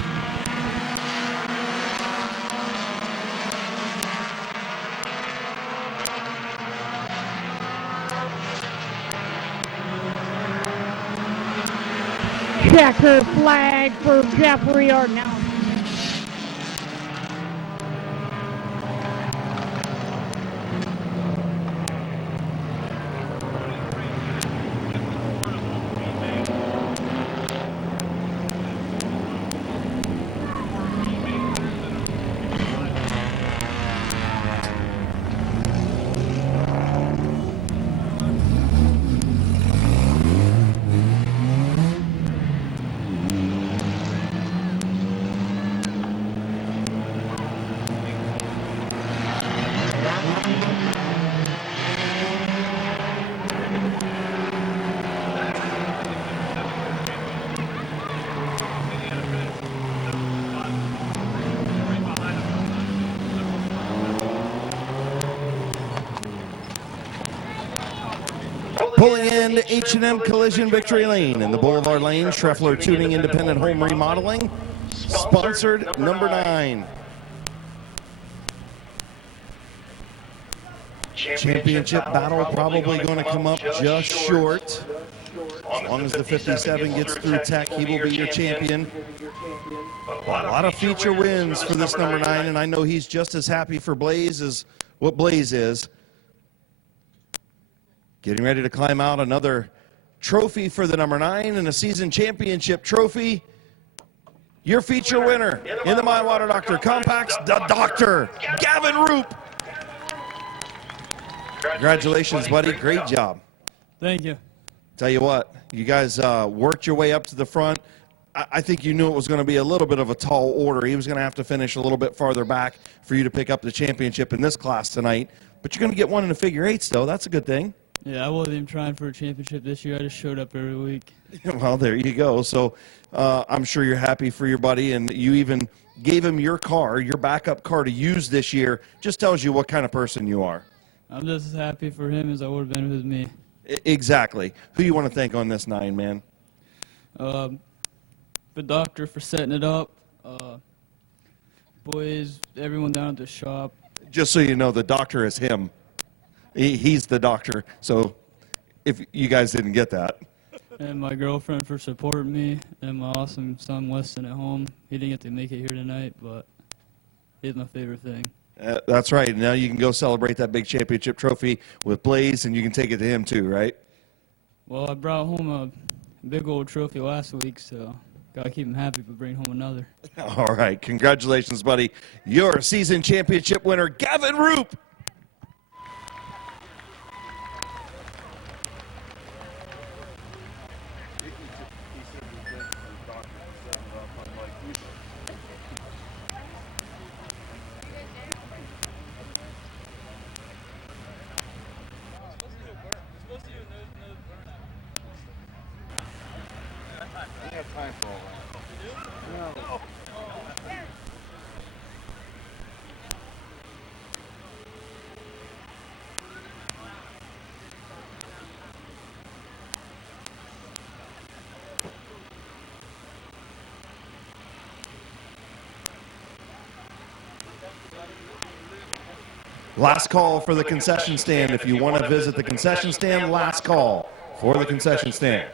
Checker flag for Jeffrey Orr now. Pulling in H&M Collision Victory Lane in the Boulevard Lane, Schreffler Tuning Independent Home Remodeling, sponsored number 9. Championship battle probably going to come up just short. As long as the 57 gets through Tech, he will be your champion. A lot of feature wins for this number 9, and I know he's just as happy for Blaze as what Blaze is. Getting ready to climb out, another trophy for the number 9 and a season championship trophy. Your feature winner in the My Water Doctor Compacts, the Doctor, Gavin Roop. Congratulations, buddy. Great job. Thank you. Tell you what, you guys worked your way up to the front. I think you knew it was going to be a little bit of a tall order. He was going to have to finish a little bit farther back for you to pick up the championship in this class tonight. But you're going to get one in the figure eights, though. That's a good thing. Yeah, I wasn't even trying for a championship this year. I just showed up every week. Well, there you go. So I'm sure you're happy for your buddy, and you even gave him your car, your backup car to use this year. Just tells you what kind of person you are. I'm just as happy for him as I would have been with me. Exactly. Who you want to thank on this 9, man? The doctor for setting it up. Boys, everyone down at the shop. Just so you know, the doctor is him. He's the doctor. So if you guys didn't get that. And my girlfriend for supporting me, and my awesome son Weston at home. He didn't get to make it here tonight, but he's my favorite thing. That's right. Now you can go celebrate that big championship trophy with Blaze, and you can take it to him too, right? Well, I brought home a big old trophy last week, so got to keep him happy but bring home another. All right. Congratulations, buddy. Your season championship winner, Gavin Roop. have time for all that. No. Last call for the concession stand. If you want to visit the concession stand, last call for the concession stand.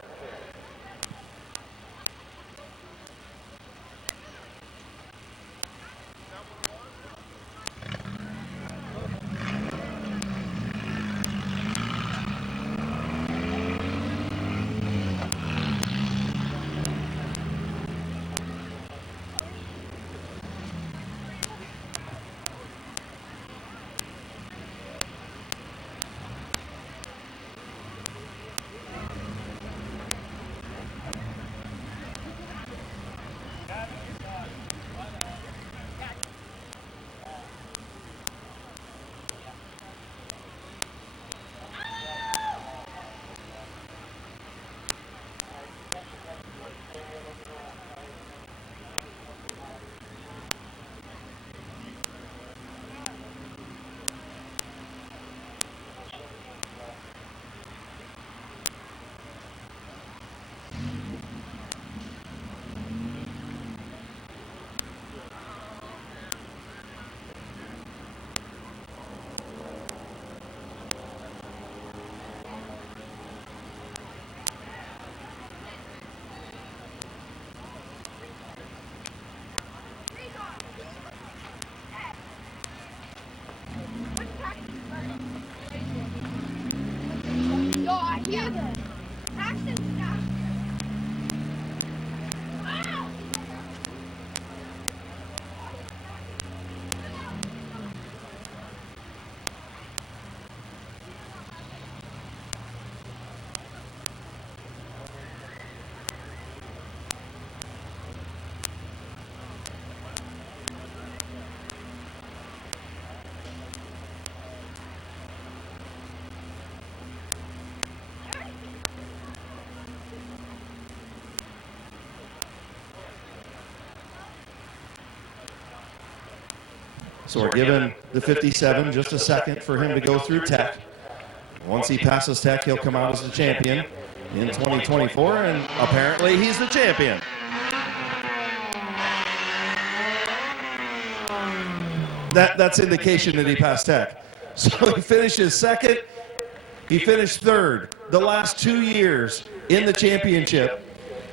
Yo, I hear them. Paxton, stop. So we're giving the 57 just a second for him to go through tech. Once he passes tech, he'll come out as the champion in 2024, and apparently he's the champion. That's indication that he passed tech. So he finishes second. He finished third the last 2 years in the championship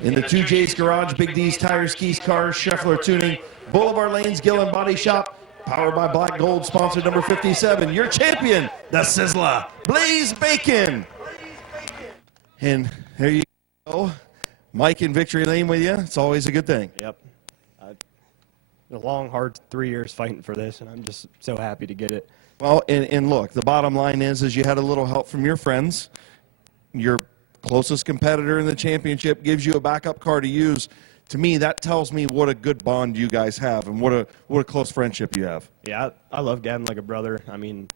in the 2J's Garage, Big D's Tires, Keys Cars, Scheffler Tuning, Boulevard Lanes, Gillen Body Shop, powered by Black Gold, sponsor number 57. Your champion, the Sizzler, Blaze Bacon. And there you go. Mike in Victory Lane with you. It's always a good thing. Yep. A long, hard 3 years fighting for this, and I'm just so happy to get it. Well, and look, the bottom line is you had a little help from your friends. Your closest competitor in the championship gives you a backup car to use. To me, that tells me what a good bond you guys have and what a close friendship you have. Yeah, I love Gavin like a brother. I mean,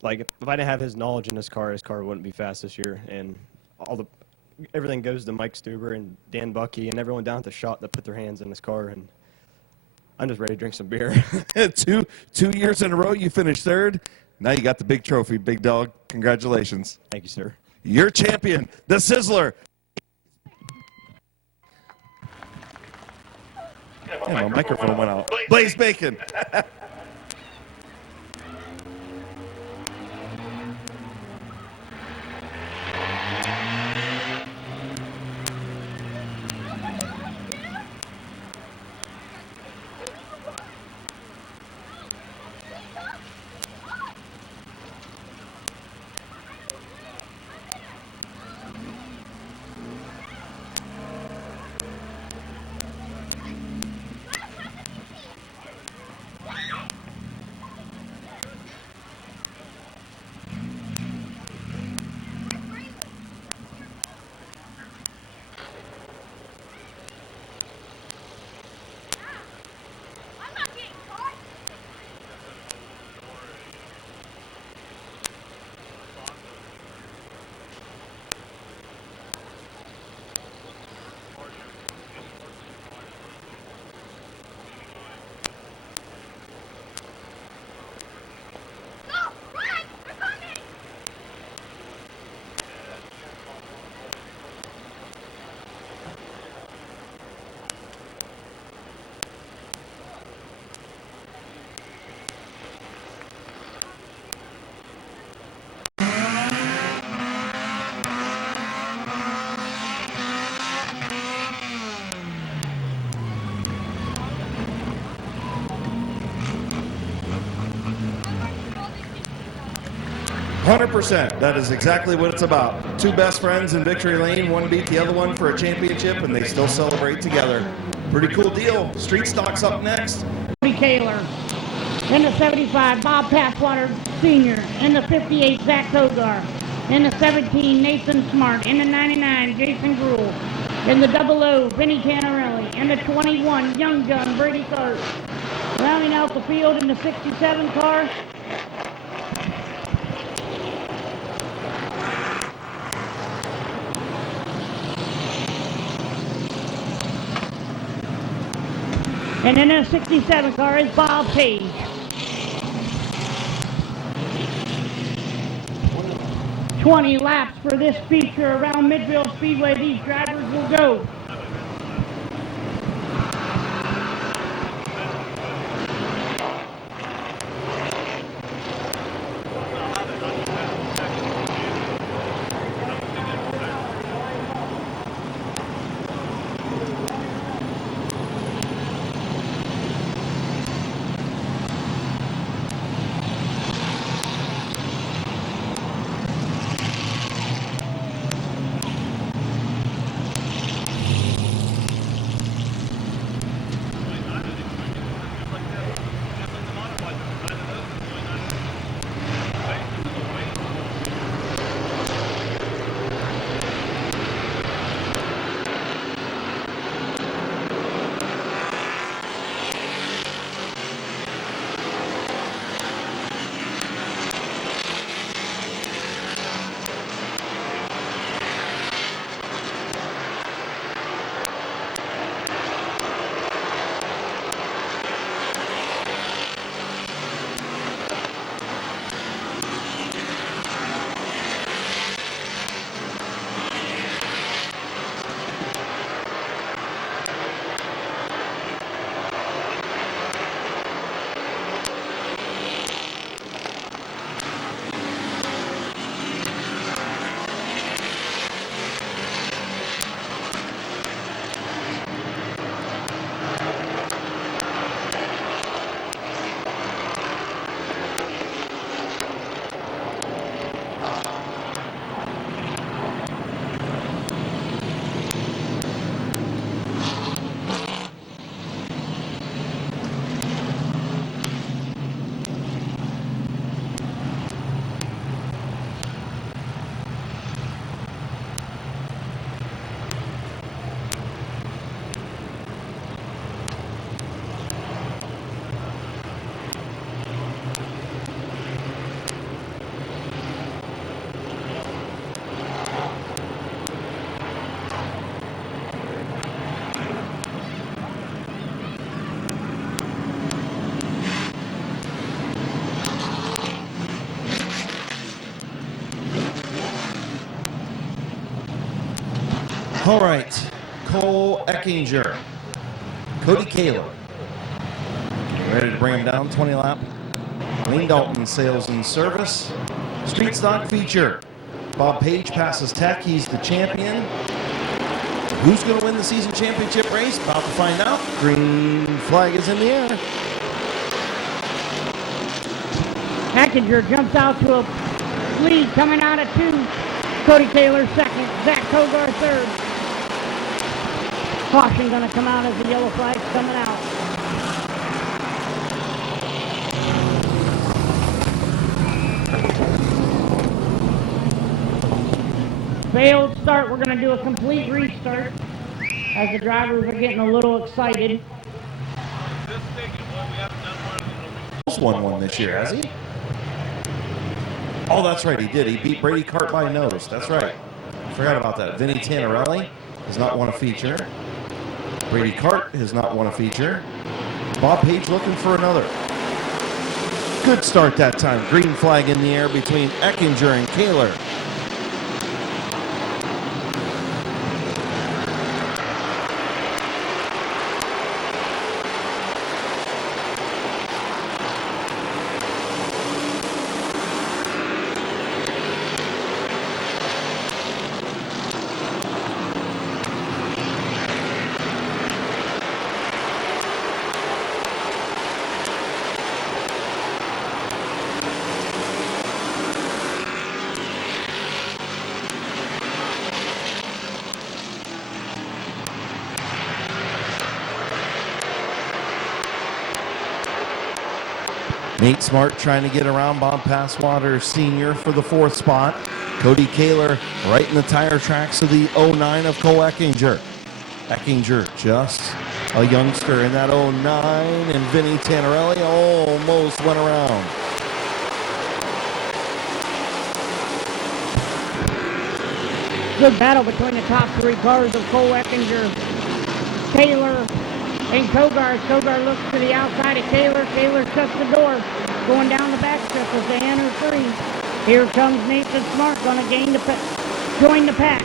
like if I didn't have his knowledge in his car wouldn't be fast this year. And everything goes to Mike Stuber and Dan Bucky and everyone down at the shop that put their hands in his car. And I'm just ready to drink some beer. two years in a row, you finished third. Now you got the big trophy, big dog. Congratulations. Thank you, sir. Your champion, the Sizzler. Yeah, my microphone went out. Blaze Bacon. 100%. That is exactly what it's about. Two best friends in victory lane. One beat the other one for a championship, and they still celebrate together. Pretty cool deal. Street Stock's up next. Cody Kaler. In the 75, Bob Passwater Sr. In the 58, Zach Kogar. In the 17, Nathan Smart. In the 99, Jason Gruhl. In the 00, Vinny Canarelli. In the 21, Young Gun, Brady Cart. Rounding out the field in the 67 car, and in the 67 car is Bob Page. 20 laps for this feature around Midvale Speedway. These drivers will go. All right, Cole Eckinger, Cody Kaler. Ready to bring him down, 20 lap. Wayne Dalton, sales and service. Street Stock feature. Bob Page passes Tech, he's the champion. Who's going to win the season championship race? About to find out. Green flag is in the air. Eckinger jumps out to a lead coming out of 2. Cody Kaler second, Zach Kogar third. Caution going to come out as the yellow flag's coming out. Failed start. We're going to do a complete restart as the drivers are getting a little excited. He's won one this year, has he? Oh, that's right, he did. He beat Brady Cart by a nose. That's right. Forgot about that. Vinny Tanarelli has not won a feature. Brady Cart has not won a feature. Bob Page looking for another. Good start that time. Green flag in the air between Eckinger and Kaler. Nate Smart trying to get around Bob Passwater Sr. for the 4th spot. Cody Kaler right in the tire tracks of the 09 of Cole Eckinger. Eckinger just a youngster in that 09, and Vinny Tannerelli almost went around. Good battle between the top 3 cars of Cole Eckinger, Kaler, and Kogar. Kogar looks to the outside of Kaler. Kaler shuts the door, going down the back strip as they enter 3. Here comes Nathan Smart, going to join the pack.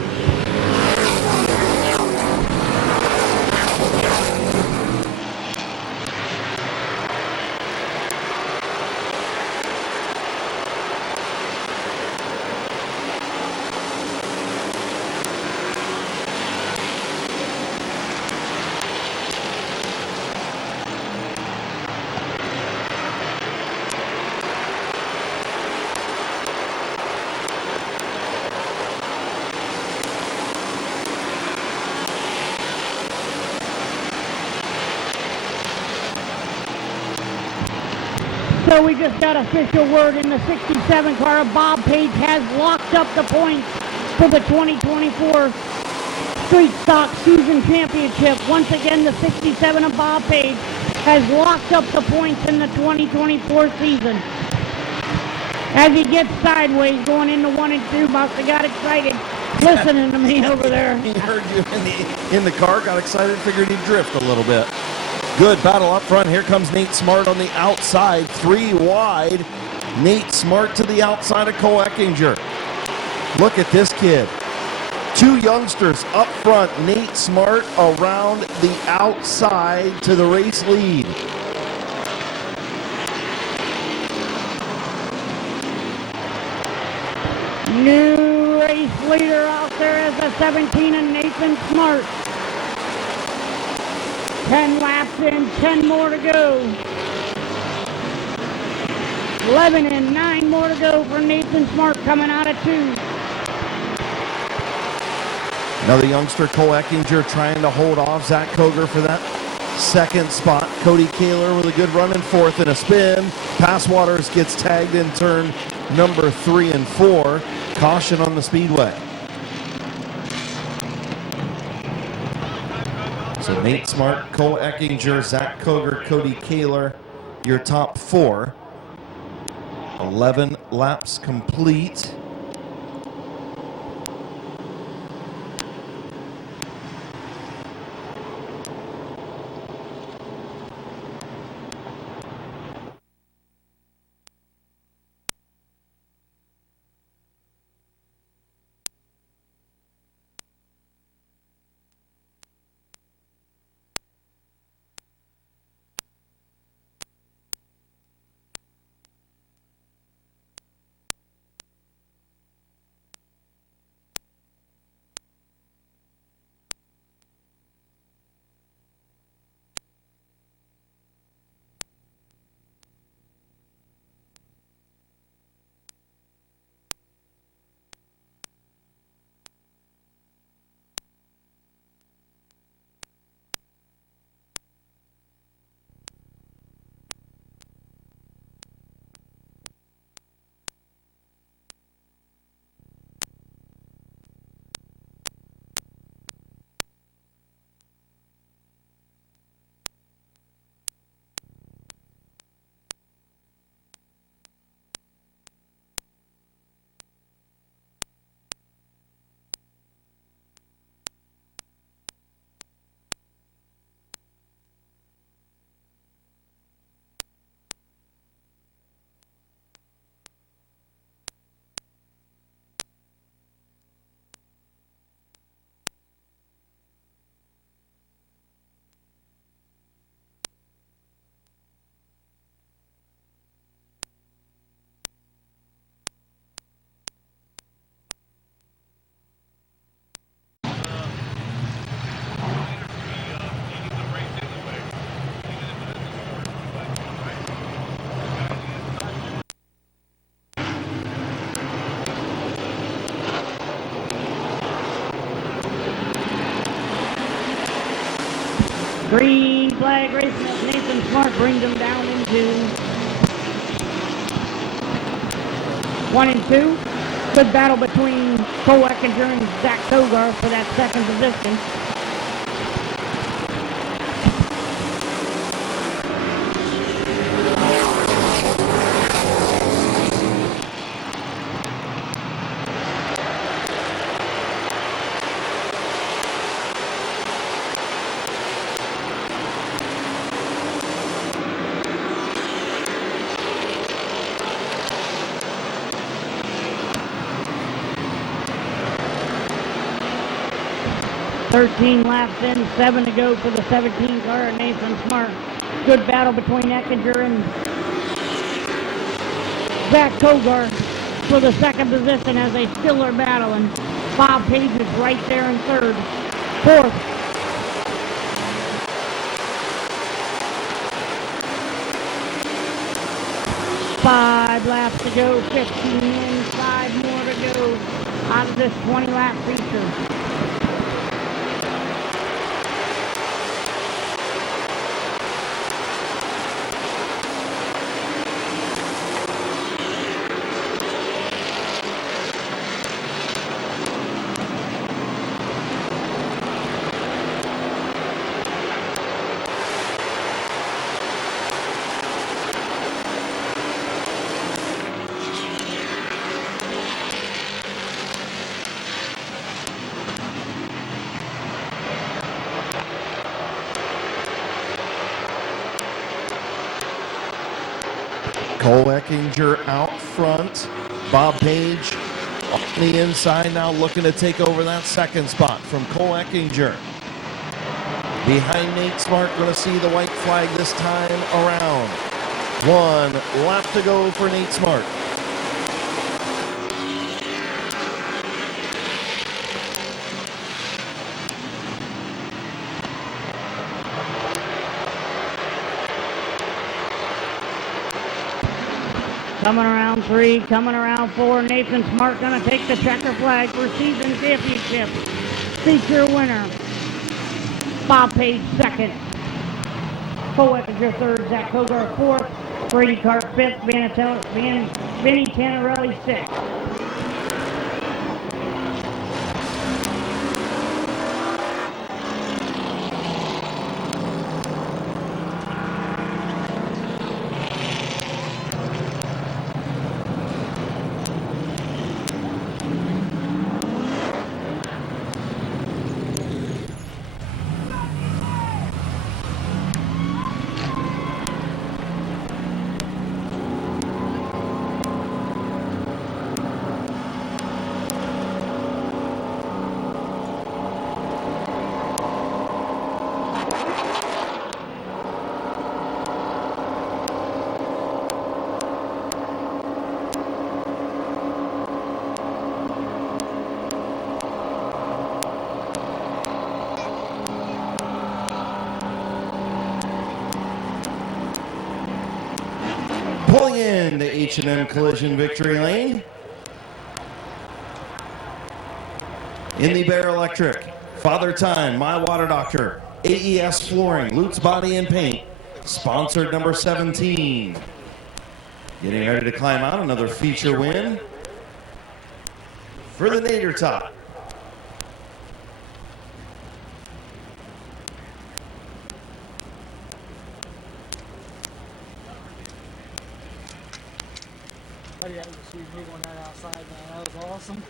So we just got official word in the 67 car. Bob Page has locked up the points for the 2024 Street Stock Season Championship. Once again, the 67 of Bob Page has locked up the points in the 2024 season. As he gets sideways going into 1 and 2, must have got excited listening to me over there. He heard you in the car, got excited, figured he'd drift a little bit. Good battle up front. Here comes Nate Smart on the outside, 3 wide. Nate Smart to the outside of Cole Eckinger. Look at this kid. 2 youngsters up front. Nate Smart around the outside to the race lead. New race leader out there is the 17 and Nathan Smart. 10 laps in, 10 more to go. 11 and 9 more to go for Nathan Smart coming out of 2. Another youngster, Cole Eckinger, trying to hold off Zach Koger for that 2nd spot. Cody Kaler with a good run in 4th and a spin. Passwaters gets tagged in turn number 3 and 4. Caution on the speedway. So Nate Smart, Cole Eckinger, Zach Koger, Cody Kaler, your top 4. 11 laps complete. Green flag racing as Nathan Smart brings him down into 1 and 2. Good battle between Cole Eckinger and Zach Kogar for that second position. Thirteen laps in, 7 to go for the 17 car at Nathan Smart. Good battle between Eckinger and Zach Kogar for the second position as they still are battling. Bob Page is right there in third. Fourth, five laps to go, 15 in, 5 more to go out of this 20-lap feature. Cole Eckinger out front. Bob Page on the inside now looking to take over that second spot from Cole Eckinger. Behind Nate Smart, going to see the white flag this time around. 1 lap to go for Nate Smart. Coming around 3, coming around 4. Nathan Smart going to take the checker flag for season championship. Feature winner. Bob Page second. Cole Eckinger third. Zach Kogar fourth. Brady Cart fifth. Vinny Tannerelli sixth. Pulling in the H&M Collision victory lane. In the Bear Electric, Father Time, My Water Doctor, AES Flooring, Lutz Body and Paint, sponsored number 17. Getting ready to climb out, another feature win for the Nader Top. Buddy, that was a huge move on that outside, man. That was awesome.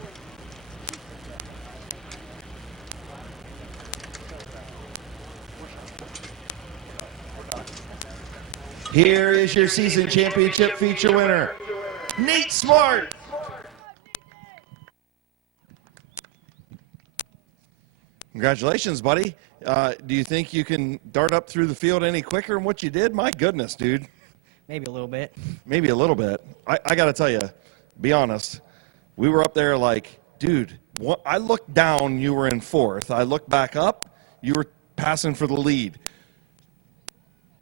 Here is your season championship feature winner, Nate Smart. Congratulations, buddy. Do you think you can dart up through the field any quicker than what you did? My goodness, dude. Maybe a little bit. Maybe a little bit. I got to tell you, be honest, we were up there like, dude, I looked down, you were in fourth. I looked back up, you were passing for the lead.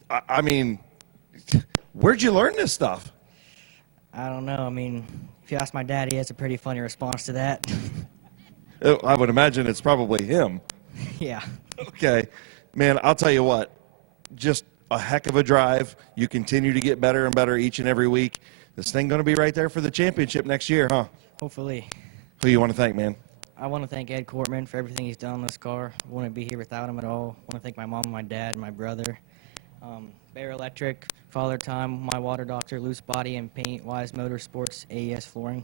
I mean, where'd you learn this stuff? I don't know. I mean, if you ask my dad, he has a pretty funny response to that. I would imagine it's probably him. Yeah. Okay. Man, I'll tell you what, just a heck of a drive. You continue to get better and better each and every week. This thing going to be right there for the championship next year, huh? Hopefully. Who you want to thank, man? I want to thank Ed Cortman for everything he's done on this car. I wouldn't be here without him at all. I want to thank my mom, my dad, my brother. Bear Electric, Father Time, My Water Doctor, Loose Body and Paint, Wise Motorsports, AES Flooring.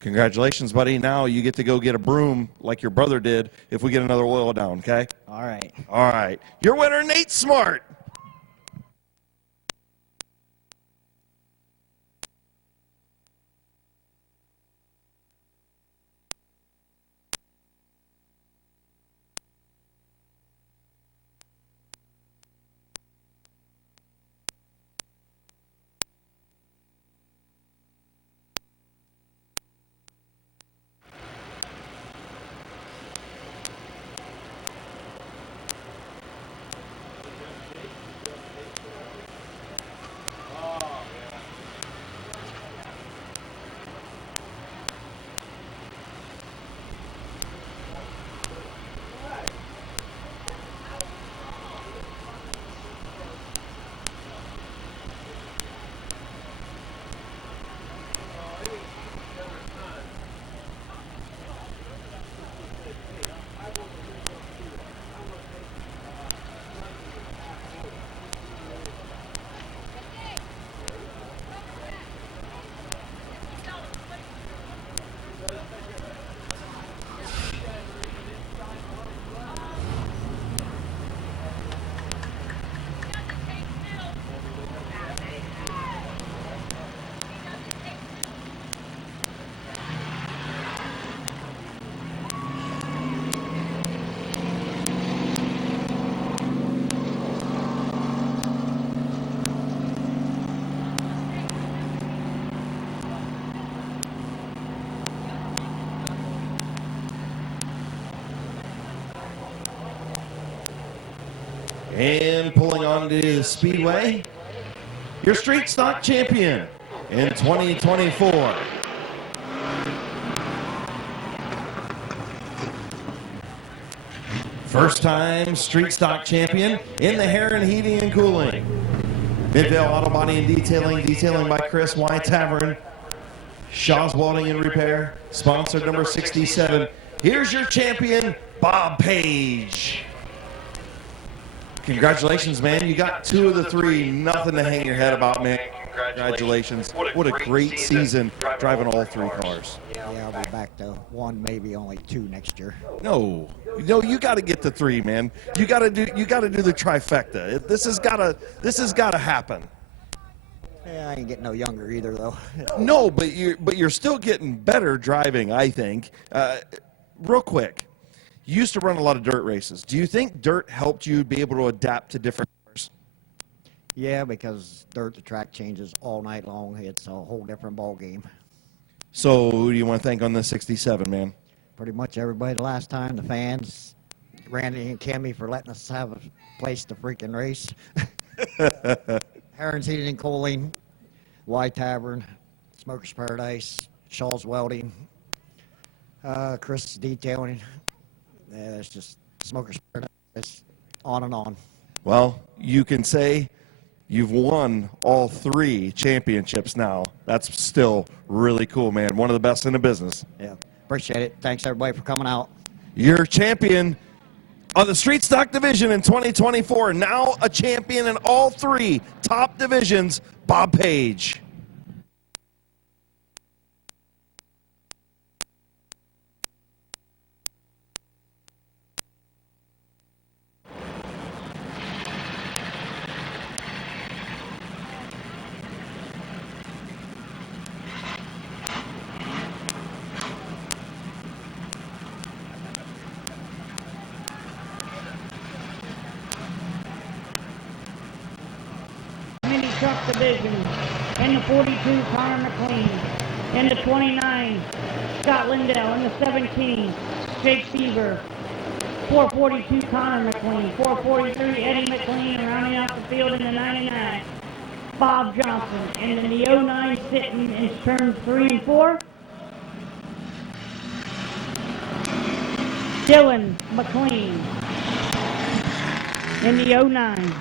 Congratulations, buddy. Now you get to go get a broom like your brother did if we get another oil down, okay? All right. All right. Your winner, Nate Smart. And pulling on to the speedway, your street stock champion in 2024. First time street stock champion in the Heron Heating and Cooling. Midvale Auto Body and Detailing, detailing by Chris Y. Tavern. Shaw's Welding and Repair, sponsor number 67. Here's your champion, Bob Page. Congratulations, man. You got 2 of the 3. Nothing to hang your head about, man. Congratulations. What a great season driving all 3 cars. Yeah, I'll be back to 1, maybe only 2 next year. No, you got to get to 3, man. You got to do the trifecta. This has got to happen. Yeah, I ain't getting no younger either, though. No, but you're still getting better driving, I think. Real quick. You used to run a lot of dirt races. Do you think dirt helped you be able to adapt to different cars? Yeah, because dirt, the track changes all night long. It's a whole different ball game. So who do you want to thank on the 67, man? Pretty much everybody the last time, the fans, Randy and Kimmy for letting us have a place to freaking race. Heron's Heating and Cooling, Y Tavern, Smokers Paradise, Shaw's Welding, Chris Detailing. It's just Smokers Paradise. It's on and on. Well, you can say you've won all 3 championships now. That's still really cool, man. One of the best in the business. Yeah, appreciate it. Thanks, everybody, for coming out. You're champion of the Street Stock Division in 2024. Now a champion in all 3 top divisions, Bob Page. Mini Truck Division. In the 42, Connor McLean. In the 29, Scott Lindell. In the 17, Jake Seaver. 442, Connor McLean. 443, Eddie McLean. Rounding out the field in the 99, Bob Johnson. And in the 09, sitting in turns 3 and 4, Dylan McLean. In the 09.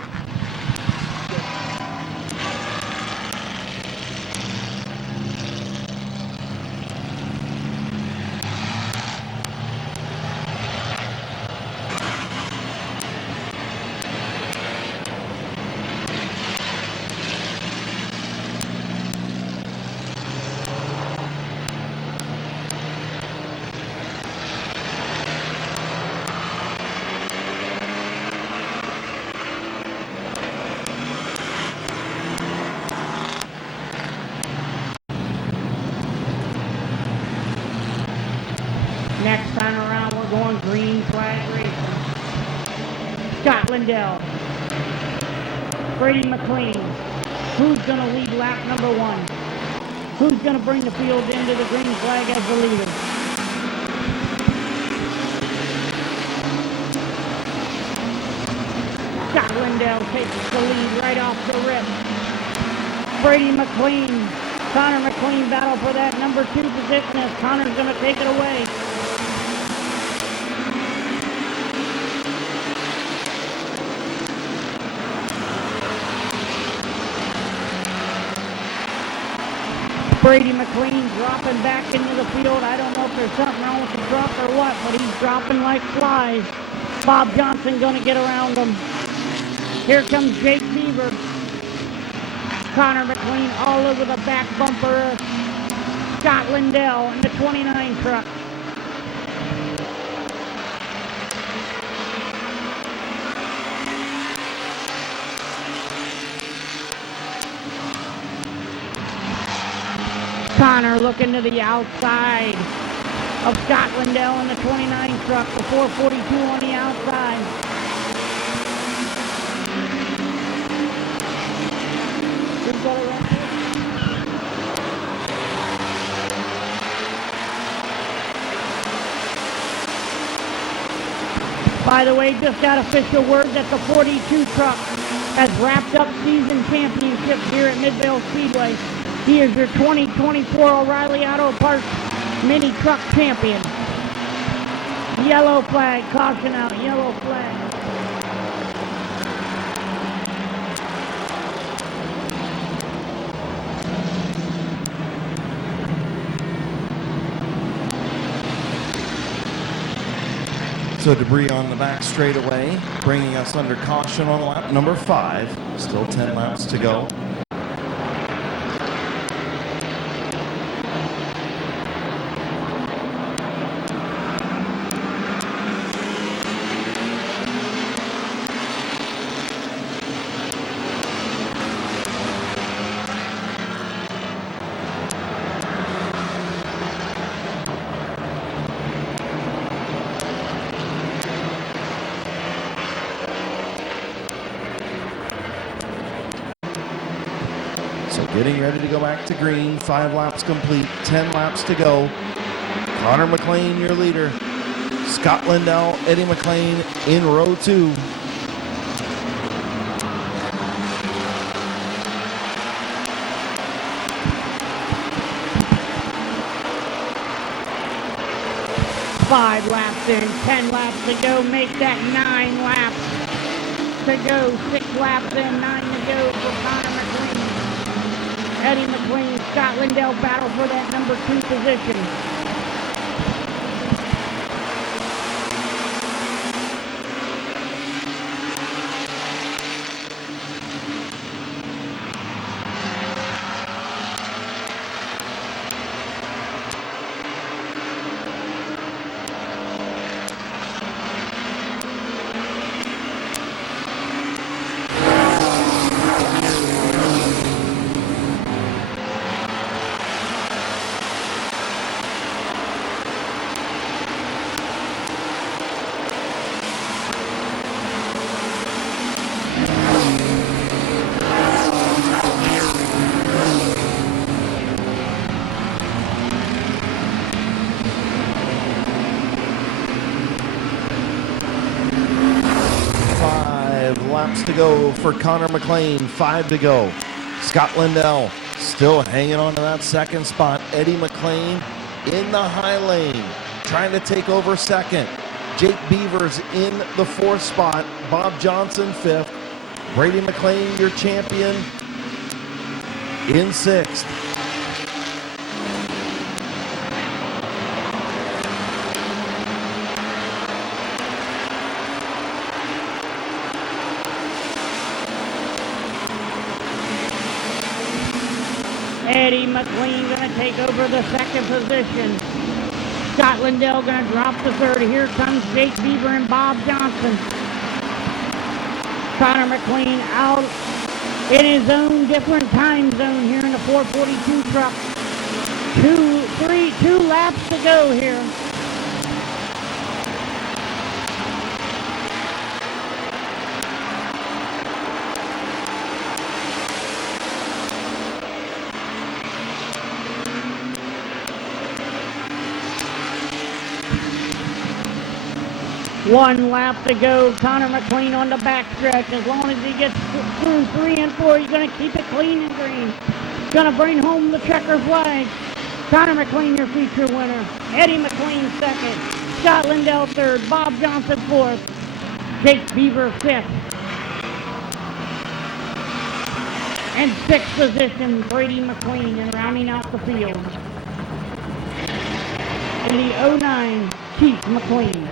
on green flag racing. Scott Lindell, Brady McLean. Who's going to lead lap number 1? Who's going to bring the field into the green flag as the leader? Scott Lindell takes the lead right off the rip. Brady McLean, Connor McLean battle for that number 2 position as Connor's going to take it away. Brady McLean dropping back into the field. I don't know if there's something wrong with the drop or what, but he's dropping like flies. Bob Johnson going to get around him. Here comes Jake Beaver. Connor McLean all over the back bumper of Scott Lindell in the 29 truck. Connor looking to the outside of Scott Lindell in the 29 truck, the 442 on the outside. Who's got it right there? By the way, just got official word that the 42 truck has wrapped up season championships here at Midvale Speedway. He is your 2024 O'Reilly Auto Parts Mini Truck Champion. Yellow flag, caution out, yellow flag. So debris on the back straightaway, bringing us under caution on lap number 5. Still 10 laps to go. Getting ready to go back to green. 5 laps complete, 10 laps to go. Connor McLean, your leader. Scott Lindell, Eddie McLean in row 2. Five laps in, 10 laps to go. Make that 9 laps to go. 6 laps in, 9 to go for Connor McLean. Eddie McLean, Scott Lindell battle for that number 2 position. Laps to go for Connor McLean, 5 to go. Scott Lindell still hanging on to that second spot. Eddie McLean in the high lane, trying to take over second. Jake Beavers in the 4th spot. Bob Johnson 5th. Brady McLean, your champion, in 6th. Eddie McLean going to take over the 2nd position. Scott Lindell going to drop the 3rd. Here comes Jake Beaver and Bob Johnson. Connor McLean out in his own different time zone here in the 442 truck. 2 laps to go here. 1 lap to go. Connor McLean on the backstretch. As long as he gets through 3 and 4, he's going to keep it clean and green. Going to bring home the checker flag. Connor McLean, your feature winner. Eddie McLean second. Scott Lindell third. Bob Johnson fourth. Jake Beaver fifth. And 6th position, Brady McLean, and rounding out the field. And the 09, Keith McLean.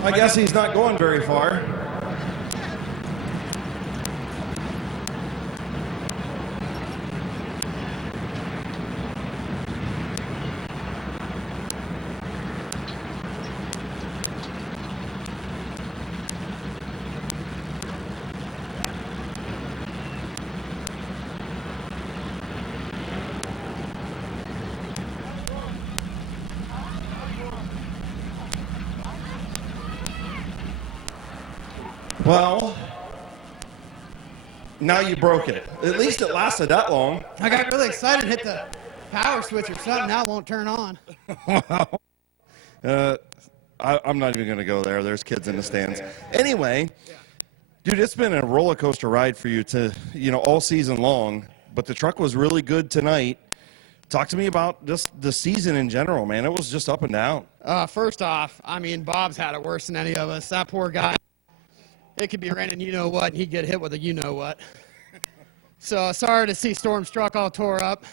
I guess he's not going very far. Well, now you broke it. At least it lasted that long. I got really excited and hit the power switch or something. Now it won't turn on. I'm not even going to go there. There's kids in the stands. Anyway, dude, it's been a roller coaster ride for you all season long, but the truck was really good tonight. Talk to me about just the season in general, man. It was just up and down. First off, I mean, Bob's had it worse than any of us. That poor guy. It could be raining you-know-what, and he'd get hit with a you-know-what. So sorry to see Storm's truck all tore up.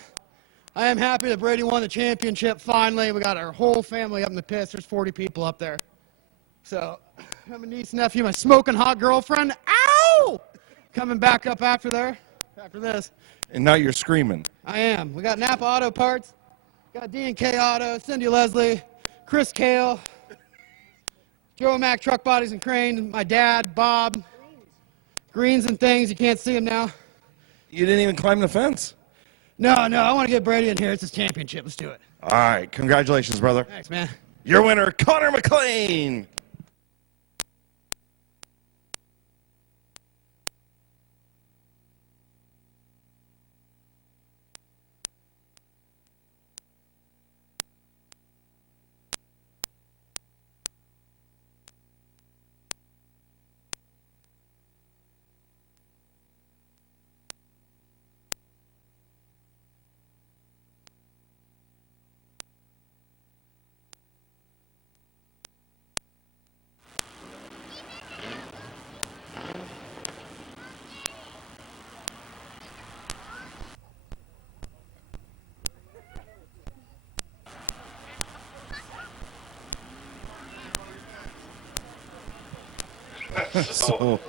I am happy that Brady won the championship finally. We got our whole family up in the pits. There's 40 people up there. So I have a niece, nephew, my smoking hot girlfriend. Ow! Coming back up after this. And now you're screaming. I am. We got Napa Auto Parts, got D&K Auto, Cindy Leslie, Chris Kale, Joe Mack Truck Bodies and Crane, my dad, Bob, Greens and Things. You can't see him now. You didn't even climb the fence. No, I want to get Brady in here. It's his championship. Let's do it. All right, congratulations, brother. Thanks, man. Your winner, Connor McLean. So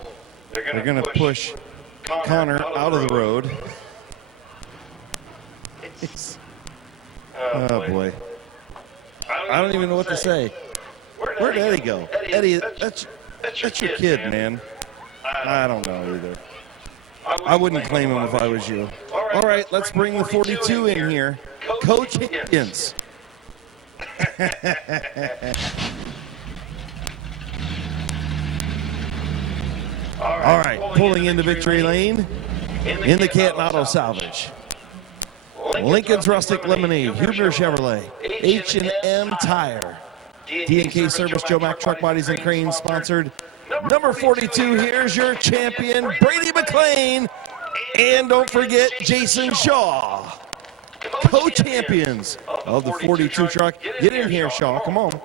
they're going to push Connor out of the road. Oh, boy. I don't even know what to say. Where'd Eddie go? Eddie, that's your kid, man. I don't know either. I wouldn't claim him if I was you. All right, let's bring the 42 in here. Coach Higgins. All right, pulling into victory lane in the Canton Auto Salvage. Lincoln's Rustic Lemonade, Huebner Chevrolet, H&M Tire, D&K Service, Joe Mack Truck Bodies and Cranes sponsored. Number 42, here's your champion, Brady McLean. And don't forget Jason Shaw, co-champions of the 42 truck. Get in here, Shaw, come on.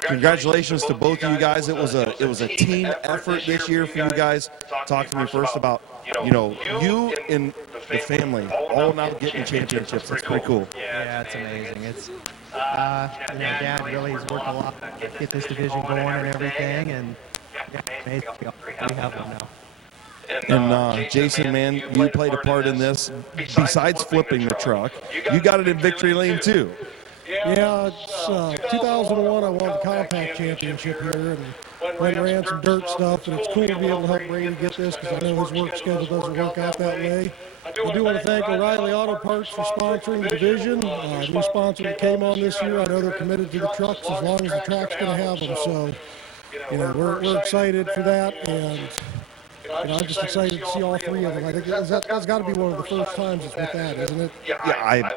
Congratulations to both of you guys. It was a team effort this year for you guys. Talk to me first about, you and the family all now getting championships. That's pretty cool. Yeah, it's amazing. It's, Dad really has worked a lot to get this division going and everything, and yeah, amazing. We have them now. And Jason, man, you played a part in this. Besides flipping the truck, you got it in victory lane too. Yeah, it's 2001. I won the compact championship here and went and ran some dirt stuff. And it's cool to be able to help Brady get this because I know his work schedule doesn't work out that way. I do want to thank O'Reilly Auto Parts for sponsoring the division. New sponsor that came on this year. I know they're committed to the trucks as long as the track's going to have them. So, you know, we're excited for that. And you know, I'm just excited to see all three of them. I think that's got to be one of the first times it's with that, isn't it? Yeah,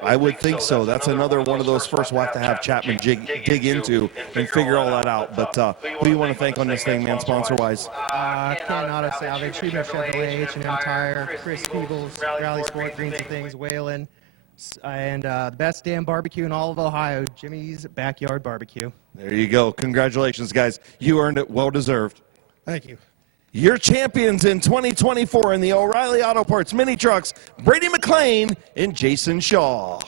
I would think so. That's another one of those first we'll have to have Chapman dig into and figure all that out. But who do you want to thank on this thing, man, sponsor-wise? Ken Auto Salvage, Hugo Chevrolet, H&M Tire, Chris Peebles, Rally Sport, Greens and Things, Whalen, and best damn barbecue in all of Ohio, Jimmy's Backyard Barbecue. There you go. Congratulations, guys. You earned it. Well deserved. Thank you. Your champions in 2024 in the O'Reilly Auto Parts Mini Trucks, Brady McLean and Jason Shaw.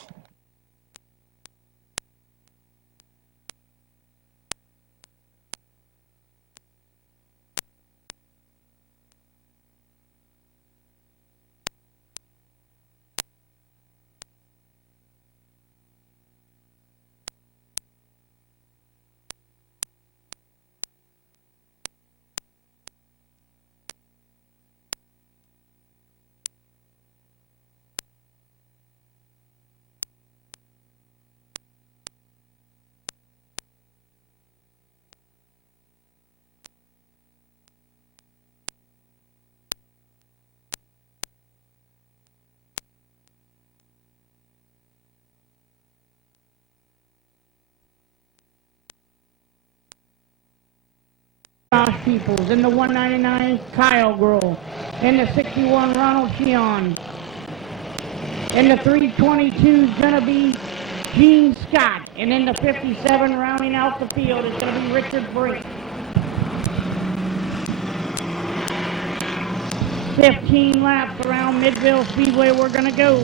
Josh Peoples. In the 199, Kyle Grohl. In the 61, Ronald Sheehan. In the 322 is going to be Gene Scott. And in the 57, rounding out the field, is going to be Richard Brink. 15 laps around Midvale Speedway we're going to go.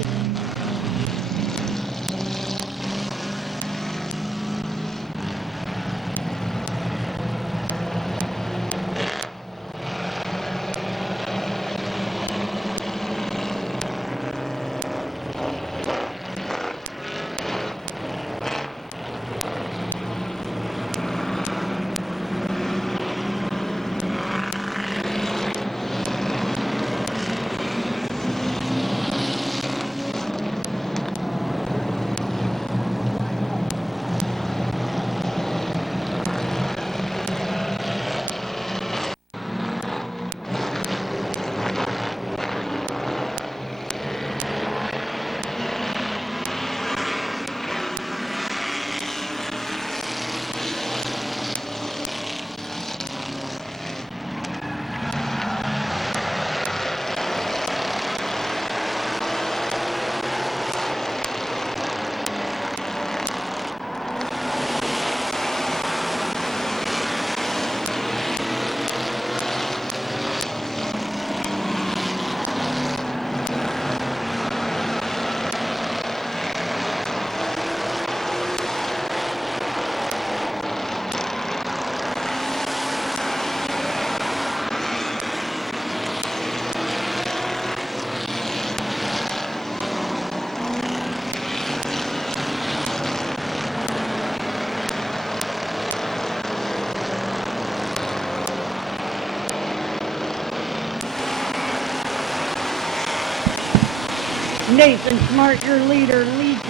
Nathan Smart, your leader, leads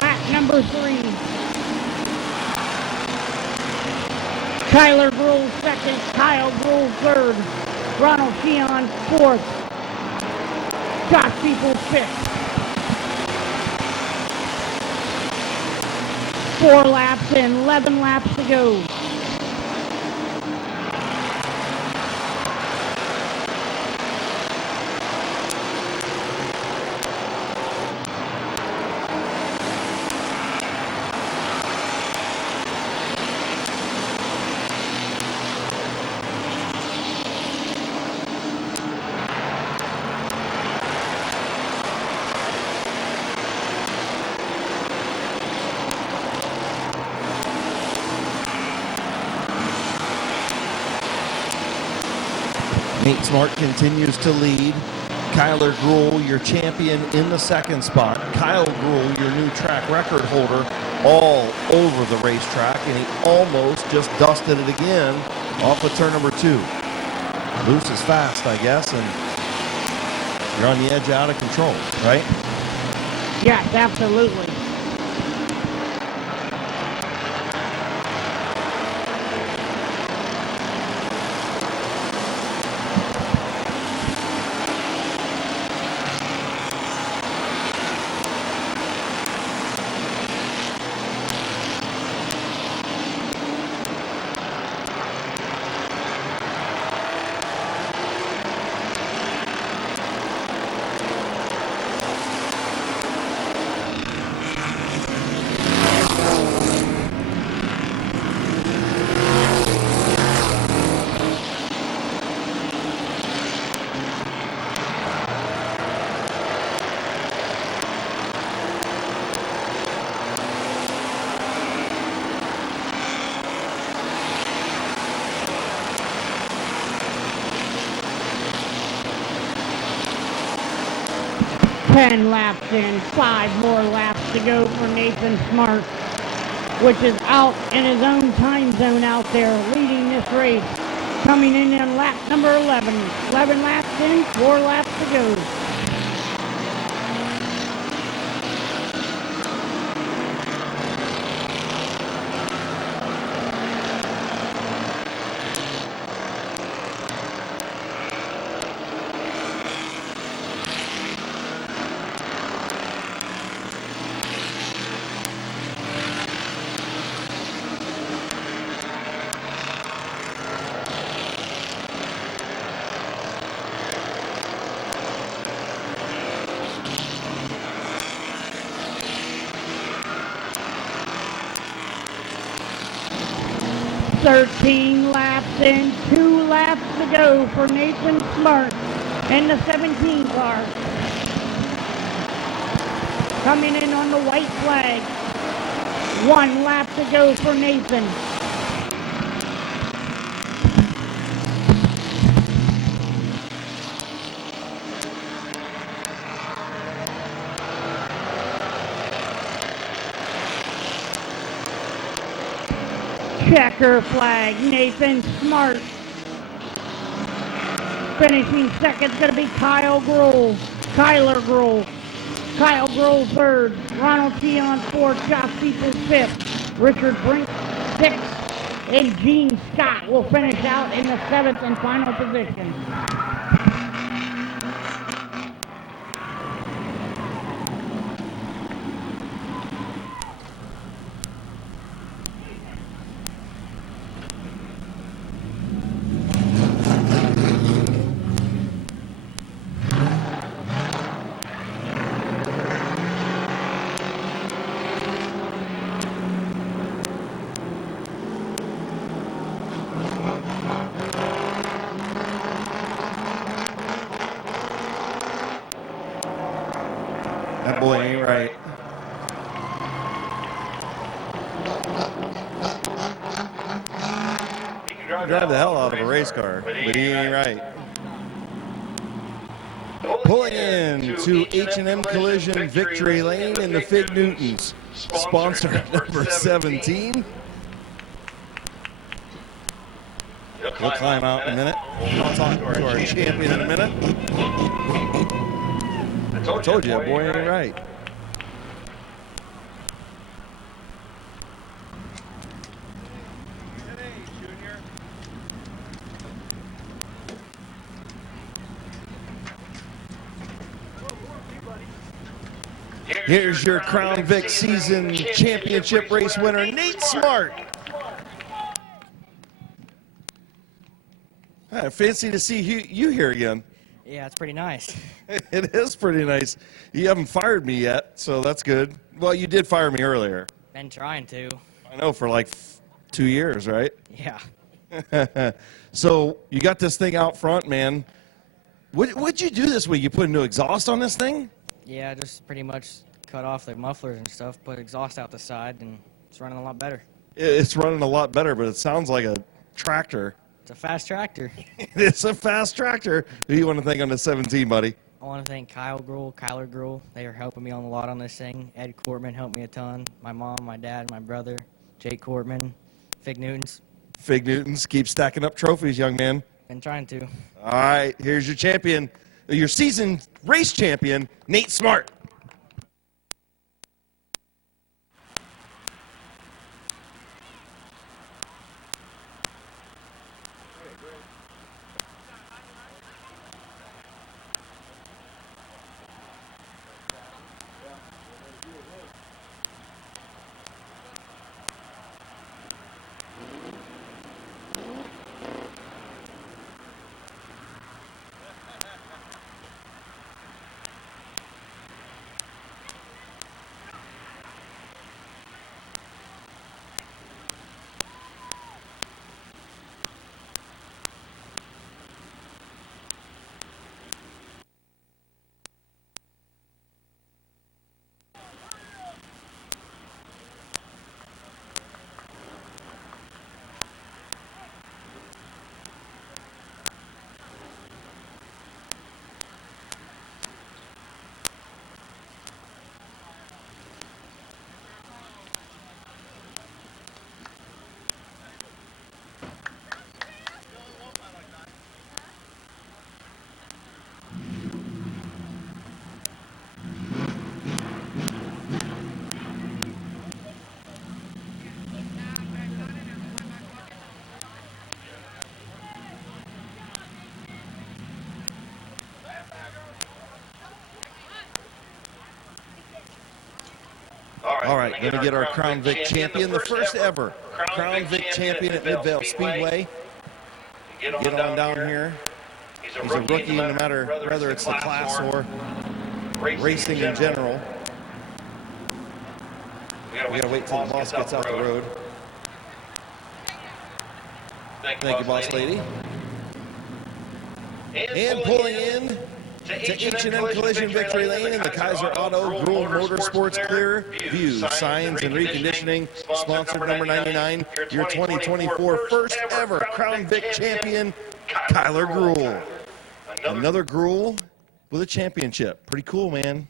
lap number 3. Tyler Grohl second, Kyle Grohl third, Ronald Sheehan fourth, Josh Peoples fifth. 4 laps and 11 laps to go. Nate Smart continues to lead. Kyler Gruhl, your champion, in the second spot. Kyle Gruhl, your new track record holder, all over the racetrack, and he almost just dusted it again off of turn number 2. Loose is fast, I guess, and you're on the edge out of control, right? Yes, absolutely. Ten laps in, 5 more laps to go for Nathan Smart, which is out in his own time zone out there, leading this race. Coming in on lap number 11. 11 laps in, 4 laps to go. Thirteen laps in, 2 laps to go for Nathan Smart in the 17 car. Coming in on the white flag. 1 lap to go for Nathan. Checker flag, Nathan Smart. Finishing second is going to be Kyler Gruhl. Kyle Gruhl third. Ronald Tion fourth. Josh Peoples fifth. Richard Brink sixth. And Gene Scott will finish out in the 7th and final position. That boy ain't right. He can drive the hell out of a race car, but he ain't right. Pulling in to H&M Collision Victory Lane in the Fig Newtons, sponsor number 17. He'll climb out in a minute. I'll talk to our champion in a minute. I told you, that boy ain't right. Here's your Crown Vic season championship race winner, Nate Smart. Fancy to see you here again. Yeah, it's pretty nice. It is pretty nice. You haven't fired me yet, so that's good. Well, you did fire me earlier. Been trying to. I know, for like 2 years, right? Yeah. So you got this thing out front, man. What'd you do this week? You put a new exhaust on this thing? Yeah, just pretty much cut off the mufflers and stuff, put exhaust out the side, and it's running a lot better. It's running a lot better, but it sounds like a tractor. It's a fast tractor. It's a fast tractor. Who do you want to thank on the 17, buddy? I want to thank Kyler Gruhl. They are helping me on a lot on this thing. Ed Cortman helped me a ton. My mom, my dad, my brother, Jake Cortman, Fig Newtons. Fig Newtons, keep stacking up trophies, young man. Been trying to. All right, here's your champion, your season race champion, Nate Smart. All right, going to get our Crown Vic champion, the first ever Crown Vic champion at Midvale Speedway. Get on down here. He's a rookie no matter whether it's the class or racing in general. We got to wait till the boss gets out the road. Thank you, boss lady. And pulling in to H&M Collision Victory Lane in the Kaiser Auto Gruhl Motorsports Clear View Signs and Reconditioning, sponsored number 99, your 2024 first ever Crown Vic champion, Kyler Gruhl. Another Gruhl with a championship. Pretty cool, man.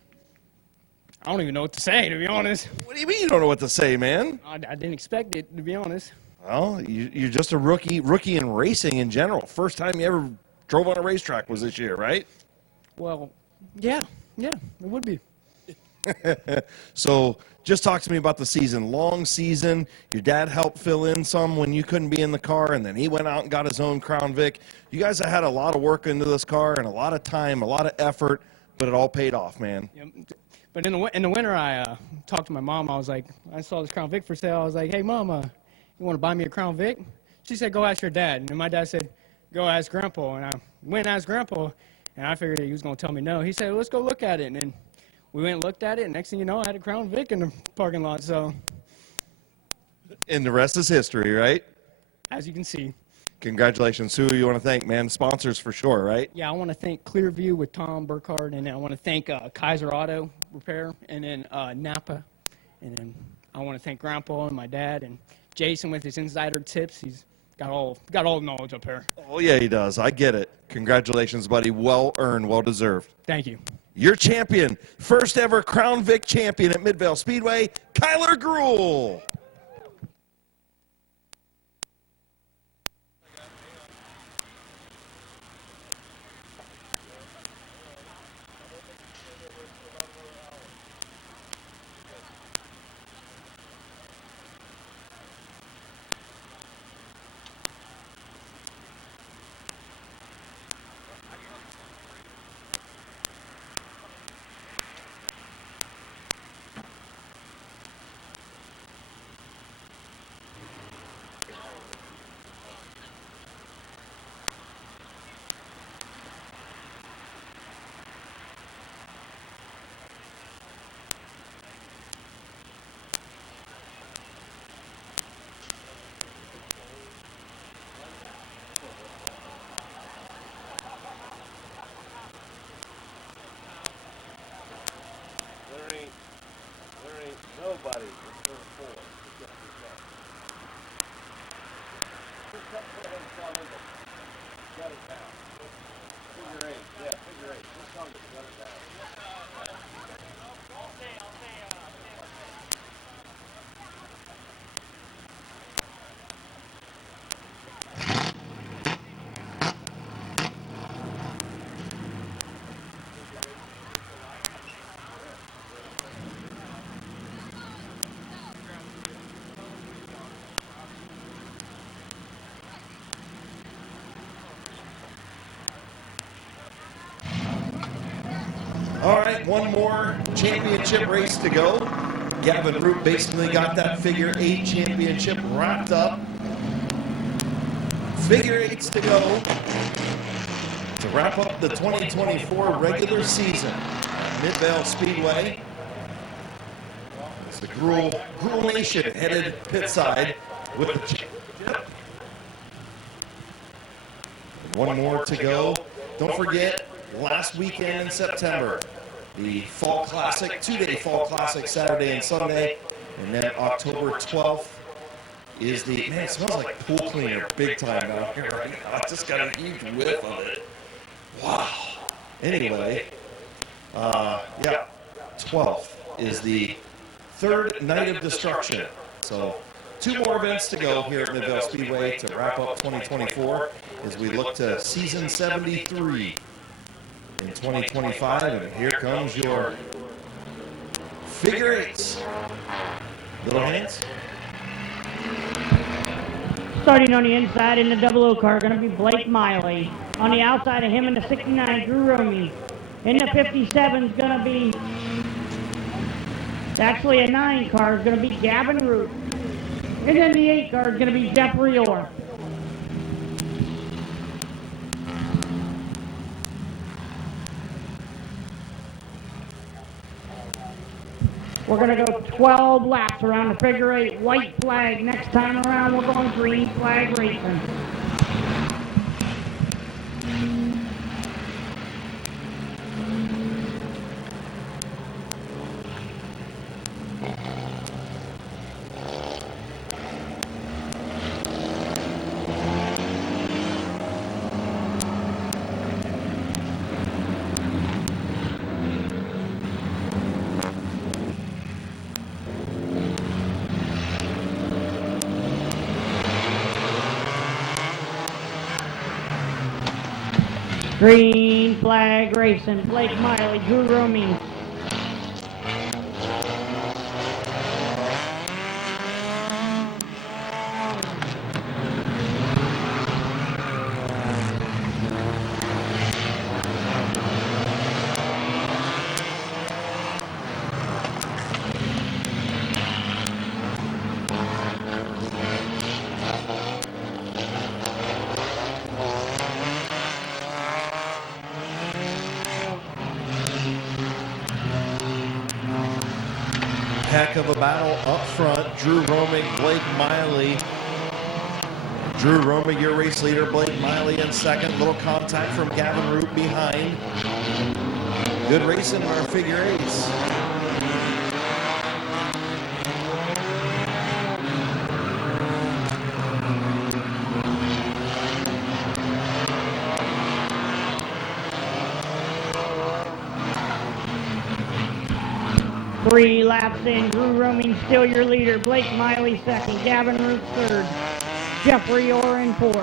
I don't even know what to say, to be honest. What do you mean you don't know what to say, man? I didn't expect it, to be honest. Well, you're just a rookie in racing in general. First time you ever drove on a racetrack was this year, right? Well, yeah, it would be. So just talk to me about the season. Long season. Your dad helped fill in some when you couldn't be in the car, and then he went out and got his own Crown Vic. You guys have had a lot of work into this car and a lot of time, a lot of effort, but it all paid off, man. Yep. But in the winter, I talked to my mom. I was like, I saw this Crown Vic for sale. I was like, hey, Mom, you want to buy me a Crown Vic? She said, go ask your dad. And my dad said, go ask Grandpa. And I went and asked Grandpa, and I figured he was going to tell me no. He said, let's go look at it. And then we went and looked at it, and next thing you know, I had a Crown Vic in the parking lot. So, And the rest is history, right? as you can see. Congratulations. Who you want to thank, man? Sponsors for sure, right? Yeah, I want to thank Clearview with Tom Burkhardt, and then I want to thank Kaiser Auto Repair, and then Napa, and then I want to thank Grandpa and my dad, and Jason with his insider tips. He's got all the knowledge up here. Oh, yeah, he does. I get it. Congratulations, buddy. Well earned, well deserved. Thank you. Your champion, first ever Crown Vic champion at Midvale Speedway, Kyler Gruhl. right, one more championship race to go. Gavin Root basically got that figure 8 championship wrapped up. Figure 8s to go to wrap up the 2024 regular season at Midvale Speedway. It's the Gruel Nation headed pit side with the championship. One more to go. Don't forget, last weekend in September, the Fall Classic, 2-day Fall Classic, Saturday and Sunday. And then October 12th is the, man, it smells like pool cleaner big time down here right now. I just got a huge whiff of it. Wow. Anyway, yeah, 12th is the third night of destruction. So 2 more events to go here at Midvale Speedway to wrap up 2024 as we look to season 73 in 2025. And here comes your figure 8s. Little hands. Starting on the inside in the 00 car, going to be Blake Miley. On the outside of him in the 69, Drew Romy. In the 57 is going to be, actually a 9 car is going to be Gavin Root. And then the 8 car is going to be Jeff Rior. We're going to go 12 laps around the figure 8 white flag. Next time around, we're going green flag racing. Green flag racing, Blake Miley, Drew Romy. Heck of a battle up front. Drew Romig, Blake Miley. Drew Romig, your race leader. Blake Miley in second. Little contact from Gavin Root behind. Good racing in our figure 8s. Three laps in, Drew Romy still your leader. Blake Miley second, Gavin Root third, Jeff Rior in fourth.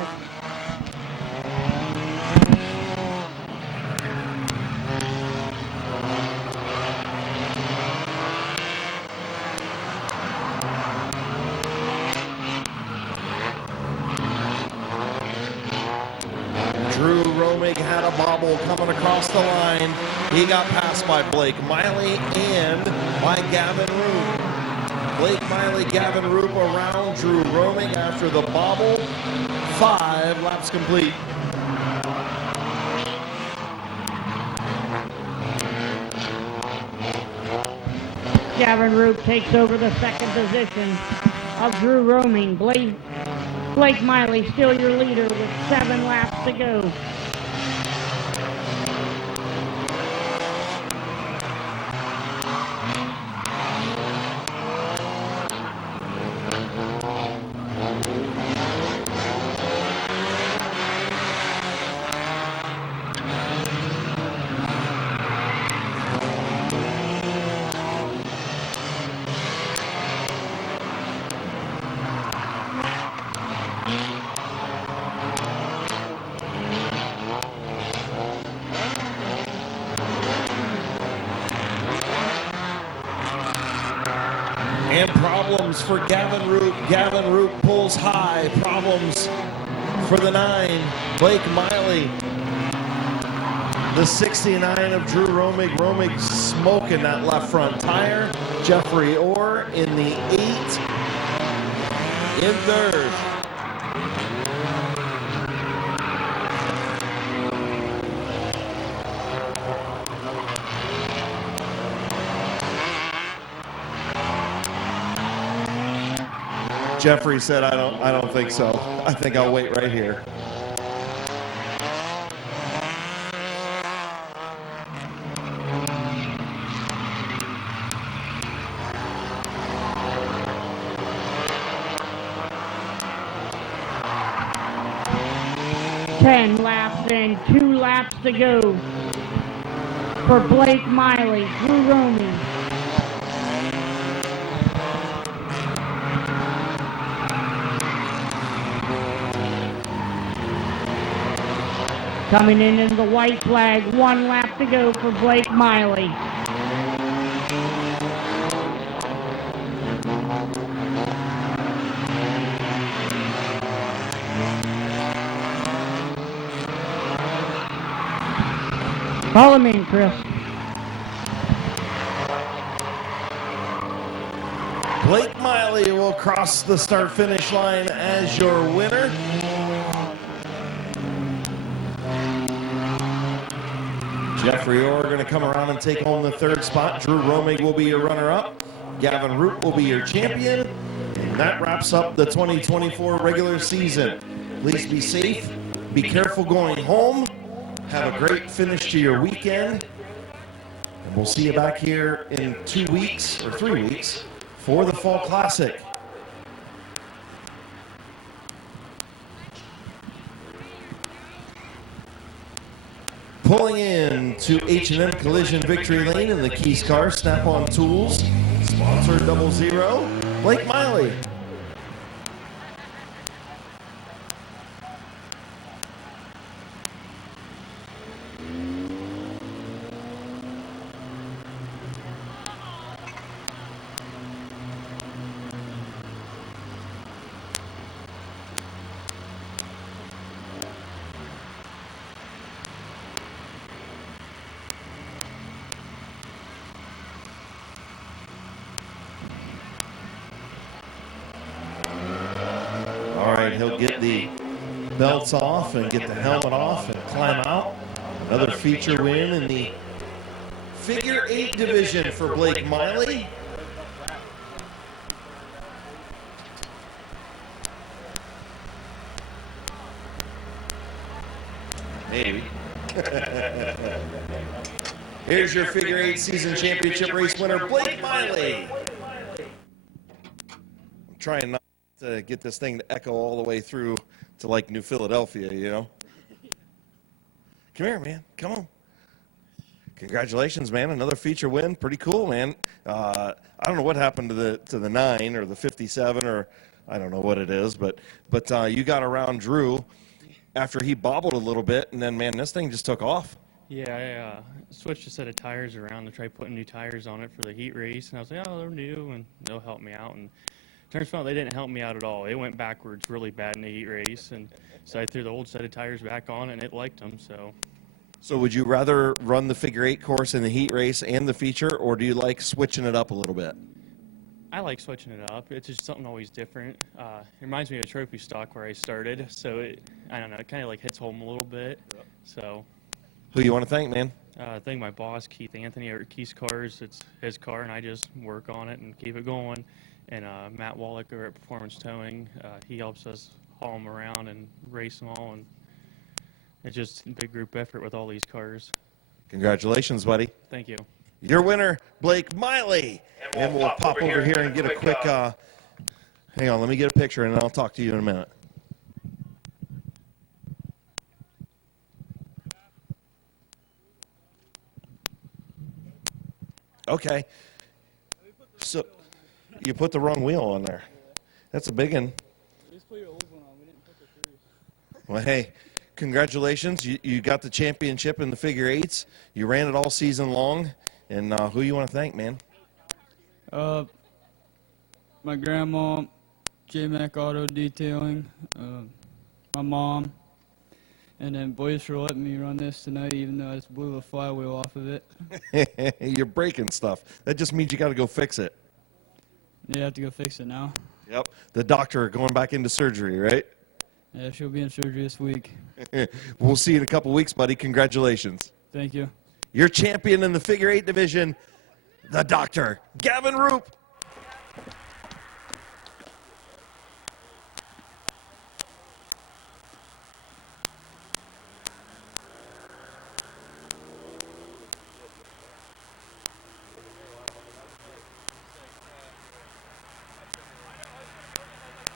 Drew Romig had a bobble coming across the line. He got passed by Blake Miley and by Gavin Roop. Blake Miley, Gavin Roop around Drew Romig after the bobble. 5 laps complete. Gavin Roop takes over the second position of Drew Romy. Blake Miley still your leader with 7 laps to go. And problems for Gavin Root. Gavin Root pulls high. Problems for the 9. Blake Miley. The 69 of Drew Romig. Romig smoking that left front tire. Jeffrey Orr in the 8 in third. Jeffrey said, I don't think so. I think I'll wait right here. Ten laps and 2 laps to go for Blake Miley, Drew Romig. Coming in the white flag, 1 lap to go for Blake Miley. Follow me in, Chris. Blake Miley will cross the start-finish line as your winner. Jeffrey Orr going to come around and take home the 3rd spot. Drew Romig will be your runner-up. Gavin Root will be your champion. And that wraps up the 2024 regular season. Please be safe. Be careful going home. Have a great finish to your weekend. And we'll see you back here in 2 weeks or 3 weeks for the Fall Classic. Pulling in to H&M Collision Victory Lane in the Keys car, Snap-on Tools, sponsor 00, Blake Miley. He'll get the belts off and get the helmet off and climb out. Another feature win in the figure 8 division for Blake Miley. Maybe. Here's your figure 8 season championship race winner, Blake Miley. I'm trying not to get this thing to echo all the way through to like New Philadelphia, you know. Come here, man. Come on. Congratulations, man. Another feature win. Pretty cool, man. I don't know what happened to the 9 or the 57 or I don't know what it is, but you got around Drew after he bobbled a little bit, and then, man, this thing just took off. Yeah, I switched a set of tires around to try putting new tires on it for the heat race, and I was like, oh, they're new, and they'll help me out. And turns out they didn't help me out at all. It went backwards really bad in the heat race, and so I threw the old set of tires back on, and it liked them. So would you rather run the figure 8 course in the heat race and the feature, or do you like switching it up a little bit? I like switching it up. It's just something always different. It reminds me of trophy stock where I started, so I don't know, it kind of like hits home a little bit. So. Who you want to thank, man? I thank my boss, Keith Anthony, at Keith's Cars. It's his car, and I just work on it and keep it going. And Matt Wallach at Performance Towing, he helps us haul them around and race them all, and it's just a big group effort with all these cars. Congratulations, buddy. Thank you. Your winner, Blake Miley. And we'll pop over here and get a quick, hang on, let me get a picture, and I'll talk to you in a minute. Okay. So you put the wrong wheel on there. That's a big one. Well, hey, congratulations. You got the championship in the figure 8s. You ran it all season long. And who you want to thank, man? My grandma, J-Mac Auto Detailing, my mom, And then boys for letting me run this tonight, even though I just blew the flywheel off of it. You're breaking stuff. That just means you got to go fix it. Yeah, I have to go fix it now. Yep. The doctor going back into surgery, right? Yeah, she'll be in surgery this week. We'll see you in a couple weeks, buddy. Congratulations. Thank you. Your champion in the figure 8 division, the doctor, Gavin Roop.